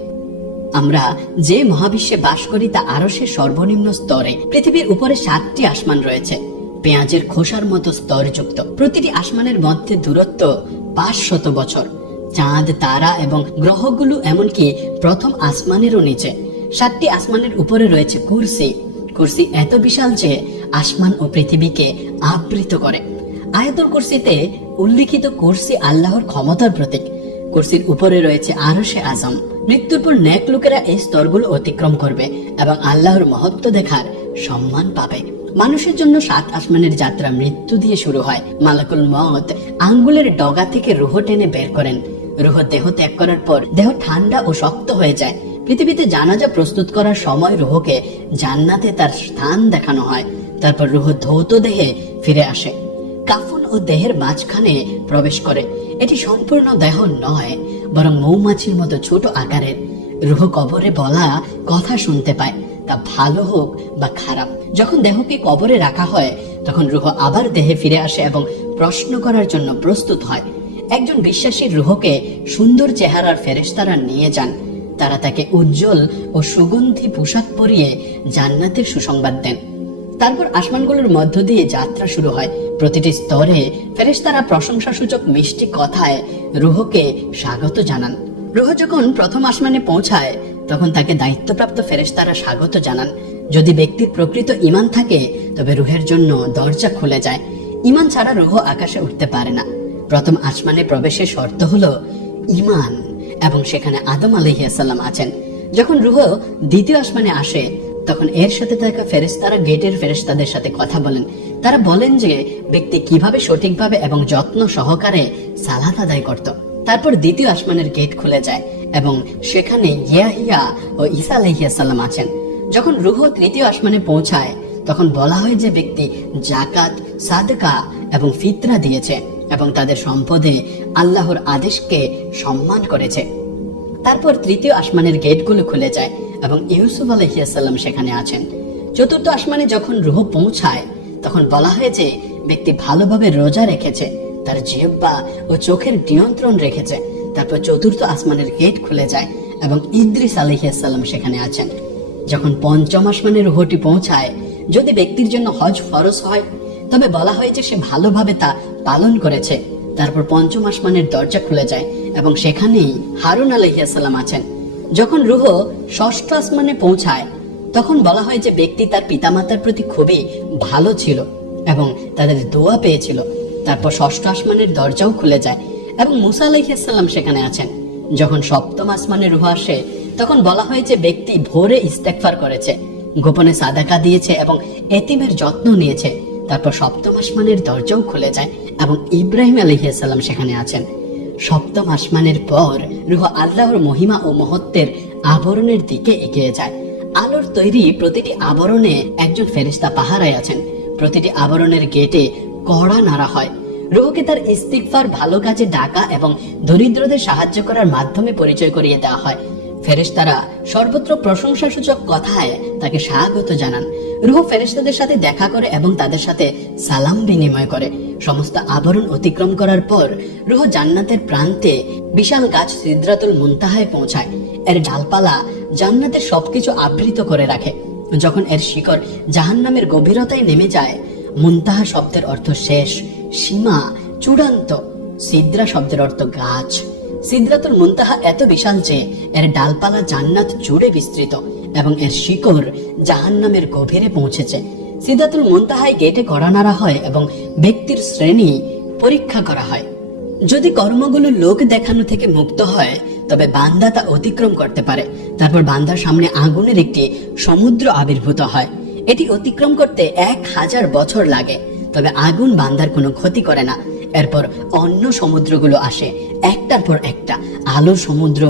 আমরা যে মহাবিশ্বে বাস করি তা আরশের সর্বনিম্ন স্তরে। পৃথিবীর উপরে 7টি আসমান রয়েছে, পেঁয়াজের খোসার মতো স্তরযুক্ত। প্রতিটি আসমানের মধ্যে দূরত্ব 500 বছর। চাঁদ, তারা এবং গ্রহগুলো এমনকি প্রথম আসমানেরও নিচে। 7টি আসমানের উপরে রয়েছে কুরসি। কুরসি এত বিশাল যে আসমান ও পৃথিবীকে আবৃত করে। আয়াতুল কুরসিতে উল্লিখিত কুরসি আল্লাহর ক্ষমতার প্রতীক। কুরসির উপরে রয়েছে আরশে আজম। মৃত্যুর পর নেক লোকেরা এই স্তরগুলো অতিক্রম করবে এবং আল্লাহর মহত্ব দেখার সম্মান পাবে। মানুষের জন্য 7 আসমানের যাত্রা মৃত্যু দিয়ে শুরু হয়। মালাকুল মউত আঙ্গুলের ডগা থেকে রুহ টেনে বের করেন। রুহ দেহ ত্যাগ করার পর দেহ ঠান্ডা ও শক্ত হয়ে যায়। পৃথিবীতে জানাজা প্রস্তুত করার সময় রুহকে জান্নাতে তার স্থান দেখানো হয়। তারপর রুহ ধৌত দেহে ফিরে আসে, কাফন ও দেহের মাঝখানে প্রবেশ করে। এটি সম্পূর্ণ দেহ নয়, বরং মৌমাছির মতো ছোট আকারের। রুহ কবরে বলা কথা শুনতে পায়, তা ভালো হোক বা খারাপ। যখন দেহকে কবরে রাখা হয় তখন রুহ আবার দেহে ফিরে আসে এবং প্রশ্ন করার জন্য প্রস্তুত হয়। একজন বিশ্বাসীর রুহকে সুন্দর চেহারার ফেরেশতারা নিয়ে যান। তারা তাকে উজ্জ্বল ও সুগন্ধি পোশাক পরিয়ে জান্নাতের সুসংবাদ দেন। তারপর আসমানগুলোর মধ্য দিয়ে যাত্রা শুরু হয়। প্রতিটি স্তরে ফেরেশতারা প্রশংসাসূচক মিষ্টি কথায় রুহকে স্বাগত জানান। রুহ যখন প্রথম আসমানে পৌঁছায় তখন তাকে দায়িত্বপ্রাপ্ত ফেরেশতারা স্বাগত জানান। যদি ব্যক্তির প্রকৃত ঈমান থাকে তবে রুহের জন্য দরজা খুলে যায়। ঈমান ছাড়া রুহ আকাশে উঠতে পারে না। প্রথম আসমানে প্রবেশের শর্ত হলো ঈমান, এবং সেখানে আদম আলাইহিস সালাম আছেন। যখন রুহ দ্বিতীয় আসমানে আসে তখন এর সাথে থাকা ফেরেশতারা গেটের ফেরেশতাদের সাথে কথা বলেন। তারা বলেন যে ব্যক্তি কিভাবে সঠিকভাবে এবং যত্ন সহকারে সালাত আদায় করত। তারপর দ্বিতীয় আসমানের গেট খুলে যায় এবং সেখানে ইয়াহিয়া ও ঈসা আলাইহিস সালাম আছেন। যখন রুহ তৃতীয় আসমানে পৌঁছায় তখন বলা হয় যে ব্যক্তি যাকাত, সাদকা এবং ফিতরা দিয়েছে এবং তাদের সম্পদে আল্লাহর আদেশকে সম্মান করেছে। তারপর তৃতীয় আসমানের গেটগুলো খুলে যায় এবং ইউসুফ আলাইহিস সালাম সেখানে আছেন। চতুর্থ আসমানে যখন রুহ পৌঁছায় তখন বলা হয় যে ব্যক্তি ভালোভাবে রোজা রেখেছে, তার জিহ্বা ও চোখের নিয়ন্ত্রণ রেখেছে। তারপর চতুর্থ আসমানের গেট খুলে যায় এবং ইদ্রিস আলাইহিস সালাম সেখানে আছেন। যখন পঞ্চম আসমানের রুহটি পৌঁছায়, যদি ব্যক্তির জন্য হজ ফরজ হয় তবে বলা হয় যে সে ভালোভাবে তা পালন করেছে। তারপর পঞ্চম আসমানের দরজা খুলে যায় এবং সেখানেই হারুন আলাইহিস সালাম আছেন। যখন রুহ ষষ্ঠ আসমানে পৌঁছায় তখন বলা হয় যে ব্যক্তি তার পিতামাতার প্রতি খুবই ভালো ছিল এবং তাদের দোয়া পেয়েছিল। তারপর ষষ্ঠ আসমানের দরজাও খুলে যায় এবং মুসা আলাইহিস সালাম সেখানে আছেন। যখন সপ্তম আসমানে রুহ আসে তখন বলা হয় যে ব্যক্তি ভোরে ইস্তেগফার করেছে, গোপনে সাদাকা দিয়েছে এবং এতিমের যত্ন নিয়েছে। তারপর সপ্তম আসমানের দরজাও খুলে যায় এবং ইব্রাহিম আলাইহিস সালাম সেখানে আছেন। সপ্তম আসমানের পর রুহ আল্লাহর মহিমা ও মহত্বের আবরণের দিকে এগিয়ে যায়। আলোর তৈরি প্রতিটি আবরণে একজন ফেরেশতা পাহারায় আছেন। প্রতিটি আবরণের গেটে কড়া নাড়া হয়। রুহকে তার ইস্তিগফার, ভালো কাজে ডাকা এবং দরিদ্রদের সাহায্য করার মাধ্যমে পরিচয় করিয়ে দেওয়া হয়। ফেরেশতারা সর্বত্র প্রশংসাসূচক কথায় তাকে স্বাগত জানান। রুহ ফেরেশতাদের সাথে দেখা করে এবং তাদের সাথে সালাম বিনিময় করে। সমস্ত আবরণ অতিক্রম করার পর রুহ জান্নাতের প্রান্তে বিশাল গাছ সিদরাতুল মুনতাহায় পৌঁছায়। এর ডালপালা জান্নাতের সবকিছু আবৃত করে রাখে। যখন এর শিকড় জাহান্নামের গভীরতায় নেমে যায়, মুনতাহা শব্দের অর্থ শেষ, সীমা, চূড়ান্ত। সিদরা শব্দের অর্থ গাছ। সিদরাতুল মুনতাহা এত বিশাল যে এর ডালপালা জান্নাত জুড়ে বিস্তৃত এবং এর শিকড় জাহান্নামের গভীরে পৌঁছেছে। সিদরাতুল মুনতাহায় গেটে কড়া নাড়া হয় এবং ব্যক্তির শ্রেণী পরীক্ষা করা হয়। যদি কর্মগুলো লোক দেখানো থেকে মুক্ত হয় তবে বান্দা তা অতিক্রম করতে পারে। তারপর বান্দার সামনে আগুনের একটি সমুদ্র আবির্ভূত হয়। এটি অতিক্রম করতে 1000 বছর লাগে, তবে আগুন বান্দার কোনো ক্ষতি করে না। এরপর অন্য সমুদ্রগুলো আসে, একটার পর একটা। আলোর সমুদ্র,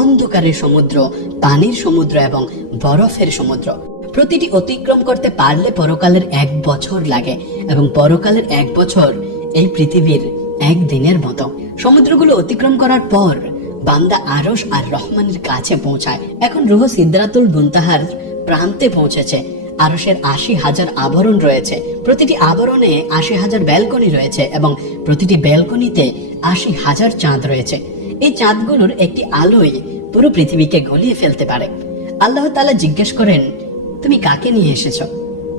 অন্ধকারের সমুদ্র, পানির সমুদ্র এবং বরফের সমুদ্র। প্রতিটি অতিক্রম করতে পারলে পরকালের 1 বছর লাগে এবং পরকালের 1 বছর এই পৃথিবীর 1 দিনের মতো। সমুদ্রগুলো অতিক্রম করার পর বান্দা আরশ আর রহমানের কাছে পৌঁছায়। এখন রুহ সিদরাতুল মুনতাহার প্রান্তে পৌঁছেছে। আরশের 80,000 আবরণ রয়েছে। প্রতিটি আবরণে 80,000 ব্যালকনি রয়েছে এবং প্রতিটি ব্যালকনিতে 80,000 চাঁদ রয়েছে। এই চাঁদগুলোর একটি আলোয় পুরো পৃথিবীকে গলিয়ে ফেলতে পারে। আল্লাহ তাআলা জিজ্ঞেস করেন, তুমি কাকে নিয়ে এসেছো?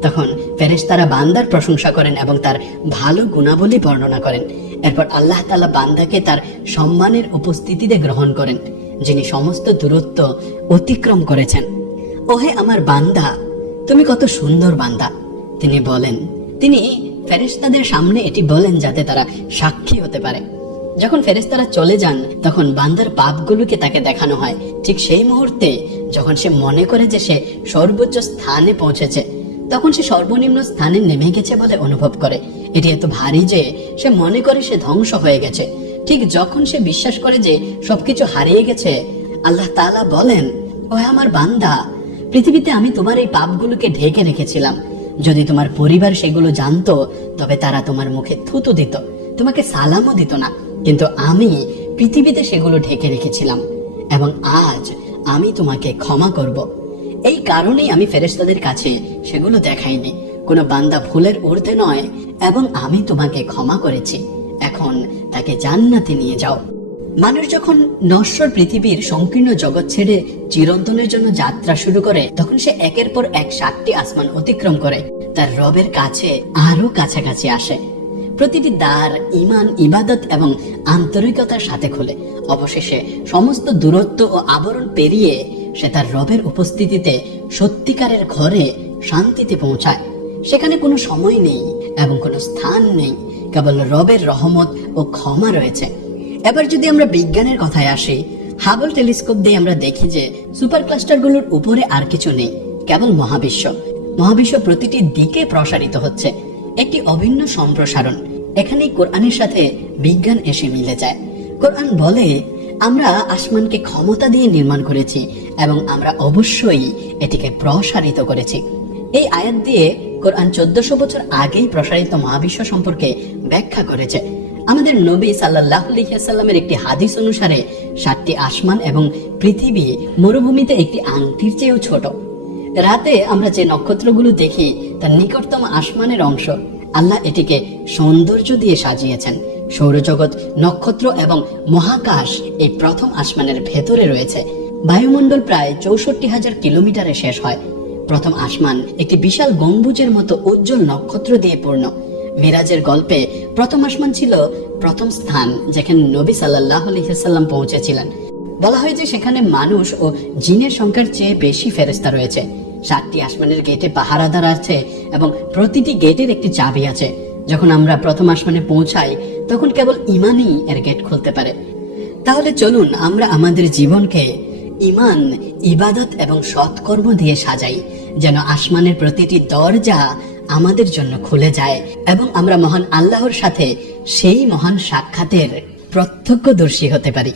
তখন ফেরেশতারা বান্দার প্রশংসা করেন এবং তার ভালো গুণাবলী বর্ণনা করেন। এরপর আল্লাহ তাআলা বান্দাকে তার সম্মানের উপস্থিতিতে গ্রহণ করেন, যিনি সমস্ত দূরত্ব অতিক্রম করেছেন। ওহে আমার বান্দা, তুমি কত সুন্দর বান্দা। তিনি বলেন, তিনি ফেরেশতাদের সামনে এটি বলেন যাতে তারা সাক্ষী হতে পারে। যখন ফেরেশতারা চলে যান তখন বান্দার পাপগুলোকে তাকে দেখানো হয়। ঠিক সেই মুহূর্তে যখন সে মনে করে যে সে সর্বোচ্চ স্থানে পৌঁছেছে, তখন সে সর্বনিম্ন স্থানে নেমে গেছে বলে অনুভব করে। এটি এত ভারী যে সে মনে করে সে ধ্বংস হয়ে গেছে। ঠিক যখন সে বিশ্বাস করে যে সবকিছু হারিয়ে গেছে, আল্লাহ তাআলা বলেন, ওহে আমার বান্দা, পৃথিবীতে আমি তোমার এই পাপগুলোকে ঢেকে রেখেছিলাম। যদি তোমার পরিবার সেগুলো জানতো তবে তারা তোমার মুখে থুতু দিত, তোমাকে সালামও দিত না। কিন্তু আমি পৃথিবীতে সেগুলো ঢেকে রেখেছিলাম এবং আজ আমি তোমাকে ক্ষমা করব। এই কারণেই আমি ফেরেশতাদের কাছে সেগুলো দেখাইনি। কোনো বান্দা ভুলের ঊর্ধ্বে নয় এবং আমি তোমাকে ক্ষমা করেছি। এখন তাকে জান্নাতে নিয়ে যাও। মানুষ যখন নশ্বর পৃথিবীর সংকীর্ণ জগৎ ছেড়ে চিরন্তনের জন্য যাত্রা শুরু করে, তখন সে একের পর এক 7টি আসমান অতিক্রম করে তার রবের কাছে আরো কাছাকাছি আসে। প্রতিটি দ্বার ঈমান, ইবাদত এবং আন্তরিকতার সাথে খোলে। অবশেষে সমস্ত দূরত্ব ও আবরণ পেরিয়ে সে তার রবের উপস্থিতিতে সত্যিকারের ঘরে শান্তিতে পৌঁছায়। সেখানে কোনো সময় নেই এবং কোনো স্থান নেই, কেবল রবের রহমত ও ক্ষমা রয়েছে। এবার যদি আমরা বিজ্ঞানের কথায় আসি, হাবল টেলিস্কোপ দিয়ে আমরা দেখি যে সুপার ক্লাস্টারগুলোর উপরে আর কিছু নেই, কেবল মহাবিশ্ব। মহাবিশ্ব প্রতিটি দিকে প্রসারিত হচ্ছে, একটি অভিন্ন সম্প্রসারণ। এখানেই কোরআনের সাথে বিজ্ঞান এসে মিলে যায়। কোরআন বলে, আমরা আসমানকে ক্ষমতা দিয়ে নির্মাণ করেছি এবং আমরা অবশ্যই এটিকে প্রসারিত করেছি। এই আয়াত দিয়ে কোরআন 1400 বছর আগেই প্রসারিত মহাবিশ্ব সম্পর্কে ব্যাখ্যা করেছে। আমাদের নবী সাল্লাল্লাহু আলাইহি ওয়াসাল্লামের একটি হাদিস অনুসারে 7টি আসমান এবং পৃথিবী মরুভূমিতে একটি আংটির চেয়েও ছোট। রাতে আমরা যে নক্ষত্রগুলো দেখি তার নিকটতম আসমানের অংশ। আল্লাহ এটিকে সৌন্দর্য দিয়ে সাজিয়েছেন। সৌরজগৎ, নক্ষত্র এবং মহাকাশ এই প্রথম আসমানের ভেতরে রয়েছে। বায়ুমণ্ডল প্রায় 64,000 কিলোমিটারে শেষ হয়। প্রথম আসমান একটি বিশাল গম্বুজের মতো উজ্জ্বল নক্ষত্র দিয়ে পূর্ণ। মিরাজের গল্পে প্রথম আসমান ছিল প্রথম স্থান যেখানে নবী সাল্লাল্লাহু আলাইহি ওয়াসাল্লাম পৌঁছেছিলেন। বলা হয় যে সেখানে মানুষ ও জিনের সংখ্যার চেয়ে বেশি ফেরেশতা রয়েছে। 7টি আসমানের গেটে পাহারাদার আছে এবং প্রতিটি গেটের একটি চাবি আছে। যখন আমরা প্রথম আসমানে পৌঁছাই তখন কেবল ঈমানই এর গেট খুলতে পারে। তাহলে চলুন আমরা আমাদের জীবনকে ঈমান, ইবাদত এবং সৎকর্ম দিয়ে সাজাই, যেন আসমানের প্রতিটি দরজা আমাদের জন্য খুলে যায় এবং আমরা মহান আল্লাহর সাথে সেই মহান সাক্ষাতের প্রত্যক্ষদর্শী হতে পারি।